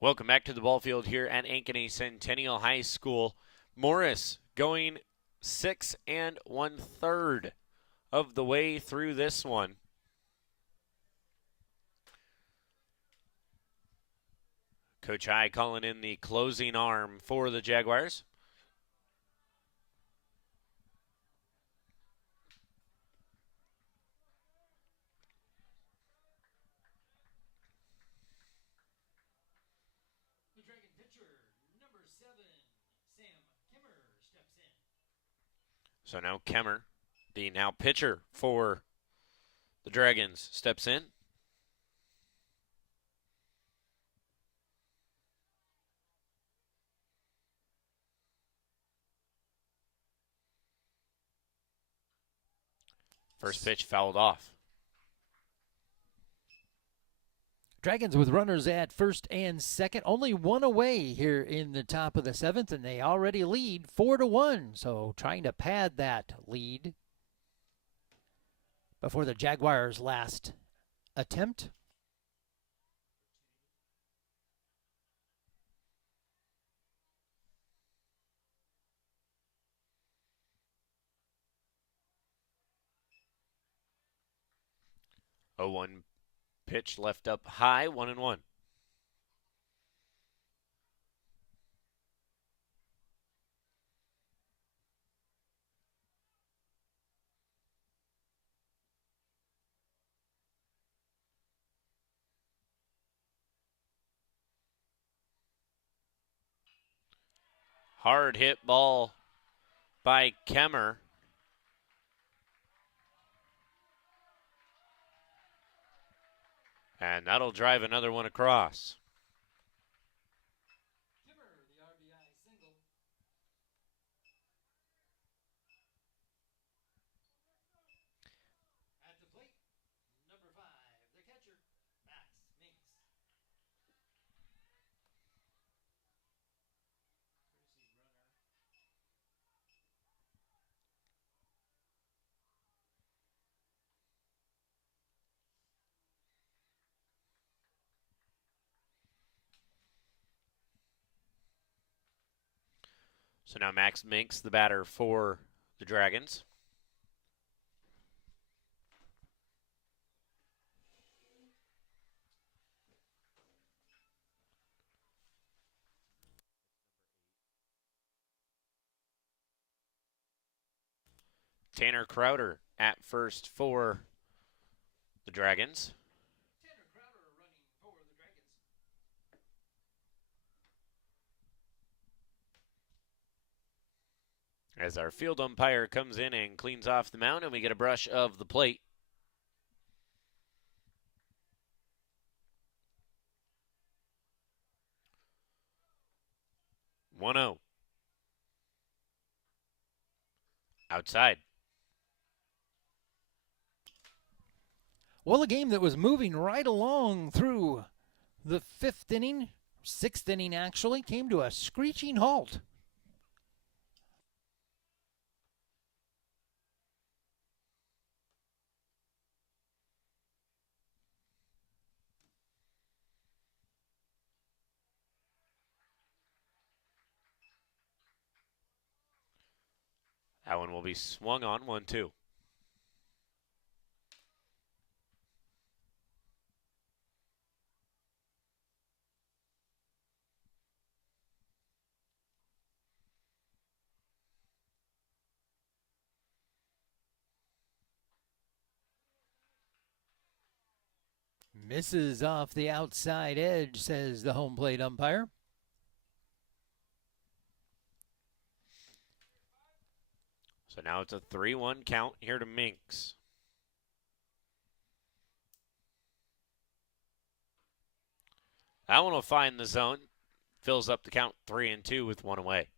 Welcome back to the ball field here at Ankeny Centennial High School. Morris going 6 1/3 of the way through this one. Coach High calling in the closing arm for the Jaguars. So now Kemmer, the now pitcher for the Dragons, steps in. First pitch fouled off. Dragons with runners at first and second, only one away here in the top of the seventh, and they already lead 4-1. So trying to pad that lead before the Jaguars' last attempt. Oh, 1 pitch left up high, 1-1. Hard hit ball by Kemmer. And that'll drive another one across. So now Max Minks, the batter for the Dragons. Tanner Crowder at first for the Dragons. As our field umpire comes in and cleans off the mound, and we get a brush of the plate. One-zero. Outside. Well, a game that was moving right along through the 5th inning, 6th inning actually, came to a screeching halt. That one will be swung on, 1-2. Misses off the outside edge, says the home plate umpire. So now it's a 3-1 count here to Minks. That one will find the zone. Fills up the count 3-2 with one away.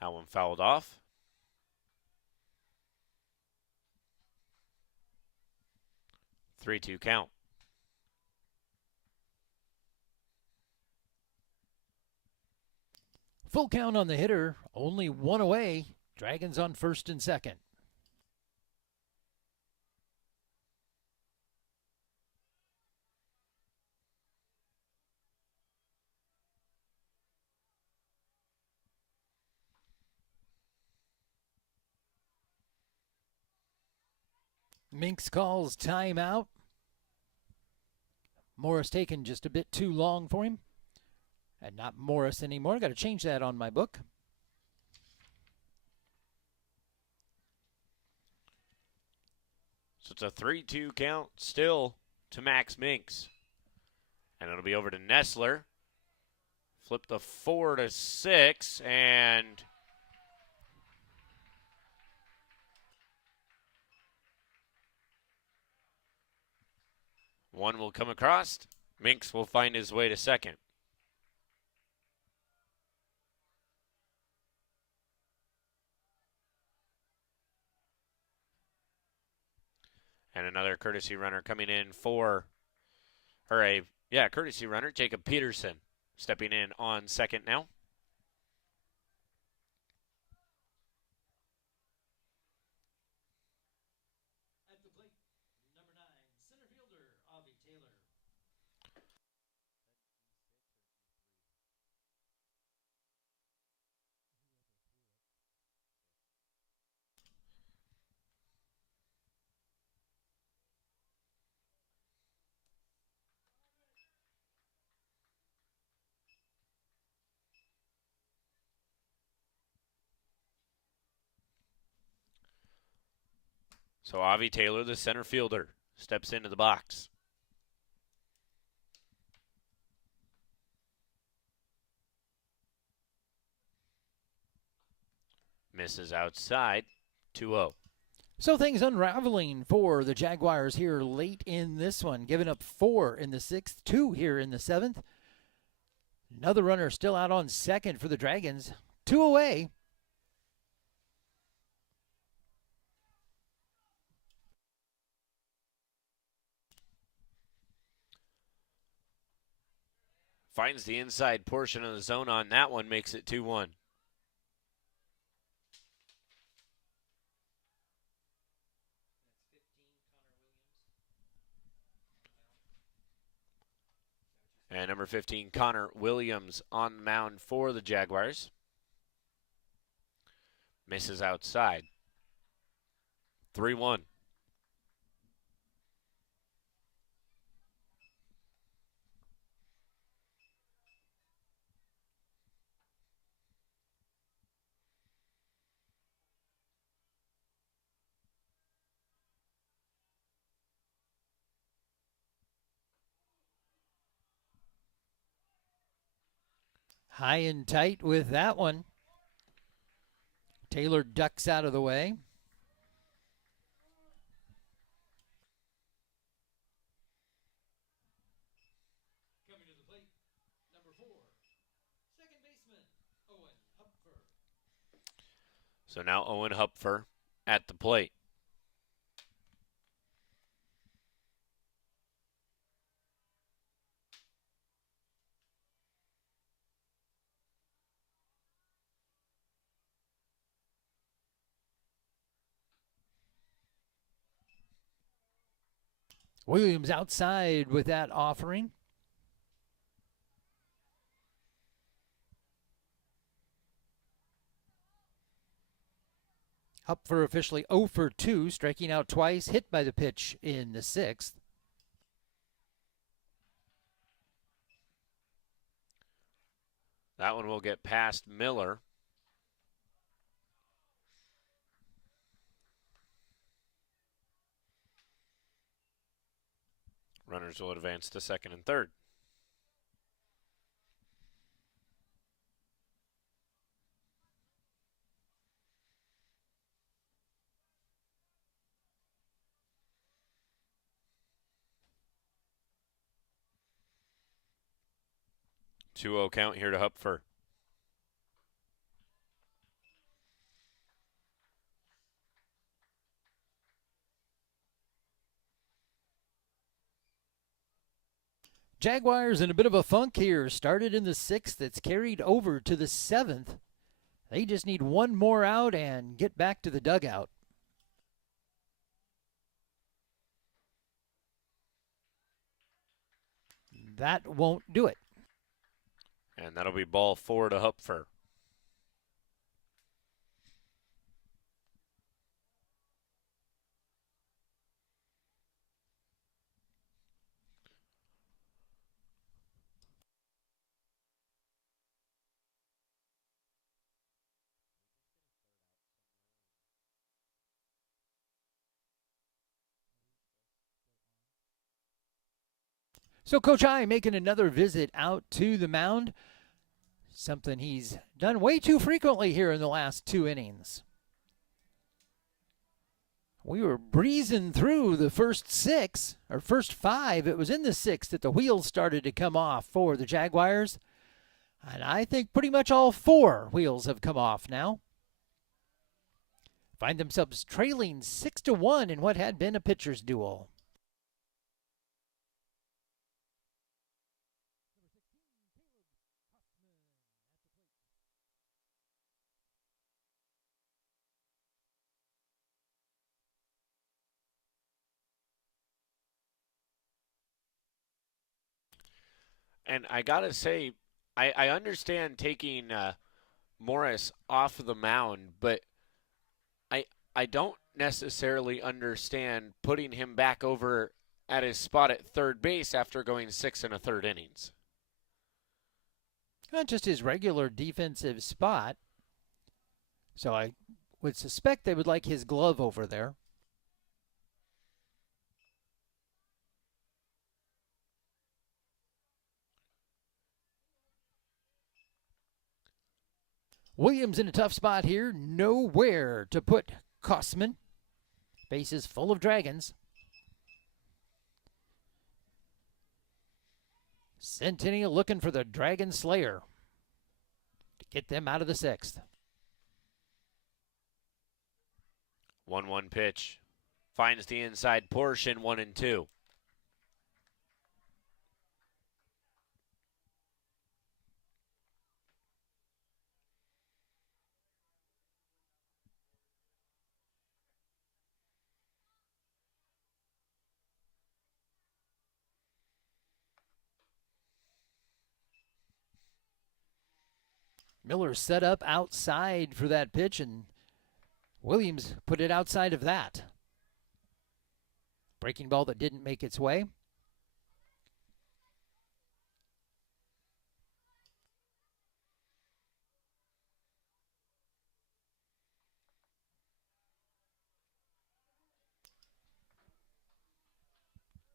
That one fouled off. Three-two count. Full count on the hitter, only one away. Dragons on first and second. Minks calls timeout. Morris taking just a bit too long for him. And not Morris anymore. Got to change that on my book. So it's a 3-2 count still to Max Minks. And it'll be over to Nestler. Flip the 4-6 and one will come across. Minks will find his way to second. And another courtesy runner coming in courtesy runner, Jacob Peterson, stepping in on second now. At the plate, number 9, center fielder, Avi Taylor. So Avi Taylor, the center fielder, steps into the box. Misses outside, 2-0. So things unraveling for the Jaguars here late in this one. Giving up 4 in the 6th, 2 here in the 7th. Another runner still out on second for the Dragons. 2 away. Finds the inside portion of the zone on that one, makes it 2-1. And number 15, Connor Williams on the mound for the Jaguars. Misses outside. 3-1. High and tight with that one. Taylor ducks out of the way. So now Owen Hupfer at the plate. Williams outside with that offering. Hupfer officially 0 for 2, striking out twice, hit by the pitch in the 6th. That one will get past Miller. Runners will advance to second and third. Two-0 count here to Hupfer. Jaguars in a bit of a funk here. Started in the 6th. It's carried over to the 7th. They just need one more out and get back to the dugout. That won't do it. And that'll be ball 4 to Hupfer. So Coach I making another visit out to the mound. Something he's done way too frequently here in the last 2 innings. We were breezing through the first 6, or first 5. It was in the 6th that the wheels started to come off for the Jaguars. And I think pretty much all 4 wheels have come off now. Find themselves trailing 6-1 in what had been a pitcher's duel. And I got to say, I understand taking Morris off of the mound, but I don't necessarily understand putting him back over at his spot at third base after going 6 1/3 innings. Not just his regular defensive spot. So I would suspect they would like his glove over there. Williams in a tough spot here. Nowhere to put Kosman. Base is full of dragons. Centennial looking for the Dragon Slayer to get them out of the 6th. 1-1 pitch. Finds the inside portion, 1-2. Miller set up outside for that pitch, and Williams put it outside of that. Breaking ball that didn't make its way.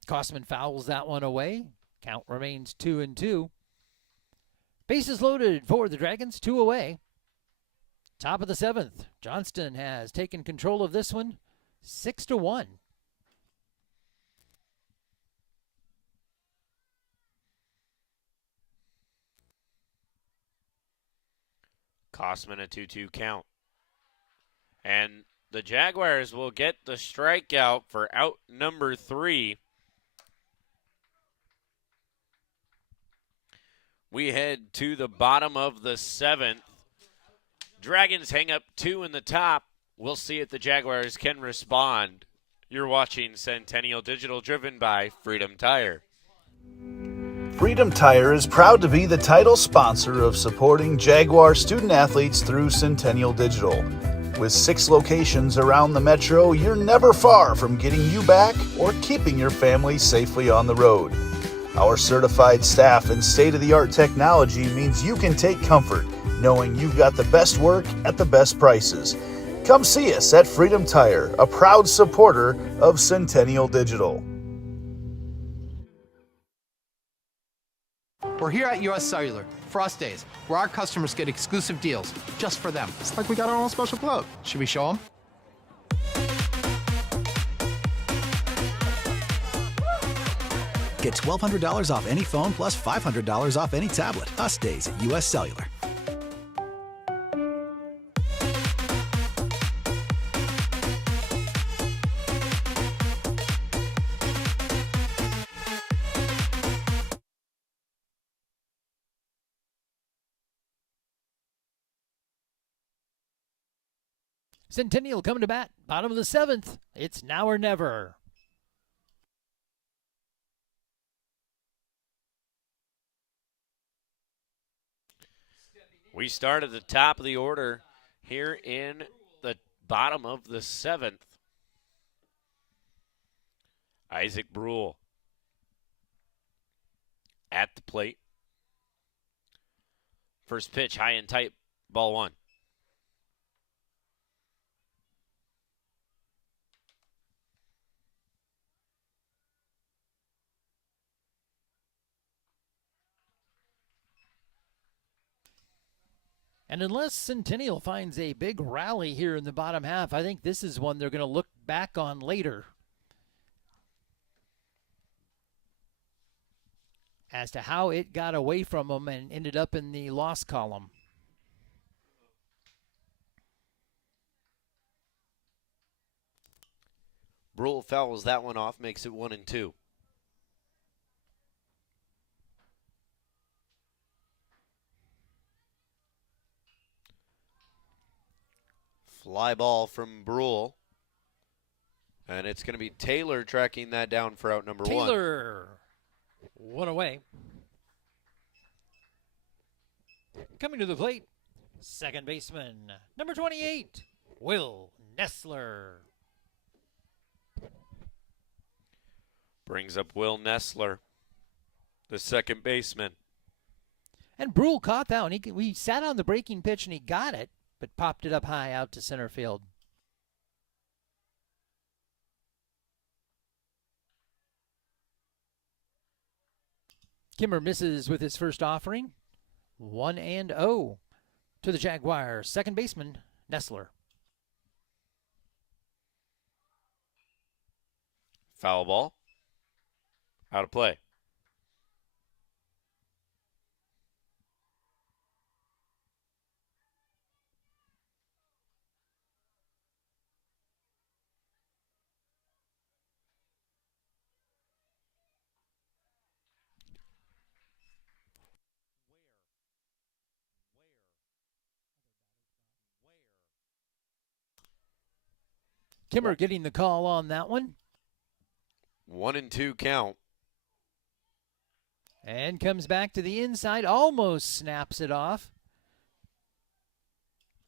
Kosman fouls that one away. Count remains 2-2. Bases loaded for the Dragons, 2 away. Top of the 7th. Johnston has taken control of this one, 6-1. Kosman a 2-2 count. And the Jaguars will get the strikeout for out number 3. We head to the bottom of the 7th. Dragons hang up 2 in the top. We'll see if the Jaguars can respond. You're watching Centennial Digital, driven by Freedom Tire. Freedom Tire is proud to be the title sponsor of supporting Jaguar student athletes through Centennial Digital. With 6 locations around the metro, you're never far from getting you back or keeping your family safely on the road. Our certified staff and state-of-the-art technology means you can take comfort knowing you've got the best work at the best prices. Come see us at Freedom Tire, a proud supporter of Centennial Digital. We're here at US Cellular, Frost Days, where our customers get exclusive deals just for them. It's like we got our own special club. Should we show them? Get $1,200 off any phone plus $500 off any tablet. Us Days at US Cellular. Centennial coming to bat, bottom of the 7th. It's now or never. We start at the top of the order here in the bottom of the 7th. Isaac Brule at the plate. First pitch, high and tight, ball 1. And unless Centennial finds a big rally here in the bottom half, I think this is one they're going to look back on later as to how it got away from them and ended up in the loss column. Brule fouls that one off, makes it 1-2. Fly ball from Brule. And it's going to be Taylor tracking that down for out number 1. Taylor, one away. Coming to the plate, second baseman, number 28, Will Nessler. Brings up Will Nessler, the second baseman. And Brule caught that one. We sat on the breaking pitch and he got it, but popped it up high out to center field. Kimmer misses with his first offering. 1-0 to the Jaguars. Second baseman, Nessler. Foul ball. Out of play. Kimmer getting the call on that one. 1-2 count. And comes back to the inside, almost snaps it off.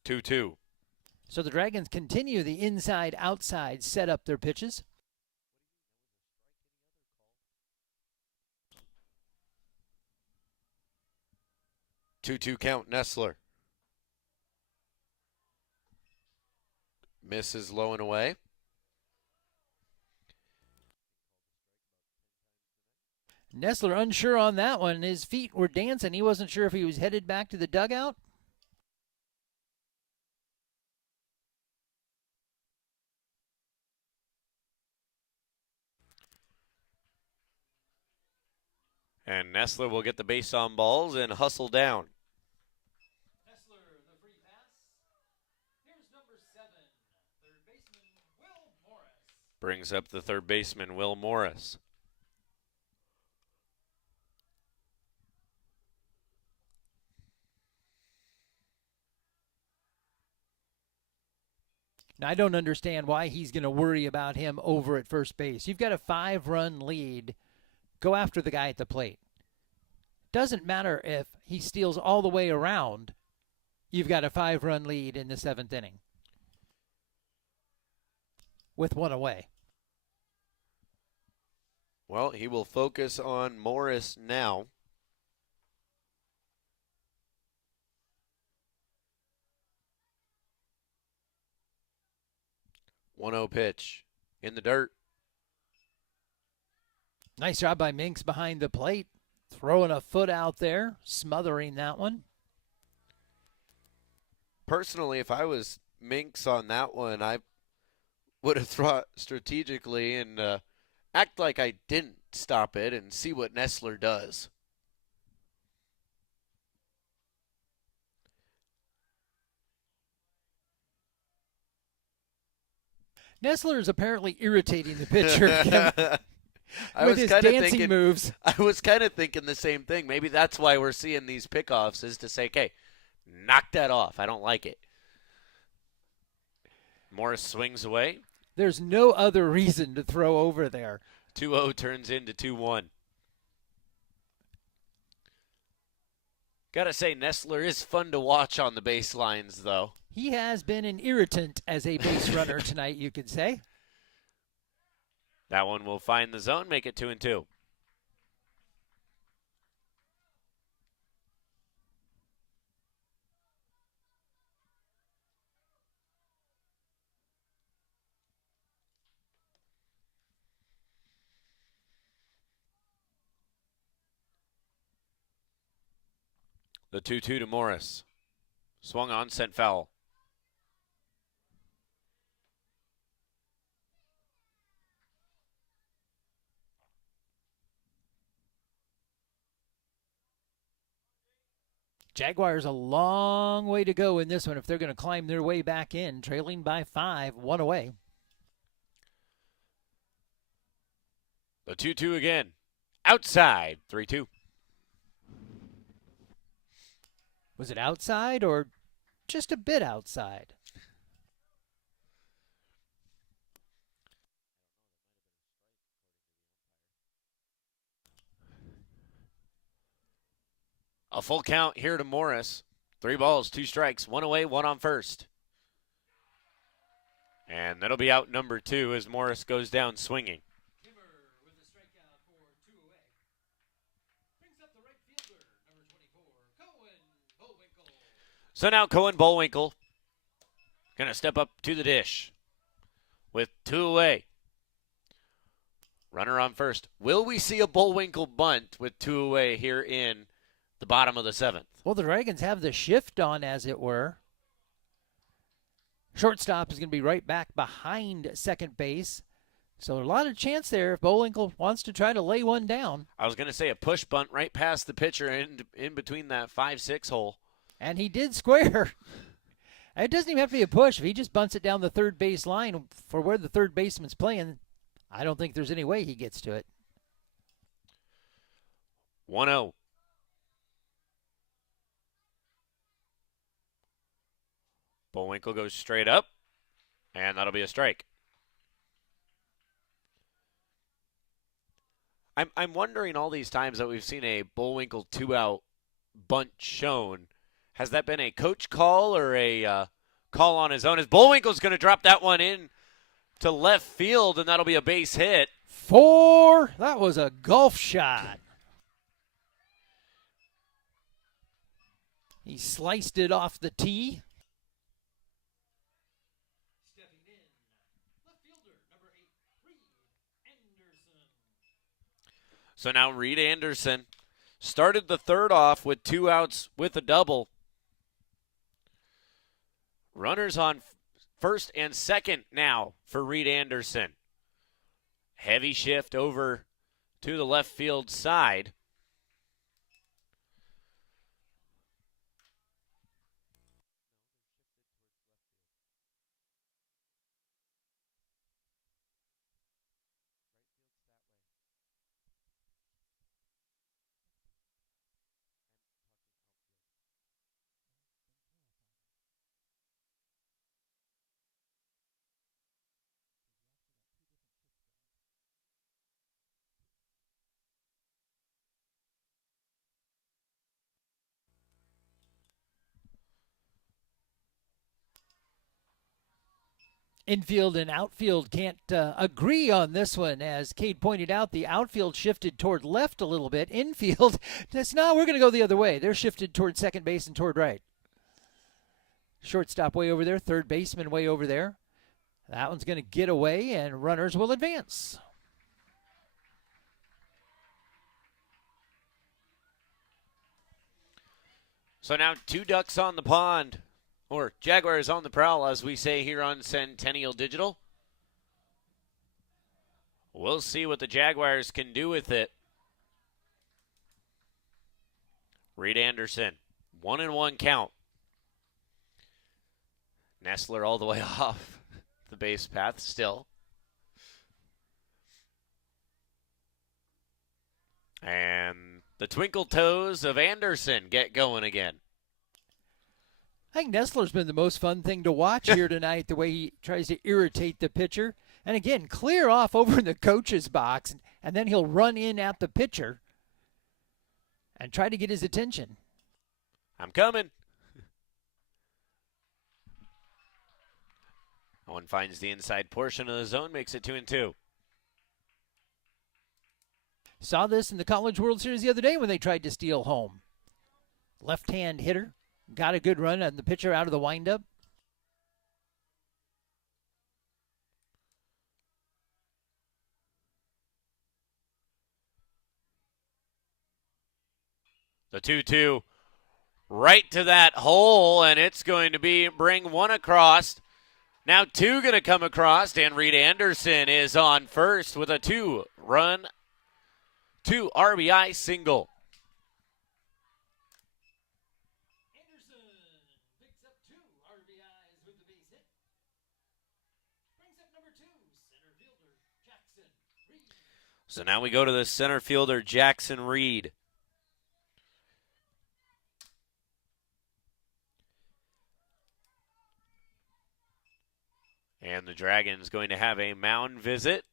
2-2. So the Dragons continue the inside-outside set up their pitches. Two count, Nessler. Misses low and away. Nessler unsure on that one. His feet were dancing. He wasn't sure if he was headed back to the dugout. And Nessler will get the base on balls and hustle down. Nessler, the free pass. Here's number 7, Brings up the third baseman, Will Morris. Now, I don't understand why he's going to worry about him over at first base. You've got a 5-run lead. Go after the guy at the plate. Doesn't matter if he steals all the way around. You've got a 5-run lead in the 7th inning with one away. Well, he will focus on Morris now. One-0 pitch in the dirt. Nice job by Minks behind the plate. Throwing a foot out there, smothering that one. Personally, if I was Minks on that one, I would have thought strategically and act like I didn't stop it and see what Nestler does. Nestler is apparently irritating the pitcher with his dancing moves. I was kind of thinking the same thing. Maybe that's why we're seeing these pickoffs, is to say, okay, knock that off. I don't like it. Morris swings away. There's no other reason to throw over there. 2-0 turns into 2-1. Gotta say, Nestler is fun to watch on the baselines, though. He has been an irritant as a base runner tonight, you could say. That one will find the zone, make it 2-2. The 2-2 to Morris. Swung on, sent foul. Jaguars a long way to go in this one if they're going to climb their way back in, trailing by 5, one away. The 2-2 again. Outside, 3-2. Was it outside or just a bit outside? A full count here to Morris. 3 balls, 2 strikes, 1 away, 1 on first. And that'll be out number 2 as Morris goes down swinging. So now Cohen Bullwinkle going to step up to the dish with 2 away. Runner on first. Will we see a Bullwinkle bunt with 2 away here in the bottom of the 7th? Well, the Dragons have the shift on, as it were. Shortstop is going to be right back behind second base. So a lot of chance there if Bullwinkle wants to try to lay one down. I was going to say a push bunt right past the pitcher in between that 5-6 hole. And he did square. It doesn't even have to be a push. If he just bunts it down the third base line for where the third baseman's playing, I don't think there's any way he gets to it. 1-0. Bullwinkle goes straight up, and that'll be a strike. I'm wondering all these times that we've seen a Bullwinkle 2-out bunt shown, has that been a coach call or a call on his own? As Bullwinkle's going to drop that one in to left field, and that'll be a base hit. 4. That was a golf shot. He sliced it off the tee. So now Reed Anderson started the third off with 2 outs with a double. Runners on first and second now for Reed Anderson. Heavy shift over to the left field side. Infield and outfield can't agree on this one. As Cade pointed out, the outfield shifted toward left a little bit. Infield says, no, we're going to go the other way. They're shifted toward second base and toward right. Shortstop way over there, third baseman way over there. That one's going to get away, and runners will advance. So now 2 ducks on the pond, or Jaguars on the prowl, as we say here on Centennial Digital. We'll see what the Jaguars can do with it. Reed Anderson, 1-1 count. Nestler all the way off the base path still. And the twinkle toes of Anderson get going again. I think Nestler's been the most fun thing to watch here tonight, the way he tries to irritate the pitcher. And again, clear off over in the coach's box, and then he'll run in at the pitcher and try to get his attention. I'm coming. Owen finds the inside portion of the zone, makes it 2-2. Saw this in the College World Series the other day when they tried to steal home. Left-hand hitter, got a good run on the pitcher out of the windup. The 2-2 right to that hole, and it's going to bring one across. Now 2 going to come across, and Reed Anderson is on first with a 2-run, 2 RBI single. Anderson picks up 2 RBIs with the base hit. Brings up number 2, center fielder Jackson Reed. So now we go to the center fielder, Jackson Reed. And the Dragons going to have a mound visit.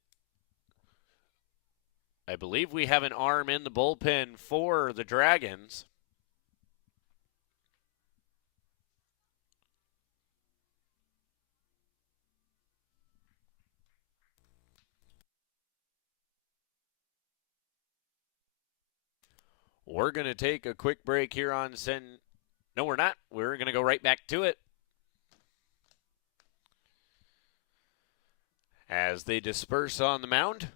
I believe we have an arm in the bullpen for the Dragons. We're going to take a quick break here on No, we're not. We're going to go right back to it. As they disperse on the mound.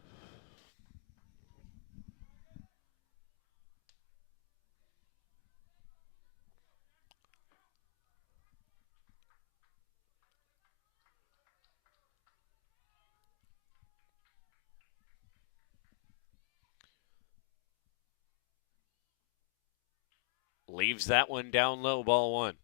Leaves that one down low, ball 1.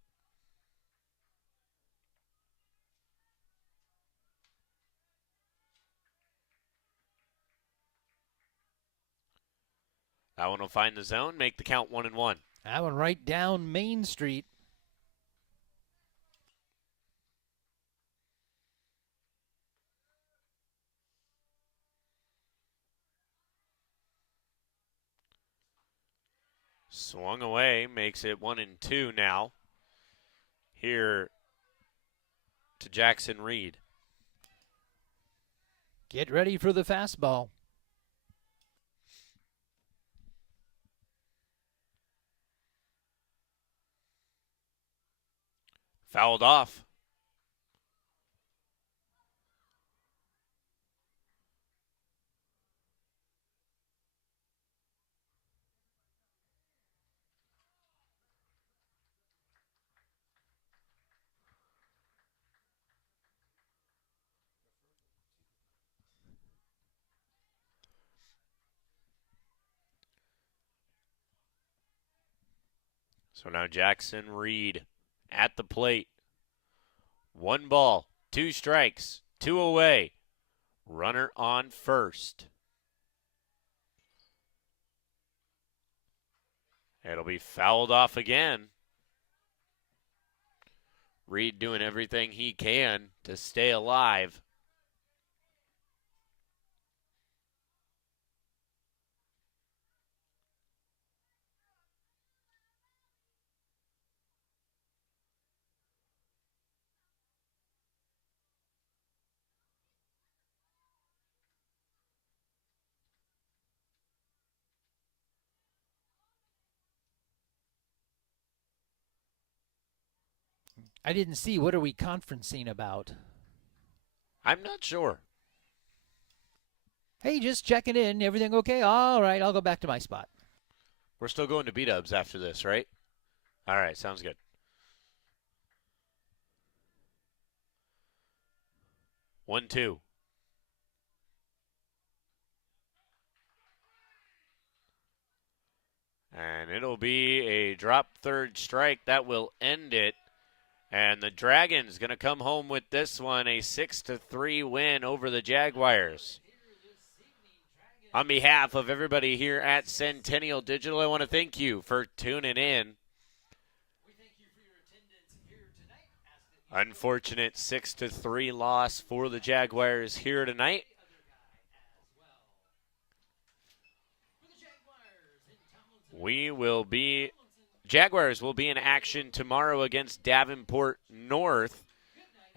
That one will find the zone, make the count 1-1. That one right down Main Street. Swung away, makes it 1-2 now. Here to Jackson Reed. Get ready for the fastball. Fouled off. So now Jackson Reed at the plate. 1 ball, 2 strikes, 2 away. Runner on first. It'll be fouled off again. Reed doing everything he can to stay alive. I didn't see. What are we conferencing about? I'm not sure. Hey, just checking in. Everything okay? All right, I'll go back to my spot. We're still going to B-dubs after this, right? All right, sounds good. One, two. And it'll be a drop third strike. That will end it. And the Dragons going to come home with this one, a 6-3 win over the Jaguars. On behalf of everybody here at Centennial Digital, I want to thank you for tuning in. Unfortunate 6-3 loss for the Jaguars here tonight. Jaguars will be in action tomorrow against Davenport North.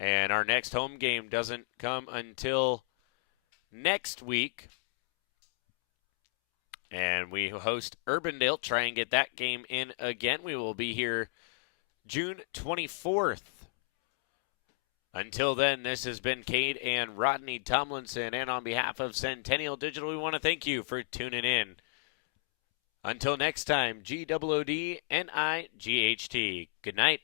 And our next home game doesn't come until next week. And we host Urbandale. Try and get that game in again. We will be here June 24th. Until then, this has been Cade and Rodney Tomlinson. And on behalf of Centennial Digital, we want to thank you for tuning in. Until next time, GOODNIGHT. Good night.